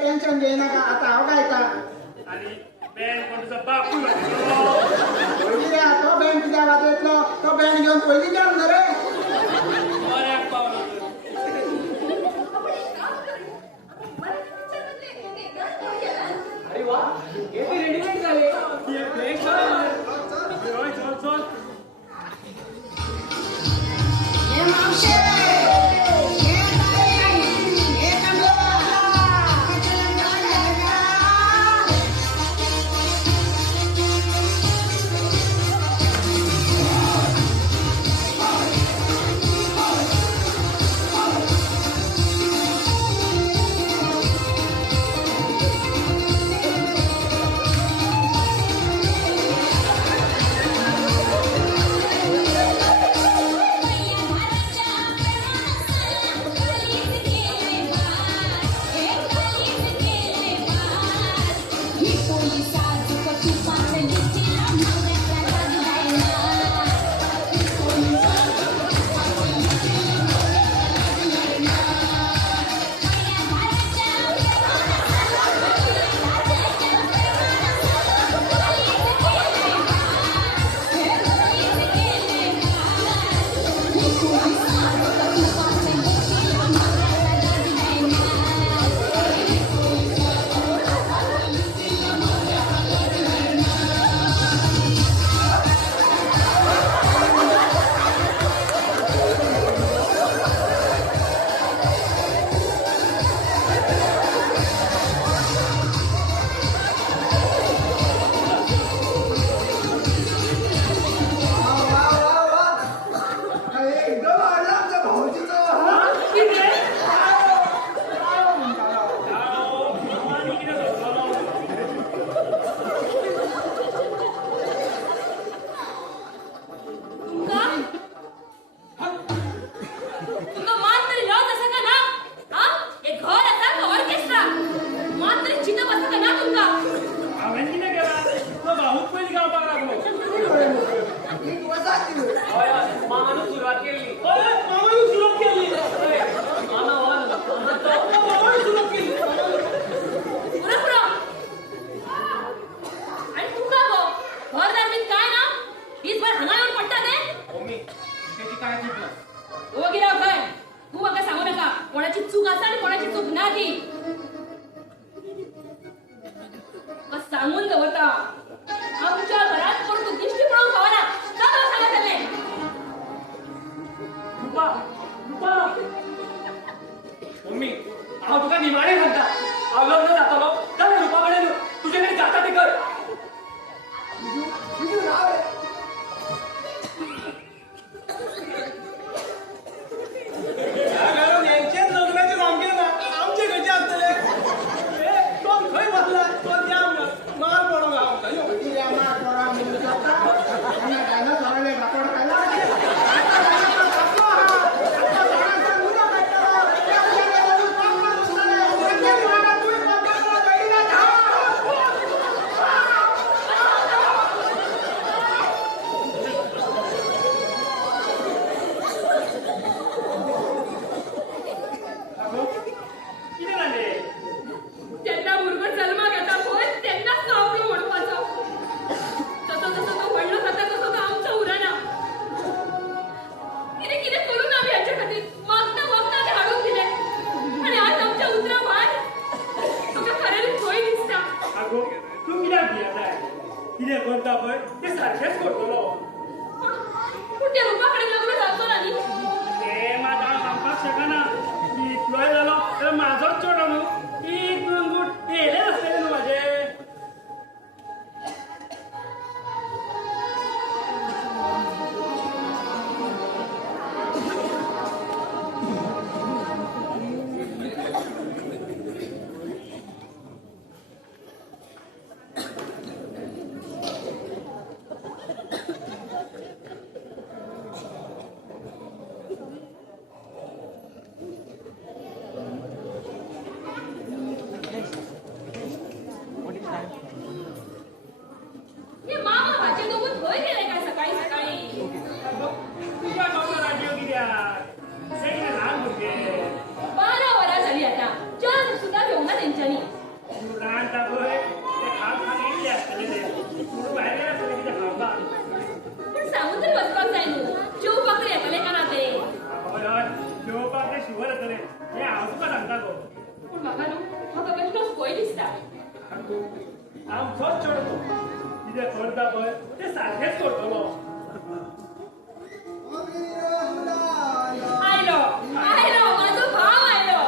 टेन्शन घे नका आता अवघायचा आणि बँड कोणचा बापू पहिली रे तो बँड किती वाजवतलो तो बँड घेऊन पहिली जाऊन ना रे बऱ्याक पावला अरे वा हे ते रेडीमेड झाले चल चल चल Bye. हीच बरं हांगा येऊन पडटा ते मम्मी त्याची काय चूक नाही. ओ गिराव खंय तू म्हाका सांगू नाका कोणाची चूक आसा आणि कोणाची चूक ना ती म्हाका सांगून दवरता आमच्या घरात कोण तू दिश्टी पडून खावना का मला सांगा सगळे रुपा रुपा मम्मी हांव तुका निमाणे घालता. हांव लग्न जातलो जाल्यार रुपा कडेन तुजे कडेन जाता ते कर. तुझं नाव आहे यांचेच लग्नाचे सामके ना आमचे कसे असतले तो खंय बसला तो त्या मार पडून मार पडा म्हणून सगळे वापड कितें जालें? त्यांना भुरगो जन्माक येता पळय तेन्नाच तो आपलो म्हणपाचो जसो जसो तो व्हडलो जाता तसो तो आमचो उरना कितें कितें करून आमी हाचे खातीर मागता मागता ते हाडून दिले आनी आज आमच्या उतरा भायर तुका खरेंच भंय दिसता आगो तूं कित्याक भियेताय? कितें करता पळय तें सारकेंच करतलो. पूण त्या रूपा कडेन लग्न जावचो ना न्ही तें मात हांव सांगपाक शकना. की इतलोय जालो जाल्यार म्हाजोच चोडो न्हू. एक दोन बूट येयले आसतले न्हू म्हाजे. हे मामा भाचे दोगून खंय गेले काय सकाळी सकाळी तुका कळना राजयो कित्याक? ते कितें ल्हान भुरगे. 12 वरां जाली आतां च्या सुद्दां घेवंक ना तेंच्यांनी तूं रांदता पळय ते खाण खाण येयल्ले आसतले ते. तूं भायर गेले आसतले कितें खावपाक. पूण सांगून तरी वचपाक जाय न्हू जेवपाक तरी येतले का ना ते हय हय जेवपाक ते शिवर येतले. हें हांव तुका सांगता गो. पूण म्हाका न्हू म्हाका कसलोच भंय दिसता आमचोच चोडो कितें करता पळय तें सारकेंच करतलो. आयलो आयलो माझो भाव आयलो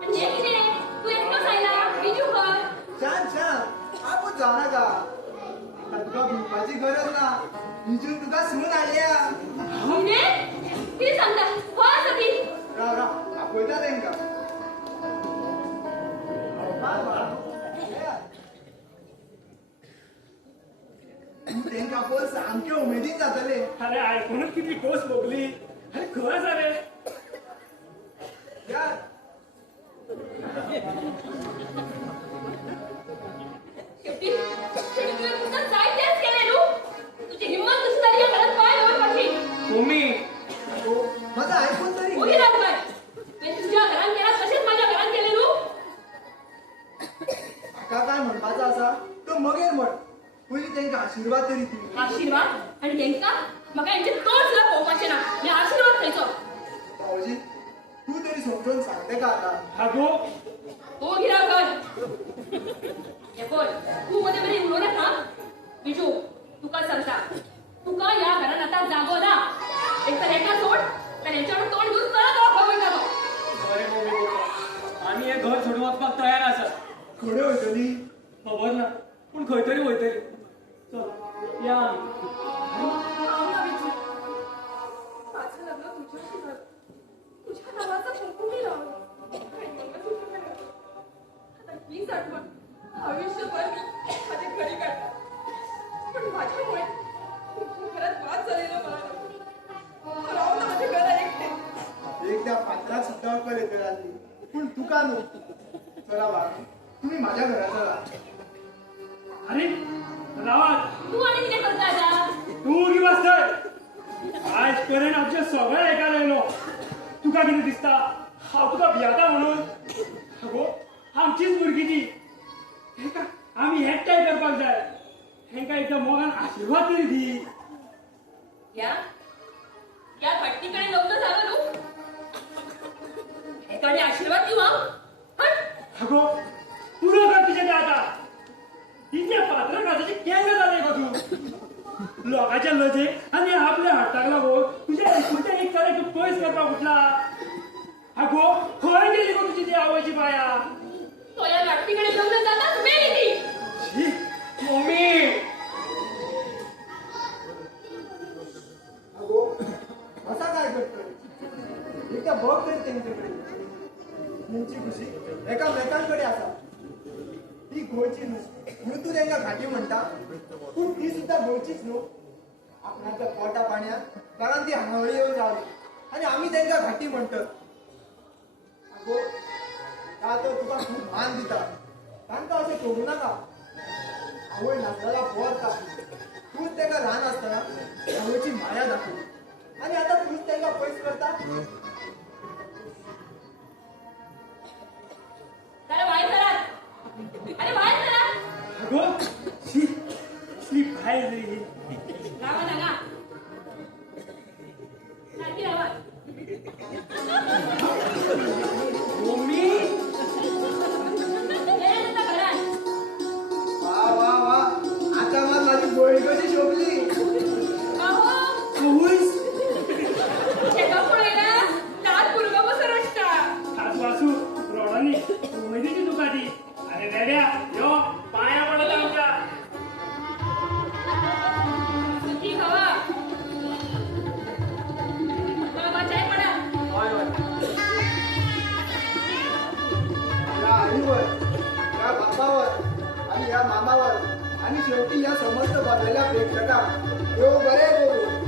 आणि हे कितें तू एकटोच आयला बिजू खंय छान छान आपण जाऊ नका तुका भिवपाची गरज ना बिजू तुका सून आल्या कितें कितें सांगता हो आसा ती राव राव आपयता तेंका तेंका पळय सामके उमेदीन जातले अरे आयकूनच कितली खोस भोगली. अरे खंय आसा रे? यार शेवटी शेवटी तुवें तुका जाय तेंच केलें न्हू तुजी हिम्मत कशी जाली ह्या घरात पांय दवरपाची मम्मी माझं ऐकून तरी उगी राव खंय तुवें तुज्या घरान केला तशेंच म्हाज्या घरान केलें न्हू म्हाका काय म्हणपाचो आसा तो मगेर म्हण पयलीं तेंका आशिर्वाद तरी दी आशिर्वाद आणि तेंका म्हाका हेंचे तोंड सुद्दां पळोवपाचें ना हे आशिर्वाद खंयचो भाऊजी तू तरी समजून सांगते का आता आगो ओ गिरावकर हे पळय तू मदें मदें उलोव नाका बिजू तुका सांगता तुका ह्या घरान आतां जागो ना एक तर हेका सोड आनी हेच्या वांगडा तोंड घेवन परत हो खबर जालो बरें मम्मी पप्पा आमी हें घर सोडून वचपाक तयार आसा. खडे वयतली खबर ना पूण खंय तरी वयतली. चल या आमी. हांव बिजू माझं लग्न तुझ्याशी झालं तुझ्या नावाचा कुंकुमी लावलं आणि मग तुझं झालं. आता हीच आठवण आयुष्यभर मी माझी घरी काढणार पण माझ्यामुळे तुमच्या घरात वाद झालेला मला नको. राहू ना माझ्या घरात एकटे एकदा पात्रात सुद्धा अक्कल येते राहिली पण तुका न्हू चला बा तुम्ही माझ्या घरात चला अरे रावात तू आणि कितें करता आतां तू की बसतय आज पर्यंत आमचे सगळे ऐकायला येलो. तुका कितें दिसता हांव तुका भियाता म्हणून? अगो आमचीच भुरगी ती. आम्ही एकटाय करपाक जाय हेंका एकदा मोगान आशीर्वाद तरी दी. या भट्टीकडे लग्न झालं नु एकाने आशीर्वाद देऊ हट. अगो पुरो कर तुझे दादा तिचे पात्र काजाचे केंद्र झाले का तू लोकांच्या लजे आणि आपल्या हाताक लागून तुझ्या तुझ्या एक तरी तू पयस करपाक उठला. अगो खंय गेली गो तुझी ती आवयची बाया. तो या व्यक्तीकडे लग्न जाताच मेली ती. शी, मम्मी अगो असा काय करतोय एकदा बघ तरी त्यांच्याकडे त्यांची खुशी एकामेकांकडे असा. ती गोयची मृत्यू त्यांना घाटी म्हणता पण ती सुद्धा गोयचीच नो. आपणाच्या पोटा पाण्यात कारण ती हांगवळी येऊन जावी आणि आम्ही त्यांना घाटी म्हणतो. अगो का तो तुका खूप मान दिता तांका असे सोडू नका. आवड नाचलेला बोर का तूच त्याला लहान असताना आवडची माया दाखव आणि आता तूच त्याला पैस करता. अरे बाहेर चला. अरे बाहेर चला. अगो शी शी बाहेर रे. रावा ना सारखी रावा. मम्मी ये आता घरात. वा वा वा आता मला माझी गोळी कशी शोभली. अहो कहुईस शेका पळयला दात पुरगा बसर असता. खास वासू रोडानी उमेदीची दुकाटी. अरे रेड्या यो पाया पडत आमच्या. सुखी खावा. बाबा चाय पडा. या आईवर या बापावर आणि या मामावर आणि शेवटी या समस्त बदलेल्या प्रेक्षकांना देव बरे बोलू.